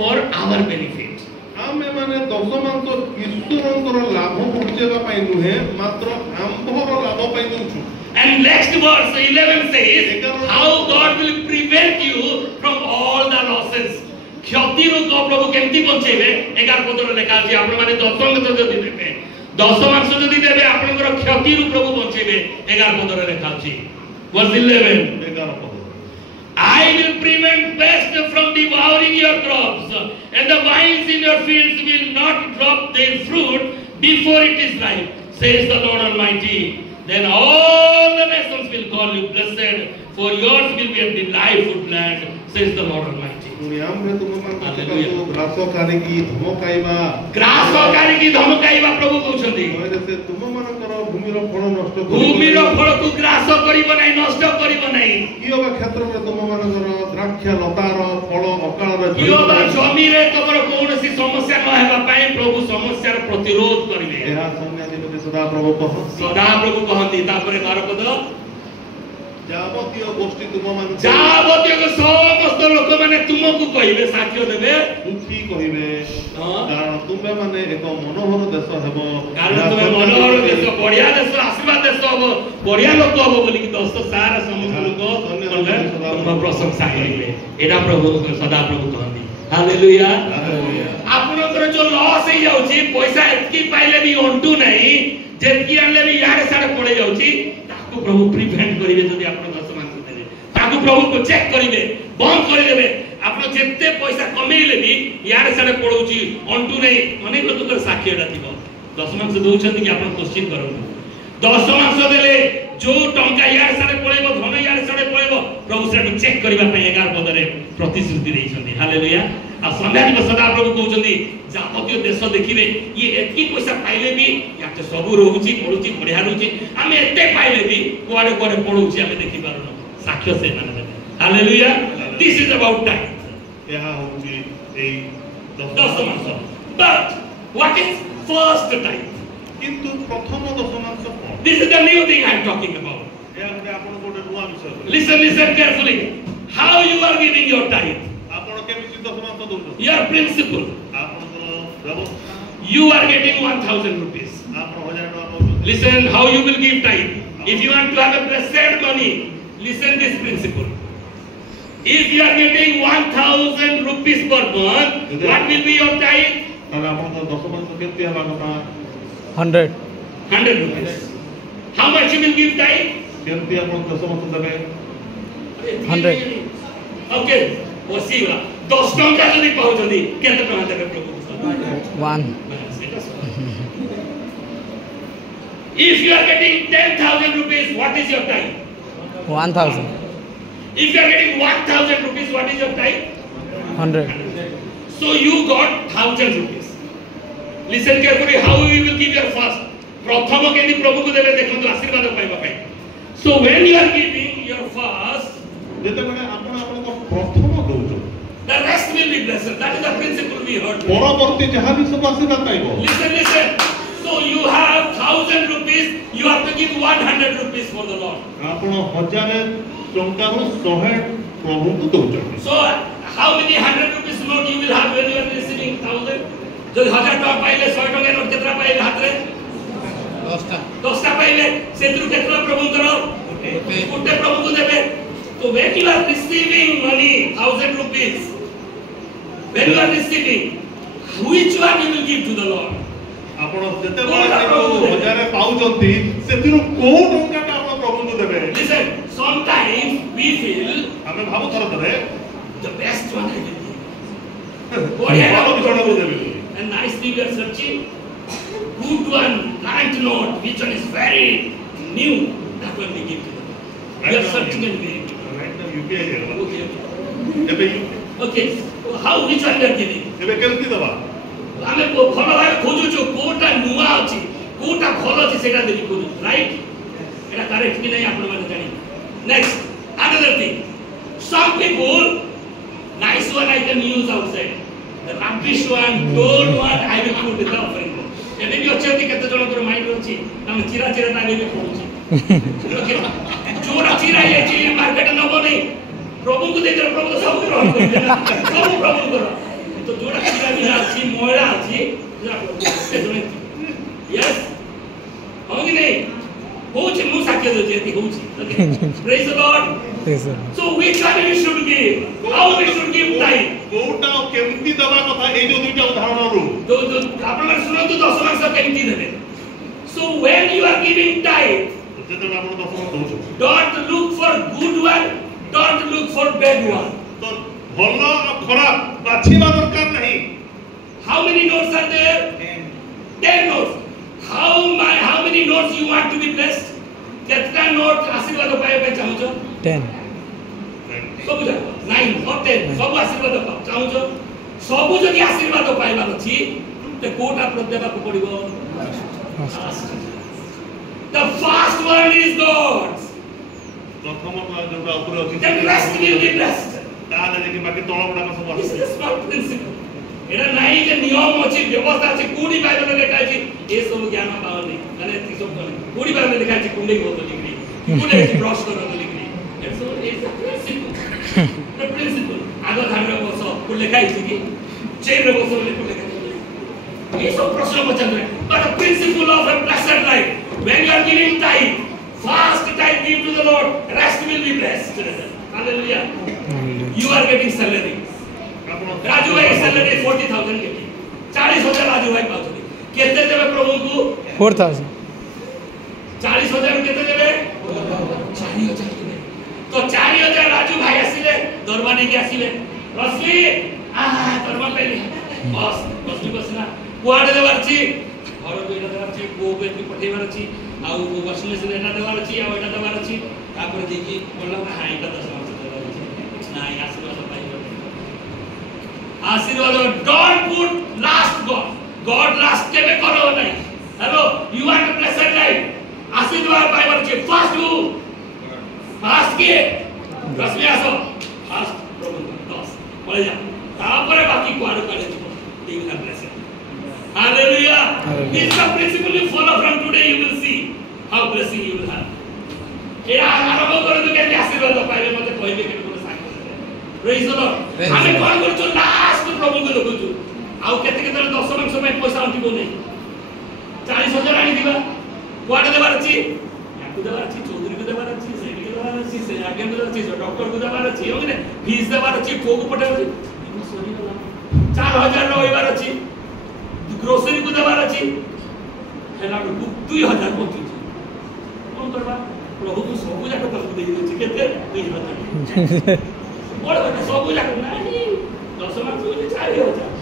for our benefit. ଆମେ ମାନେ ଦଶମାଂଶ ଈଶ୍ୱରଙ୍କର ଲାଭ ପହଞ୍ଚେଇବା ପାଇଁ ନୁହେଁ, ମାତ୍ର ଆମ୍ଭର ଲାଭ ପାଇଁ ଦଉଛୁ। And next verse 11 says how God will prevent you from all the losses. କ୍ଷତିରୁ ପ୍ରଭୁ କେମିତି ବଞ୍ଚେଇବେ 11 ପଦରେ ଲେଖା ଅଛି। ଆପଣ ମାନେ ଦଶମାଂଶ ଯଦି ଦେବେ, ଦଶମାଂଶ ଯଦି ଦେବେ ଆପଣଙ୍କର କ୍ଷତିରୁ ପ୍ରଭୁ ବଞ୍ଚେଇବେ 11 ପଦରେ ଲେଖା ଅଛି। verse 11 11 ପଦ। I will prevent pest from devouring your crops, and the vines in your fields will not drop their fruit before it is ripe, says the Lord Almighty. Then all the nations will call you blessed, for yours will be a delightful land, says the Lord Almighty. ଆମେ ତୁମମାନଙ୍କୁ ଗ୍ରାସ କାରିକି ଧମକାଇବା, ଗ୍ରାସ କାରିକି ଧମକାଇବା ପ୍ରଭୁ କହୁଛନ୍ତି। ସେ ତୁମମାନଙ୍କର ଭୂମିର ଫଳ ନଷ୍ଟ କରିବ, ଭୂମିର ଫଳକୁ ଗ୍ରାସ କରିବ ନାହିଁ, ନଷ୍ଟ କରିବ ନାହିଁ। କିଓବା କ୍ଷେତ୍ରରେ ତୁମମାନଙ୍କର ଦ୍ରାକ୍ଷ ଲତାର ଫଳ ଅକାଳରେ କିଓବା ଜମିରେ ତମର କୌଣସି ସମସ୍ୟା ନ ହେବା ପାଇଁ ପ୍ରଭୁ ସମସ୍ୟାର ପ୍ରତିରୋଧ କରିବେ। ଏହା ସୈନ୍ୟାଧିପତି ସଦାପ୍ରଭୁ କହନ୍ତି। ସଦାପ୍ରଭୁ କହନ୍ତି। ତାପରେ 12 ପଦ ଯାବତୀୟ ଗୋଷ୍ଠୀ ତୁମମାନଙ୍କୁ, ଯାବତୀୟ ସମସ୍ତ ଲୋକମାନେ ତୁମକୁ କହିବେ, ସାକ୍ଷ୍ୟ ଦେବେ, ଦୁଃଖୀ କହିବେ, ହଁ। କାରଣ ତୁମେ ମାନେ ଏକ ମନୋହର ଦେଶ ହେବ, କାରଣ ତୁମେ ମନୋହର ଦେଶ, ବଢିଆ ଦେଶ, ଆଶୀର୍ବାଦ ଦେଶ ହବ, ବଢିଆ ଲୋକ ହବ ବୋଲିକି ଦଶ ସାରା ସମସ୍ତ ଲୋକ ତୁମ ପ୍ରଶଂସା କରିବେ। ଏଇଟା ପ୍ରଭୁ ସଦାପ୍ରଭୁ କହନ୍ତି। ହାଲେଲୁୟା। ଆପଣଙ୍କର ଯୋଉ ଲସ୍ ହେଇଯାଉଛି, ପଇସା ଏତିକି ପାଇଲେ ବି ଅଣ୍ଟୁ ନାହିଁ, ଯେତିକି ଆଣିଲେ ବି ଇଆଡେ ସାଡେ ପଳେଇ ଯାଉଛି, ତାକୁ ପ୍ରଭୁ ପ୍ରିଭେଣ୍ଟ କରିବେ। ଯଦି ଆପଣ ଦଶମାଂଶ ଦେବେ, ତାକୁ ପ୍ରଭୁକୁ ଚେକ୍ କରିବେ, ବନ୍ଦ କରିଦେବେ। ଆପଣ ଯେତେ ପଇସା କମେଇଲେ ବି ଇଆଡେ ସାଡେ ପଳଉଛି, ଅଣ୍ଟୁ ନାହିଁ, ଅନେକ ଲୋକଙ୍କର ସାକ୍ଷୀ ଏଟା ଥିବ। ଦଶମାଂଶ ଦଉଛନ୍ତି କି ଆପଣ କୋଶ୍ଚିନ୍ କରନ୍ତୁ। ଦଶମାଂଶ ଦେଲେ ଯୋଉ ଟଙ୍କା ଇଆଡେ ସାଡେ ପଳେଇବ, ଧନ ଇଆଡେ ସାଡେ ପଳେଇବ, ପ୍ରଭୁ ସେଟାକୁ ଚେକ୍ କରିବା ପାଇଁ 11 ପଦରେ ପ୍ରତିଶ୍ରୁତି ଦେଇଛନ୍ତି। ହାଲେଲୁୟା। ଆଉ ସନ୍ଧ୍ୟାଦୀପ ସଦାପ୍ରଭୁ କହୁଛନ୍ତି ଯାବତୀୟ ଦେଶ ଦେଖିବେ, ଇଏ ଏତିକି ପଇସା ପାଇଲେ ବି ୟାତେ ସବୁ ରହୁଛି, ପଡୁଛି, ବଢିଆ ରହୁଛି, ଆମେ ଏତେ ପାଇଲେ ବି କୁଆଡେ କୁଆଡେ ପଡୁଛି ଆମେ ଦେଖିପାରୁନୁ। ସାକ୍ଷ୍ୟ ସେମାନେ ଦେବେ। Hallelujah. This is about tithe. ଏହା ହେଉଛି ଏଇ ଦଶମାଂଶ। But what is first tithe? କିନ୍ତୁ ପ୍ରଥମ ଦଶମାଂଶ କଣ? This is the new thing I am talking about. ଏହା ଗୋଟେ ଆପଣଙ୍କ ଗୋଟେ ନୂଆ ବିଷୟ। Listen carefully. How you are giving your tithe? ଆପଣ କେମିତି ଦଶମାଂଶ ଦଉଛନ୍ତି? Your principle. ଆପଣଙ୍କର ବ୍ୟବସ୍ଥା। You are getting 1000 rupees. ଆପଣ 1000 ଟଙ୍କା ଦଉଛନ୍ତି। Listen how you will give tithe. If you want to have a blessed money, listen this principle. If you are getting 1000 rupees per month, what will be your tithe? ତାହେଲେ ଆପଣଙ୍କର ଦଶମାଂଶ କେତେ ହେବା କଥା? 100. 100 rupees. How much you will give tithe? କେମିତି ଆପଣ ଦଶମାଂଶ ଦେବେ? 100. Okay. ବସିବା 10 ଟଙ୍କା ଯଦି ପାଉଛନ୍ତି କେତେ ଟଙ୍କା ଦେବେ ପ୍ରଭୁ? 1. If you are getting 10,000 rupees, what is your tithe? 1000. If you are getting 1,000 rupees, what is your tithe? 100. So you got 1,000 rupees. Listen carefully how you will give your first. ପ୍ରଥମ କେମିତି ପ୍ରଭୁକୁ ଦେବେ ଦେଖନ୍ତୁ ଆଶୀର୍ବାଦ ପାଇବା ପାଇଁ. So when you are giving your first, ଯେତେବେଳେ ଆପଣ ଆପଣଙ୍କ ପ୍ରଥମ ଦଉଛନ୍ତି, the rest will be blessed. That is the principle we heard. ପରବର୍ତ୍ତୀ ଯାହା ବି ସବୁ ଆଶୀର୍ବାଦ ପାଇବ। Listen. So you have 1,000 rupees, you have to give 100 rupees for the Lord. ଆପଣ 1000 ଟଙ୍କାରୁ 100 ପ୍ରଭୁଙ୍କୁ ଦଉଛନ୍ତି। So how many 100 rupees note you will have when you are receiving 1000? ଯଦି 1000 ଟଙ୍କା ପାଇଲେ 100 ଟଙ୍କା ନୋଟ କେତେଟା ପାଇଲେ ହାତରେ? 10ଟା ପାଇଲେ ସେଥିରୁ କେତେଟା ପ୍ରଭୁଙ୍କର? ଗୋଟେ ପ୍ରଭୁଙ୍କୁ ଦେବେ। So when you are receiving money 1000 rupees, when you are receiving, which one you will give to the Lord? ଆପଣ ଯେତେବେଳେ 1000 ପାଉଛନ୍ତି ସେଥିରୁ କୋଉ ଟଙ୍କାଟା ଆପଣ ପ୍ରଭୁଙ୍କୁ ଦେବେ? Listen, sometimes we feel ଆମେ ଭାବୁଥରେ the best one I will give. ଭଲ ବିଷୟଟାକୁ ଦେବି। And nicely we are searching good one, current note, which one is very new, that one we give to them. We are searching and very good. UPI ହେଇଗଲା। Okay. ଏବେ Okay. How, which one we are giving? ଏବେ କେମିତି ଦେବା? ଆମେ ଭଲ ଭାବେ ଖୋଜୁଛୁ କୋଉଟା ନୂଆ ଅଛି, କୋଉଟା ଭଲ ଅଛି ସେଟା ଦେଖି ଖୋଜୁଛୁ, ରାଇଟ୍? ଏଟା କରେକ୍ଟ କି ନାହିଁ ଆପଣ ମାନେ ଜାଣିବେ। Next, another thing. Some people, nice one I can use outside. The rubbish one, torn one, I will put in the offering box. ଏବେ ବି ଅଛନ୍ତି କେତେ ଜଣଙ୍କର ମାଇଣ୍ଡ ଅଛି ଆମେ ଚିରା ତା ଏବେ ବି ପଡୁଛି। ଯୋଉଟା ଚିରା ହେଇଯାଇଛି ମାର୍କେଟ ନବ ନାହିଁ, ପ୍ରଭୁଙ୍କୁ ଦେଇଦେଲେ ପ୍ରଭୁ ସବୁ ଗ୍ରହଣ କରିବେ, ସବୁ ପ୍ରଭୁଙ୍କର। तो जोड़ा किरा भी अच्छी मोड़ा अच्छी यस होगी नहीं होची मु साक्य दो जेती होची okay praise the Lord Yes, sir. so which one we should give how we should give tithe କୋଉଟା କେମିତି ଦବା କଥା ଏଇ ଯୋଉ ଦୁଇଟା ଉଦାହରଣରୁ तो ଆପଣ ଶୁଣନ୍ତୁ ଦଶମାଂଶ କେମିତି ଦେବେ so when you are giving tithe ଯେତେବେଳେ ଆପଣ ଦଶମ ଦଉଛନ୍ତି don't look for good one don't look for bad one ତ ଭଲ ଆଉ ଖରାପ ବାଛିବା ଦରକାର ନାହିଁ how many notes are there 10 notes how many notes you want to be blessed केतना नोट आशीर्वाद पाए पे चाहूछो 10. सब जा 9 और 10 सब आशीर्वाद चाहूछो सब जदि आशीर्वाद पाइबा अछि ते कोटा प्रदेबा को पड़िबो the first one is God's ପ୍ରଥମ ଯୋଉଟା ଉପରେ ଅଛି the rest will be blessed ତାହେଲେ ଯାଇକି ବାକି ତଳ ଗୁଡାକ ସବୁ this ଆସିବ is small principle एरा नाही जे नियम अछि व्यवस्था अछि कोडी बाइबल लेखा अछि ए सब ज्ञान पावनी माने ती सब कोडी बाइबल लेखा अछि कुंडे को तो लिखली कुंडे ब्रश करो तो लिखली so it's a principle the principle आगो धामरे बस को लेखा अछि कि चेन रे बस लेखा लेखा ये सब प्रश्न पचन रे but the principle of a blessed life when you are giving tithe first tithe give to the Lord rest will be blessed hallelujah you are getting salary Raju भाई सैलरी 40,000 के 40,000 राजू भाई पाउछथि केते देबे प्रभु को 4,000. 40,000 केते देबे 4,000 देबे तो 4,000 राजू भाई आसीले दरबार के आसीले रश्मि दरबार पे बस बसना कुआडे देबार छी घर को एटा देबार छी को पे पठेबार छी आ वॉशिंग मशीन एटा देबार छी आ एटा देबार छी तापर देखि बोलला हां एटा 10 वर्ष देबार छी ना आशीर्वाद आशीर्वाद don't put last God last केबे करो नहीं hello you want a blessed life आशीर्वाद पाइबर छे first who first के रश्मि आसो first प्रभु दस बोले जा तापरे बाकी कुआडे काढे you will have blessing hallelujah this is the principle you follow from today you will see how blessing you will have ए आरंभ करू तो केते आशीर्वाद पाइबे मते कहबे के प्रेज द लॉर्ड हमें कोन करछु लास्ट प्रभु को लगछु आउ केते केते दशमांश समय पैसा उठिबो नै 40,000 आनी दिबा कोआडे देबार अछि याकु देबार अछि चौधरी को देबार अछि सेठी को देबार अछि से आगे देबार अछि डॉक्टर को देबार अछि ओने फीस देबार अछि को पटे अछि 4,000 रोइबार अछि ग्रोसरी को देबार अछि हेला 2,000 पहुंची कोन करबा प्रभु को सब जाक पास देइ अछि केते 2,000 बड़ बेटा सब जाक नाही दशमांश होई 4,000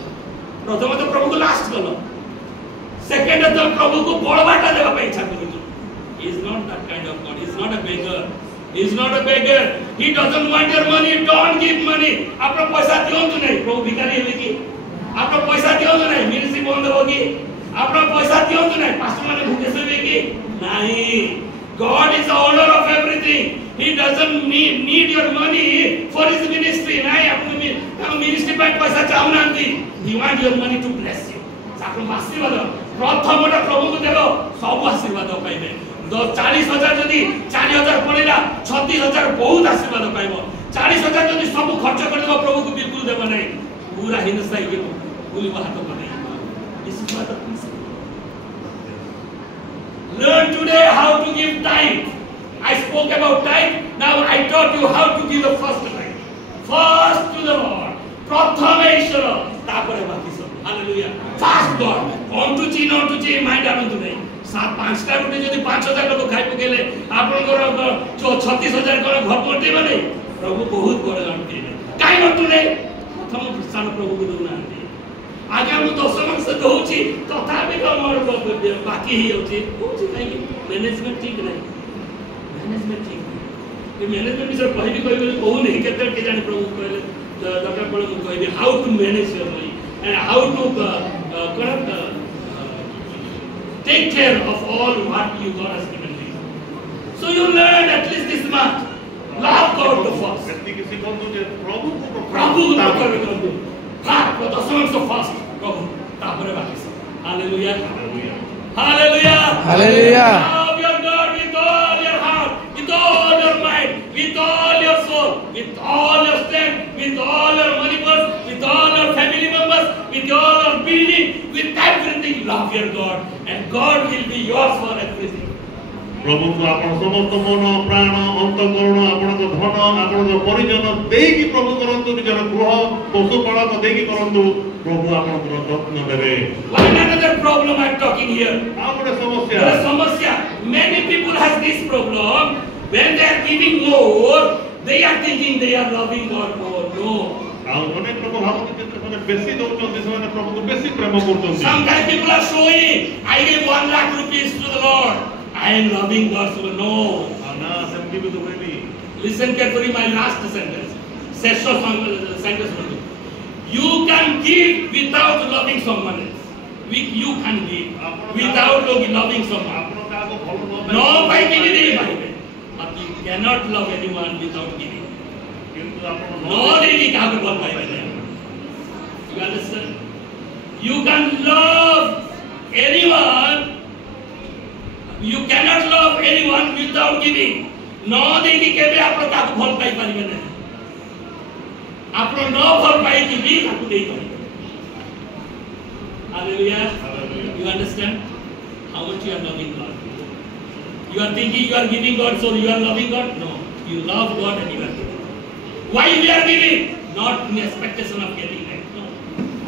प्रथम तो प्रभु को लास्ट कलो सेकंड तो प्रभु को बड़बाटा देबा पे इच्छा करू is not that kind of God is not a beggar he doesn't want your money don't give money आपन पैसा दियंतु नहीं प्रभु भिखारी हेबे की आपन पैसा दियंतु नहीं मिनिस्ट्री बंद होगी आपन पैसा दियंतु नहीं पास्टर माने भूखे सोबे की नहीं God is the owner of everything. He doesn't need your money for his ministry. नहीं आपने ministry पे पैसा चाहू नांती. He want your money to bless you. आपन आशीर्वाद प्रथम टा प्रभु को देबो सब आशीर्वाद पाइबे. 40,000 जदी 4,000 पड़ेला 36,000 बहुत आशीर्वाद पाइबो. 40,000 जदी सब खर्च कर देबो प्रभु को बिल्कुल देबो नहीं. पूरा हिनसाई के भूली बात को नहीं. इस बात Learn today how to give tithe. I spoke about tithe. Now I taught you how to give the first tithe. First to the Lord. Prathame Ishwara. Tapare baki sab. Hallelujah. First God. On to chi mind आनंद नहीं. 5टा रुटी जदि 5,000 लोग खाइ पकेले आपनकर 36,000 कर घर मोटे बने प्रभु बहुत बड़ गणती काई नटु नहीं प्रथम स्थान प्रभु को दउना आगे हम दशमांश दउची तथापि हमर बाकी ही होची होची काई मैनेजमेंट ठीक नहीं मैनेजमेंट ठीक ये मैनेजमेंट विषय कहबी कहू नहीं केते के जानि प्रभु कहले दरकार पड़े मु कहबी how to manage your money and how to correct take care of all what you God has given you. So you learn at least this much. Love God to first. Prabhu को हाँ, दशमांश first. Prabhu, तापरे बाकी सब. Hallelujah. Hallelujah. Hallelujah. Love your God with all your heart, with all your mind, with all your soul, with all your strength, with all your money, with all your family members. your God, and God will be yours for everything. प्रभु को आपण समस्त मन प्राण अंतकरण आपण को धन आपण को परिजन देकी प्रभु करंतु निजर गृह पशुपालक देकी करंतु प्रभु आपण को रत्न देबे. One another problem I am talking here. आपणे समस्या The समस्या. Many people has this problem. When they are giving more, they are thinking they are loving God more. No. आ अनेक लोक भाबନ୍ତି जे ସେମାନେ बेसी दउଛନ୍ତି ସେମାନେ प्रभु को बेसी प्रेम करଛନ୍ତି. Sometimes people are showing, I gave 1 lakh rupees to the Lord. I am loving God so no. ना सेमती भी तो होइनी. Listen carefully my last sentence. Sesho sentence. You can give without loving someone else. You can give without loving someone. आपण का को भलो No by giving anybody. But you cannot love anyone without giving. किंतु आपण No really काहे को भल पाइबे. You understand? You can love anyone. You cannot love anyone without giving. No देकी केबे आपण काको भल पाइ परिबे नै. आपण न भल पाइ कि भी काको देई परिबे. Hallelujah. You understand how much you are loving God? You are thinking you are giving God, so you are loving God? No. You love God and you are giving. Why we are giving? Not in expectation of getting back. No.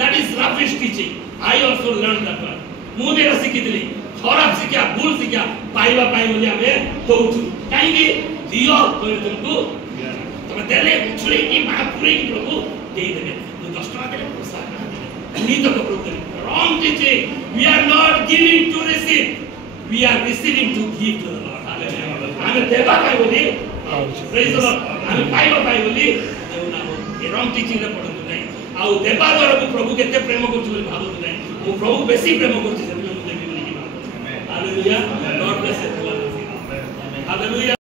That is rubbish teaching. I also learned that one. ମୁଁ ବି ଶିଖିଥିଲି ଖରାପ ଶିକ୍ଷା ଭୁଲ ଶିକ୍ଷା ପାଇବା ପାଇଁ ବୋଲି ଆମେ ଦଉଛୁ କାହିଁକି ଦିଅ ତୁମକୁ ତମେ ଦେଲେ ଉଛୁଳେଇକି ମା ପୁରେଇକି ପ୍ରଭୁ ଦେଇଦେବେ ମୁଁ 10 ଟଙ୍କା ଦେଲେ ପଇସା ପୁଣି ତ ପ୍ରଭୁ ଦେବେ wrong teaching. We are not giving to receive. We are receiving to give to the Lord. Hallelujah. ଆମେ ଦେବା ପାଇଁ ବୋଲି praise the Lord. ଆମେ ପାଇବା ପାଇଁ ବୋଲି ଦେଉନା ଏ wrong teaching ରେ ପଡନ୍ତୁ ନାହିଁ ଆଉ ଦେବା ଦ୍ୱାରା ମୁଁ ପ୍ରଭୁ କେତେ ପ୍ରେମ କରୁଛି ବୋଲି ଭାବନ୍ତୁ ନାହିଁ ମୁଁ ପ୍ରଭୁ ବେଶୀ ପ୍ରେମ କରୁଛି ସେଥିପାଇଁ ମୁଁ ଦେବି ବୋଲି ଭାବୁଛି. Hallelujah. God bless everyone. Hallelujah.